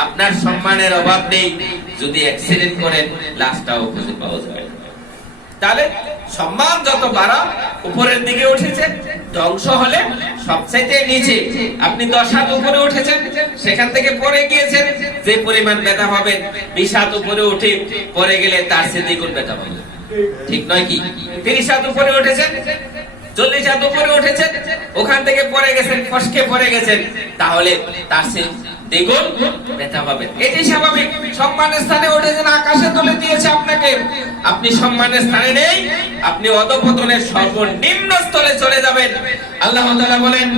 আপনার সম্মানের অভাব নেই। যদি অ্যাক্সিডেন্ট করেন লাশটাও খুঁজে পাওয়া যাবে। তাহলে সম্মান যত বাড়া উপরের দিকে উঠেছে, ধ্বংস হলে সবচাইতে নিচে। আপনি 10 হাত উপরে উঠেছেন, সেখান থেকে পড়ে গিয়েছেন, যে পরিমাণ ব্যথা পাবেন 20 হাত উপরে উঠে পড়ে গেলে তার চেয়ে দ্বিগুণ ব্যথা পাবেন, ঠিক নয় কি? 30 হাত উপরে উঠেছেন, 40 হাত উপরে উঠেছেন, ওখান থেকে পড়ে গেছেন, ফসকে পড়ে গেছেন, তাহলে তার চেয়ে দ্বিগুণ ব্যথা পাবেন। এটি স্বাভাবিক। সম্মানের স্থানে উঠেছেন, আকাশে তুলে দিয়েছে আপনাকে, আপনি সম্মানের স্থানে নেই, আপনি অধঃপতনের সর্বনিম্ন স্থলে চলে যাবেন। আল্লাহ তাআলা বলেন,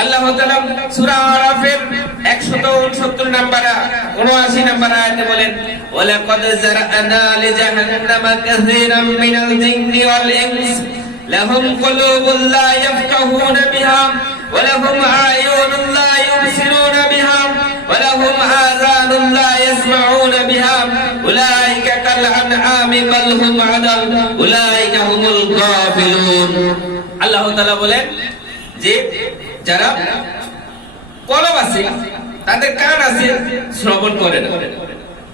আল্লাহ তাআলা সূরা আরাফের 169 নম্বর 79 নম্বর আয়াতে বলেন, ওয়ালাকাদ জারআনা লিজাহান্নামা কাসীরাম মিনাল জিন্নি ওয়াল ইনস লাহুম কুলুবুন লা ইয়াফকাহুনা বিহা ওয়া লাহুম আ'য়ুনুন লা ইউবসিরুনা বিহা ওয়া লাহুম আযানুন লা ইয়াসমাউনা বিহা উলাইকা কাল আনআমি বাল হুম আদাল উলাইকা হুমুল গাফিলুন। আল্লাহ তাআলা বলেন যে যারা কলব আছে, তাদের কান আছে, শ্রবণ করে না,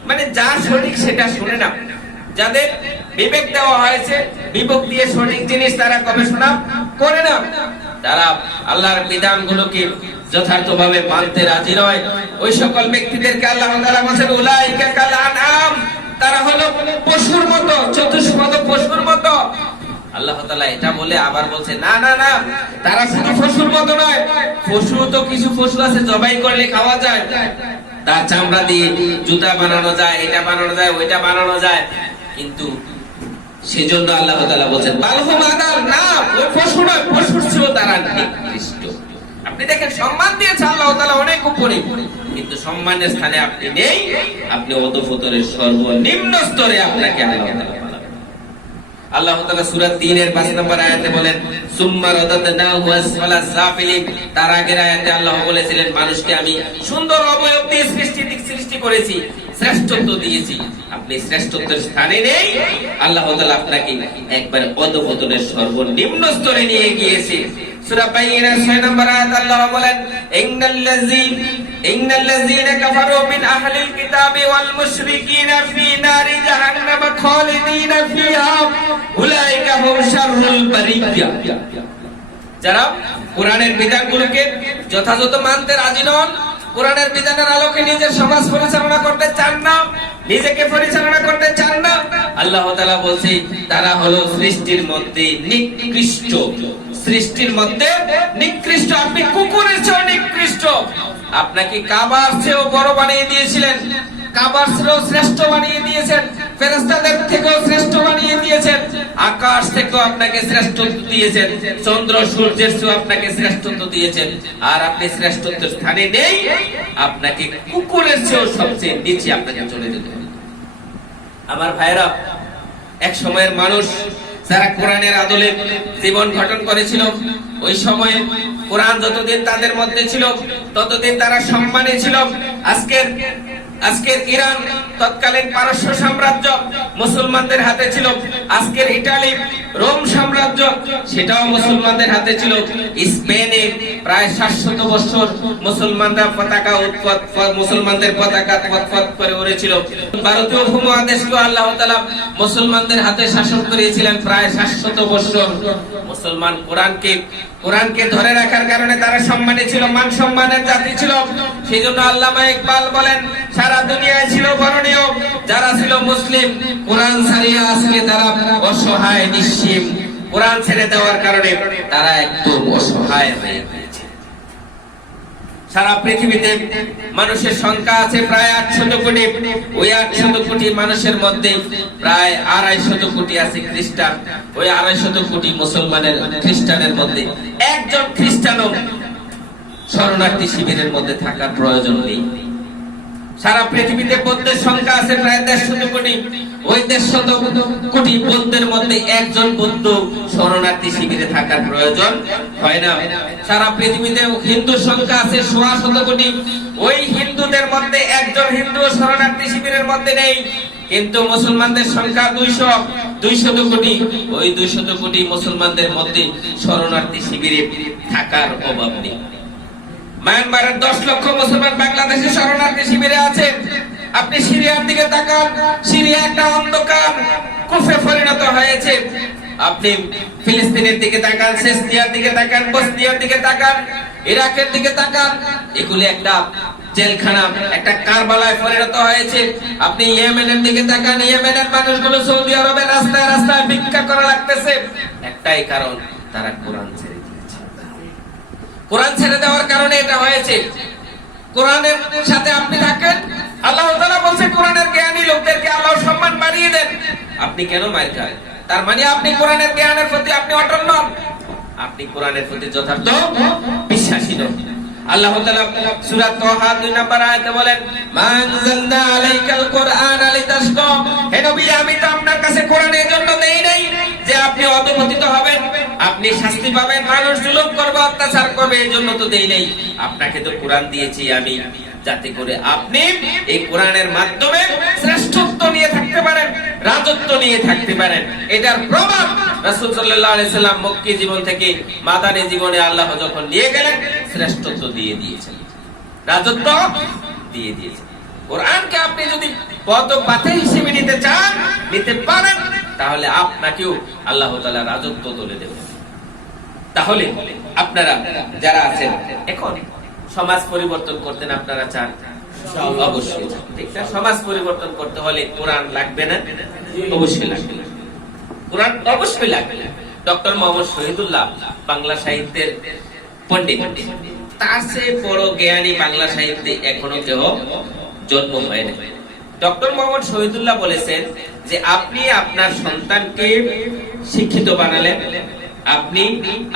মানে যা সঠিক সেটা শুনে না। যাদের বিবেক দেওয়া হয়েছে, বিবেক দিয়ে সঠিক জিনিস তারা গবেষণা করে না, তারা আল্লাহর বিধানগুলোকে যথার্থভাবে মানতে রাজি নয়, ওই সকল ব্যক্তিদেরকে আল্লাহ তাআলা বলেন উলাইকা কাল আনআম, তারা হলো পশুর মতো, চতুষ্পদ পশুর মতো। আল্লাহ তাআলা এটা বলে আবার বলছে না না না, তারা শুধু পশুর মতো নয়, পশু তো কিছু পশু আছে জবাই করলে খাওয়া যায়, তার চামড়া দিয়ে জুতা বানানো যায়, এটা বানানো যায়, ওইটা বানানো যায়, কিন্তু সেজন্য আল্লাহ তাআলা বলেন বালহুম আদাল, না ওই পশু নয়, পশুর চেয়েও তারা নিকৃষ্ট। আপনি দেখেন সম্মান দিয়েছে আল্লাহ তাআলা অনেক উপরে, কিন্তু সম্মানের স্থানে আপনি নেই, আপনি অধঃপতনের সর্বনিম্ন স্তরে আপনাকে আল্লাহ তাআলা সূরা 3 এর 5 নম্বর আয়াতে বলেন সুম্মা রাদাদনাহু আসফালা সাফিলিন। তার আগের আয়াতে আল্লাহ বলেছিলেন মানুষকে আমি সুন্দর অবয়ব দিয়ে সৃষ্টি করেছি, শ্রেষ্ঠত্ব দিয়েছি, আপনি শ্রেষ্ঠত্বের স্থানে নেই, আল্লাহ তাআলা আপনাকে একবার অধঃপতনের সর্বনিম্ন স্তরে নিয়ে গিয়েছে। সূরা বাইয়িনা 6 নম্বর আয়াত আল্লাহ বলেন ইন্নাল্লাযীনা কাফারু মিন আহলিল কিতাবি ওয়াল মুশরিকিনা ফি নারি জাহান্নাম খালিদিনা ফিহা উলাইকা হুম শাররুল বারিয়া। যারা কোরআনের বিধানগুলোকে যথাযথ মানতে রাজি নন, কোরআনের বিধানের আলোকে নিজের সমাজ পরিচালনা করতে চান না, নিজেকে পরিচালনা করতে চান না, আল্লাহ তাআলা বলছে তারা হলো সৃষ্টির মধ্যে নিকৃষ্ট, সৃষ্টির মধ্যে নিকৃষ্ট। আপনি কুকুরের চেয়েও নিকৃষ্ট। আপনাকে কাবার চেয়েও বড় বানিয়ে দিয়েছিলেন, কাবার চেয়েও শ্রেষ্ঠ বানিয়ে দিয়েছেন, ফেরেশতাদের থেকেও শ্রেষ্ঠ বানিয়ে দিয়েছেন, আকাশ থেকেও আপনাকে শ্রেষ্ঠত্ব দিয়েছেন, চন্দ্র সূর্যের চেয়েও আপনাকে শ্রেষ্ঠত্ব দিয়েছেন, আর আপনি শ্রেষ্ঠত্বের স্থানে নেই, আপনাকে কুকুরের চেয়েও সবচেয়ে নিচে আপনাকে চলে যেতে হবে। আমার ভাইরা, এক সময়ের মানুষ যারা কোরআনের আদলে জীবন গঠন করেছিল, ওই সময়ে কোরআন যতদিন তাদের মধ্যে ছিল ততদিন তারা সম্মানে ছিল। আজকের ইরান, তৎকালীন পারস্য সাম্রাজ্য মুসলমানদের হাতে ছিল, আজকের ইতালি, রোম সাম্রাজ্য সেটাও মুসলমানদের হাতে ছিল, স্পেনে প্রায় 700 বছর মুসলমানরা মুসলমানদের পতাকা পথ করে উড়েছিল। ভারতীয় উপমহাদেশকে আল্লাহ তাআলা মুসলমানদের হাতে শাসন করিয়েছিলেন প্রায় 700 বছর। মুসলমান কোরআনকে ধরে রাখার কারণে তারা সম্মানী ছিল, মান সম্মানের জাতি ছিল। সেজন্য আল্লামা ইকবাল বলেন সারা দুনিয়ায় ছিল বরণীয় যারা ছিল মুসলিম, কোরআন ছাড়িয়ে আজকে তারা অসহায় নিঃস্ব। কোরআন ছেড়ে দেওয়ার কারণে তারা একদম অসহায় হয়ে গেছে। সারা পৃথিবীতে মানুষের সংখ্যা আছে প্রায় 800 কোটি। ওই 800 কোটি মানুষের মধ্যে প্রায় 250 কোটি আছে খ্রিস্টান। ওই 250 কোটি মুসলমানের খ্রিস্টানের মধ্যে একজন খ্রিস্টানও শরণার্থী শিবিরের মধ্যে থাকার প্রয়োজন নেই। সারা পৃথিবীতে বৌদ্ধের সংখ্যা আছে প্রায় 150 কোটি। ওই 150 কোটি বৌদ্ধের মধ্যে একজন বৌদ্ধ শরণার্থী শিবিরে থাকার প্রয়োজন হয় না। সারা পৃথিবীতে হিন্দুর সংখ্যা আছে 100 কোটি। ওই হিন্দুদের মধ্যে একজন হিন্দু শরণার্থী শিবিরের মধ্যে নেই। কিন্তু মুসলমানদের সংখ্যা 200 কোটি। ওই 200 কোটি মুসলমানদের মধ্যে শরণার্থী শিবিরে থাকার অভাব নেই। মায়ানমারের 10 লক্ষ মুসলমান বাংলাদেশে শরণার্থী শিবিরে আছে। আপনি সিরিয়ার দিকে তাকান, সিরিয়া একটা অন্ধকার কুফে পরিণত হয়েছে। আপনি ফিলিস্তিনের দিকে তাকান, চেচনিয়ার দিকে তাকান, বসনিয়ার দিকে তাকান, ইরাকের দিকে তাকান, এগুলি একটা জেলখানা, একটা কারবালায় পরিণত হয়েছে। আপনি ইয়েমেনের দিকে তাকান, ইয়েমেনের মানুষগুলো সৌদি আরবে রাস্তায় রাস্তায় ভিক্ষা করা লাগতেছে। একটাই কারণ, তারা কোরআন ছেড়ে দিয়েছে। কোরআন ছেড়ে দেওয়ার কারণে এটা হয়েছে। কোরআনের সাথে আপনি থাকেন, আল্লাহ তাআলা বলছে কোরআনের জ্ঞানী লোকদেরকে আল্লাহ সম্মান বাড়িয়ে দেন। আপনি কেন মার খান? তার মানে আপনি কোরআনের জ্ঞানের প্রতি আপনি অটল নন, আপনি কোরআনের প্রতি যথার্থ বিশ্বাসী নন। আল্লাহ তাআলা সূরা তাহা 2 নম্বর আয়াতে বলেন মানজালনা আলাইকাল কুরআন লিতাশকা। হে নবী, আমি তো আপনার কাছে কোরআন এর জন্য দেই নাই যে আপনি অধঃপতিত হবেন, আপনি শাস্তি পাবেন, মানুষ জুলুম করবে, অত্যাচার করবে, এই জন্য তো দেই নাই। আপনাকে তো কোরআন দিয়েছি আমি, যাতে করে আপনি এই কোরআনের মাধ্যমে শ্রেষ্ঠত্ব নিয়ে থাকতে পারেন, রাজত্ব নিয়ে থাকতে পারেন। এটার প্রমাণ রাসূল সাল্লাল্লাহু আলাইহি সাল্লাম মক্কি জীবন থেকে মাদানী জীবনে আল্লাহ যখন নিয়ে গেলেন, শ্রেষ্ঠত্ব দিয়ে দিয়েছেন, রাজত্ব দিয়ে দিয়েছেন। কোরআনকে আপনি যদি পদপাথে হিসেবে নিতে চান, নিতে পারেন, তাহলে আপনাকেও আল্লাহ তাআলা রাজত্ব তুলে দেবেন। তাহলে আপনারা যারা আছেন এখন সমাজ পরিবর্তন করতেন, আপনারা চান? অবশ্যই। ঠিক না? সমাজ পরিবর্তন করতে হলে কোরআন লাগবে না? অবশ্যই লাগবে, কোরআন অবশ্যই লাগবে। ডক্টর মোহাম্মদ শহীদুল্লাহ বাংলা সাহিত্যের পণ্ডিত, তার চেয়ে বড় জ্ঞানী বাংলা সাহিত্যে এখনো কেউ জন্ম হয়নি। ডক্টর মোহাম্মদ শহীদুল্লাহ বলেছেন যে আপনি আপনার সন্তানকে শিক্ষিত বানালেন, আপনি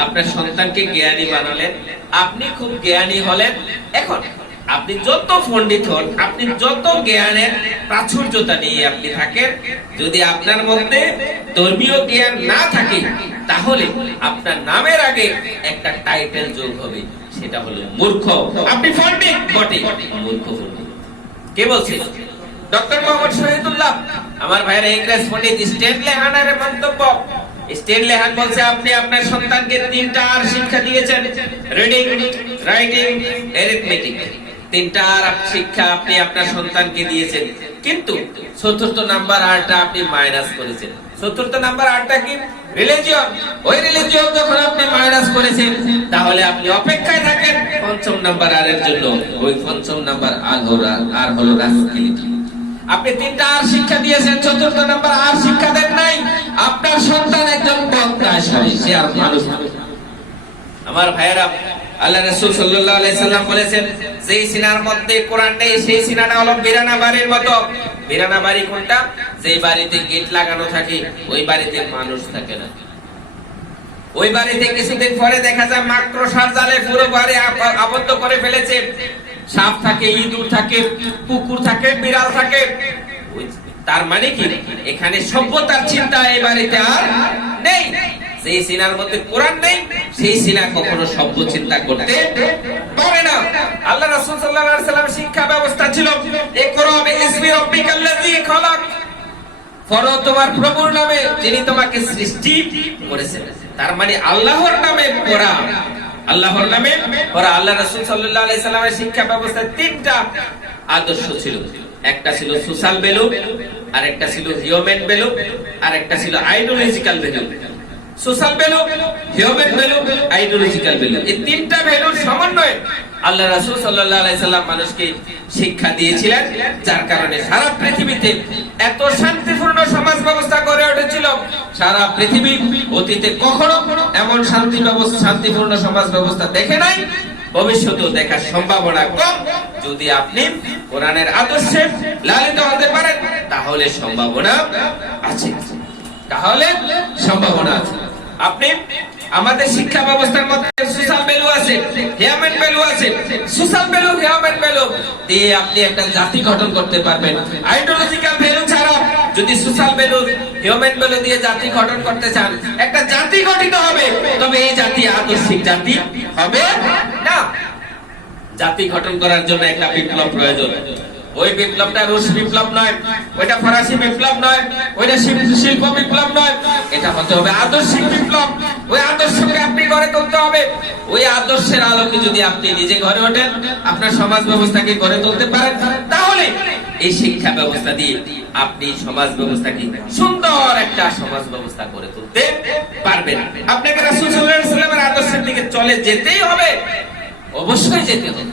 আপনার সন্তানকে জ্ঞানী বানালেন, আপনি খুব জ্ঞানী হলেন। এখন আপনি যত পণ্ডিত হন, আপনি যত জ্ঞানের প্রাচুর্যতা নিয়ে আপনি থাকেন, যদি আপনার মধ্যে ধর্মীয় জ্ঞান না থাকে, তাহলে আপনার নামের আগে একটা টাইটেল যোগ হবে, সেটা হলো মূর্খ। আপনি পণ্ডিত বটে, মূর্খ পণ্ডিত। কে বলছে? ডক্টর মোহাম্মদ শহীদুল্লাহ। আমার ভাইয়েরা, ইংরেজ পণ্ডিত স্টেট লেহানের মন্তব্য। স্টেট লেহান বলছে আপনি আপনার সন্তানকে 3টা আর শিক্ষা দিয়েছেন, রিডিং, রাইটিং, অ্যারিথমেটিক। 3টা আর শিক্ষা আপনি আপনার সন্তানকে দিয়েছেন, কিন্তু 4র্থ নাম্বার আরটা আপনি মাইনাস করেছেন। 4র্থ নাম্বার আরটা কি? রিলিজিয়ন। ওই রিলিজিয়ন যখন আপনি মাইনাস করেছেন, তাহলে আপনি অপেক্ষায় থাকেন 5ম নাম্বার আর এর জন্য। ওই 5ম নাম্বার আর হলো রাজনীতি। আপনি 3টা আর শিক্ষা দিয়েছেন, 4র্থ নাম্বার আর শিক্ষা দেন নাই, আপনার সন্তান একজন বদমাশ হবে, সে আর মানুষ না। আমার ভাইয়েরা, আল্লাহ রাসূল সাল্লাল্লাহু আলাইহি সাল্লাম বলেছেন, যেই সিনার মধ্যে কোরআন নেই, সেই সিনাটা হলো বিরানা বাড়ির মতো। বিরানা বাড়ি কোনটা? যেই বাড়িতে গেট লাগানো থাকে, ওই বাড়িতে মানুষ থাকে না। ওই বাড়িতে কিছুদিন পরে দেখা যায় মাকড়সার জালে পুরো বাড়ি আবদ্ধ করে ফেলেছে। সাপ থাকে, ইঁদুর থাকে, কুকুর থাকে, বিড়াল থাকে। তার মানে কি? এখানে সভ্যতার চিন্তা এই বাড়িতে আর নেই। সেই সিনার মধ্যে কোরআন নেই, সেই সিনা কখনো সভ্য চিন্তা করতে পারে না। আল্লাহ রাসূল সাল্লাল্লাহু আলাইহি সাল্লামের শিক্ষা ব্যবস্থা ছিল, ইকরা বিইসমি রাব্বিকাল্লাযী খালাক, পড়ো তোমার প্রভুর নামে, যিনি তোমাকে সৃষ্টি করেছেন। তার মানে আল্লাহর নামে পড়া, আল্লাহর নামে পড়া। আল্লাহ রাসূল সাল্লাল্লাহু আলাইহি সাল্লামের শিক্ষা ব্যবস্থায় 3টা আদর্শ ছিল। একটা ছিল সোশ্যাল ভ্যালু, আর একটা ছিল হিউম্যান ভ্যালু, আর একটা ছিল ideological value. Social value, human value, ideological value, এই 3টা ভ্যালুর সমন্বয়ে আল্লাহ রাসূল সাল্লাল্লাহু আলাইহি সাল্লাম মানুষকে শিক্ষা দিয়েছিলেন, যার কারণে সারা পৃথিবীতে এত শান্তিপূর্ণ সমাজ ব্যবস্থা গড়ে উঠেছিল। সারা পৃথিবী অতীতে কখনো এমন শান্তিপূর্ণ সমাজ ব্যবস্থা দেখে নাই, ভবিষ্যতেও দেখার সম্ভাবনা কম। যদি আপনি কোরআনের আদর্শে লালিত হতে পারেন, তাহলে সম্ভাবনা আছে, তাহলে সম্ভাবনা আছে। আপনি আমাদের শিক্ষা ব্যবস্থার মধ্যে সোশ্যাল ভ্যালু আছে, হিউম্যান ভ্যালু আছে। সোশ্যাল ভ্যালু, হিউম্যান ভ্যালু দিয়ে আপনি একটা জাতি গঠন করতে পারবেন। আইডিওলজিক্যাল ভ্যালু ছাড়া যদি সোশ্যাল ভ্যালু, হিউম্যান ভ্যালু দিয়ে জাতি গঠন করতে চান, একটা জাতি গঠিত হবে, তবে এই জাতি আদর্শিক জাতি হবে না। জাতি গঠন করার জন্য একটা বিপ্লব প্রয়োজন। ওই বিপ্লবটা রুশ বিপ্লব নয়, ওইটা ফরাসি বিপ্লব নয়, ওইটা শিল্প বিপ্লব নয়, এটা হতে হবে আদর্শিক বিপ্লব। ওই আদর্শকে আপনি গড়ে তুলতে হবে। ওই আদর্শের আলোকে যদি আপনি নিজে গড়ে ওঠেন, আপনার সমাজ ব্যবস্থাকে গড়ে তুলতে পারেন, তাহলে এই শিক্ষা ব্যবস্থা দিয়ে আপনি সমাজ ব্যবস্থাকে সুন্দর একটা সমাজ ব্যবস্থা গড়ে তুলতে পারবেন। আপনাকে রাসূল সাল্লাল্লাহু আলাইহি ওয়াসাল্লামের আদর্শের দিকে চলে যেতেই হবে, অবশ্যই যেতে হবে,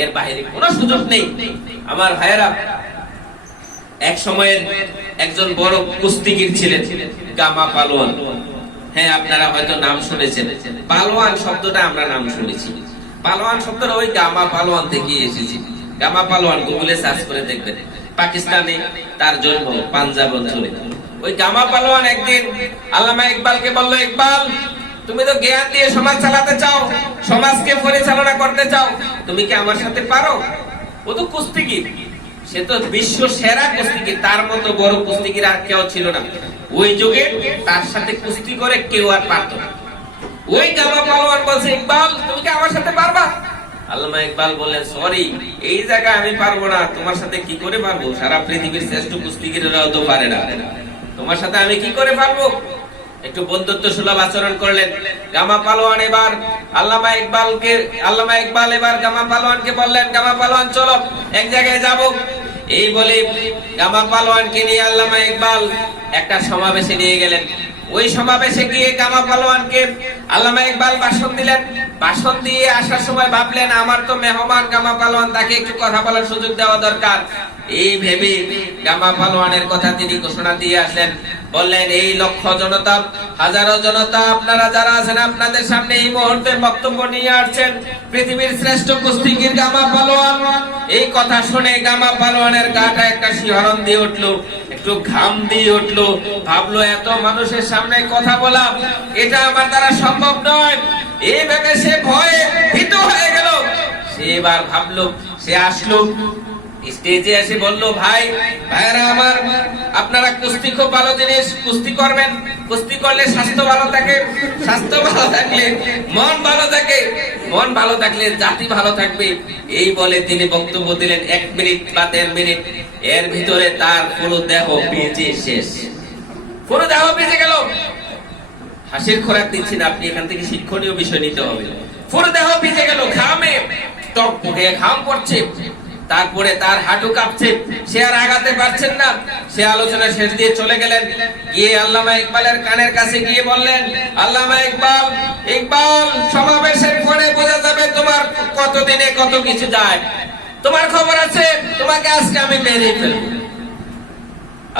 এর বাইরে কোনো সুযোগ নেই। আমার ভাইয়েরা, এক সময়ের একজন বড় কুস্তিগীর ছিলেন, গামা পালোয়ান। হ্যাঁ, আপনারা হয়তো নাম শুনেছেন। পালোয়ান শব্দটা আমরা নাম শুনেছি। পালোয়ান শব্দটা ওই গামা পালোয়ান থেকে এসেছে। গামা পালোয়ান গুগলে সার্চ করে দেখবেন। পাকিস্তানে তার জন্ম, পাঞ্জাব অঞ্চলে। ওই গামা পালোয়ান একদিন আল্লামা ইকবালকে বলল, ইকবাল, তুমি তো জ্ঞান দিয়ে সমাজ চালাতে চাও, সমাজকে পরিচালনা করতে চাও, তুমি কি আমার সাথে পারো? ও তো কুস্তিগীর, সে তো বিশ্ব সেরা কুস্তিগীর, তার মতো বড় কুস্তিগীর আর কেউ ছিল না ওই যুগে। তার সাথে কুস্তি করে কেউ আর পারত না। ওই গামা পালোয়ান বলছে, ইকবাল তুমি কি আমার সাথে পারবা? আল্লামা ইকবাল বললেন, সরি, এই জায়গায় আমি পারবো না। তোমার সাথে কি করে পারবো? সারা পৃথিবীর শ্রেষ্ঠ কুস্তিগিরেরাও তো পারে না, তোমার সাথে আমি কি করে পারবো? একটু বন্ধুত্ব সুলভ আচরণ করলেন গামা পালোয়ান। এবার আল্লামা ইকবাল এবার গামা পালোয়ানকে বললেন, গামা পালোয়ান চলো এক জায়গায় যাব। এই বলে গামা পালোয়ানকে নিয়ে আল্লামা ইকবাল একটা সমাবেশে নিয়ে গেলেন। ওই সমাবেশে গিয়ে গামা পালোয়ানকে আল্লামা ইকবাল ভাষণ দিলেন। ভাষণ দিয়ে আসার সময় ভাবলেন, আমার তো মেহমান গামা পালোয়ান, তাকে একটু কথা বলার সুযোগ দেওয়া দরকার। এই ভেবে গামা পালোয়ানের কথা তিনি ঘোষণা দিয়ে আসলেন। বললেন, এই লক্ষ জনতা, হাজারো জনতা, আপনারা যারা আছেন, আপনাদের সামনে এই মুহূর্তে বক্তব্য নিয়ে আসছেন পৃথিবীর শ্রেষ্ঠ কুস্তিগীর গামা পালোয়ান। এই কথা শুনে গামা পালোয়ানের গাটা একটা শিহরণ দিয়ে উঠলো, একটু ঘাম দিয়ে উঠলো। ভাবলো, এত মানুষের সামনে কথা বলা এটা আমার দ্বারা সম্ভব নয়। এই ভেবে সে ভয়ে ভীত হয়ে গেল। সে এবার ভাবলো, সে আসলো স্টেজে এসে বলল, ভাইরা আমার, আপনারা কুস্তি খুব ভালো জিনিস, কুস্তি করবেন। কুস্তি করলে স্বাস্থ্য ভালো থাকে, স্বাস্থ্য ভালো থাকলে মন ভালো থাকে, মন ভালো থাকলে জাতি ভালো থাকবে। এই বলে তিনি বক্তব্য দিলেন 1 মিনিট বা 1.5 মিনিট। এর ভিতরে তার পুরো দেহ ভিজে শেষ, পুরো দেহ ভিজে গেল। হাসির খোরাক দিচ্ছি না, আপনি এখান থেকে শিক্ষণীয় বিষয় নিতে হবে। পুরো দেহ ভিজে গেল, ঘামে টক হয়ে ঘাম পড়ছে। তারপরে তার হাঁটু কাঁপছে, সে আর আগাতে পারছেন না। সে আলোচনা শেষ দিয়ে চলে গেলেন। গিয়ে আল্লামা ইকবালের কানের কাছে গিয়ে বললেন, আল্লামা ইকবাল, সমাবেশের পরে বোঝা যাবে তোমার কতদিনে কত কিছু যায়। তোমার খবর আছে, তোমাকে আজকে আমি মেরে ফেলবো।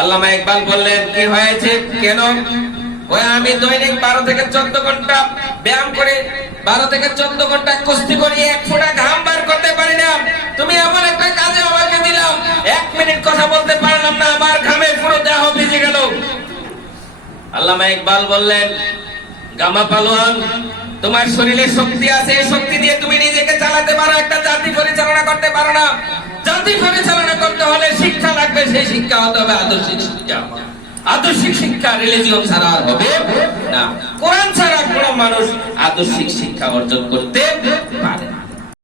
আল্লামা ইকবাল বললেন, কি হয়েছে, কেন? ওই আমি দৈনিক 12 থেকে 14 ঘন্টা ব্যায়াম করে, 12 থেকে 14 ঘন্টা কুস্তি করি, এক ফোঁটা ঘাম বার করতে পারি না। তুমি এমন একটা কাজে আমাকে দিলাম, 1 মিনিট কথা বলতে পারলাম না, আমার ঘামে পুরো দেহ ভিজে গেল। আল্লামা ইকবাল বললেন, গামা পালোয়ান, তোমার শরীরে শক্তি আছে, এই শক্তি দিয়ে তুমি নিজেকে চালাতে পারো, একটা জাতি পরিচালনা করতে পারো না। জাতি পরিচালনা করতে হলে শিক্ষা লাগবে, সেই শিক্ষা হতে হবে আদর্শিক শিক্ষা। আদর্শিক শিক্ষা রিলিজিয়ন ছাড়া আর হবে না। কোরআন ছাড়া কোনো মানুষ আদর্শিক শিক্ষা অর্জন করতে পারে না।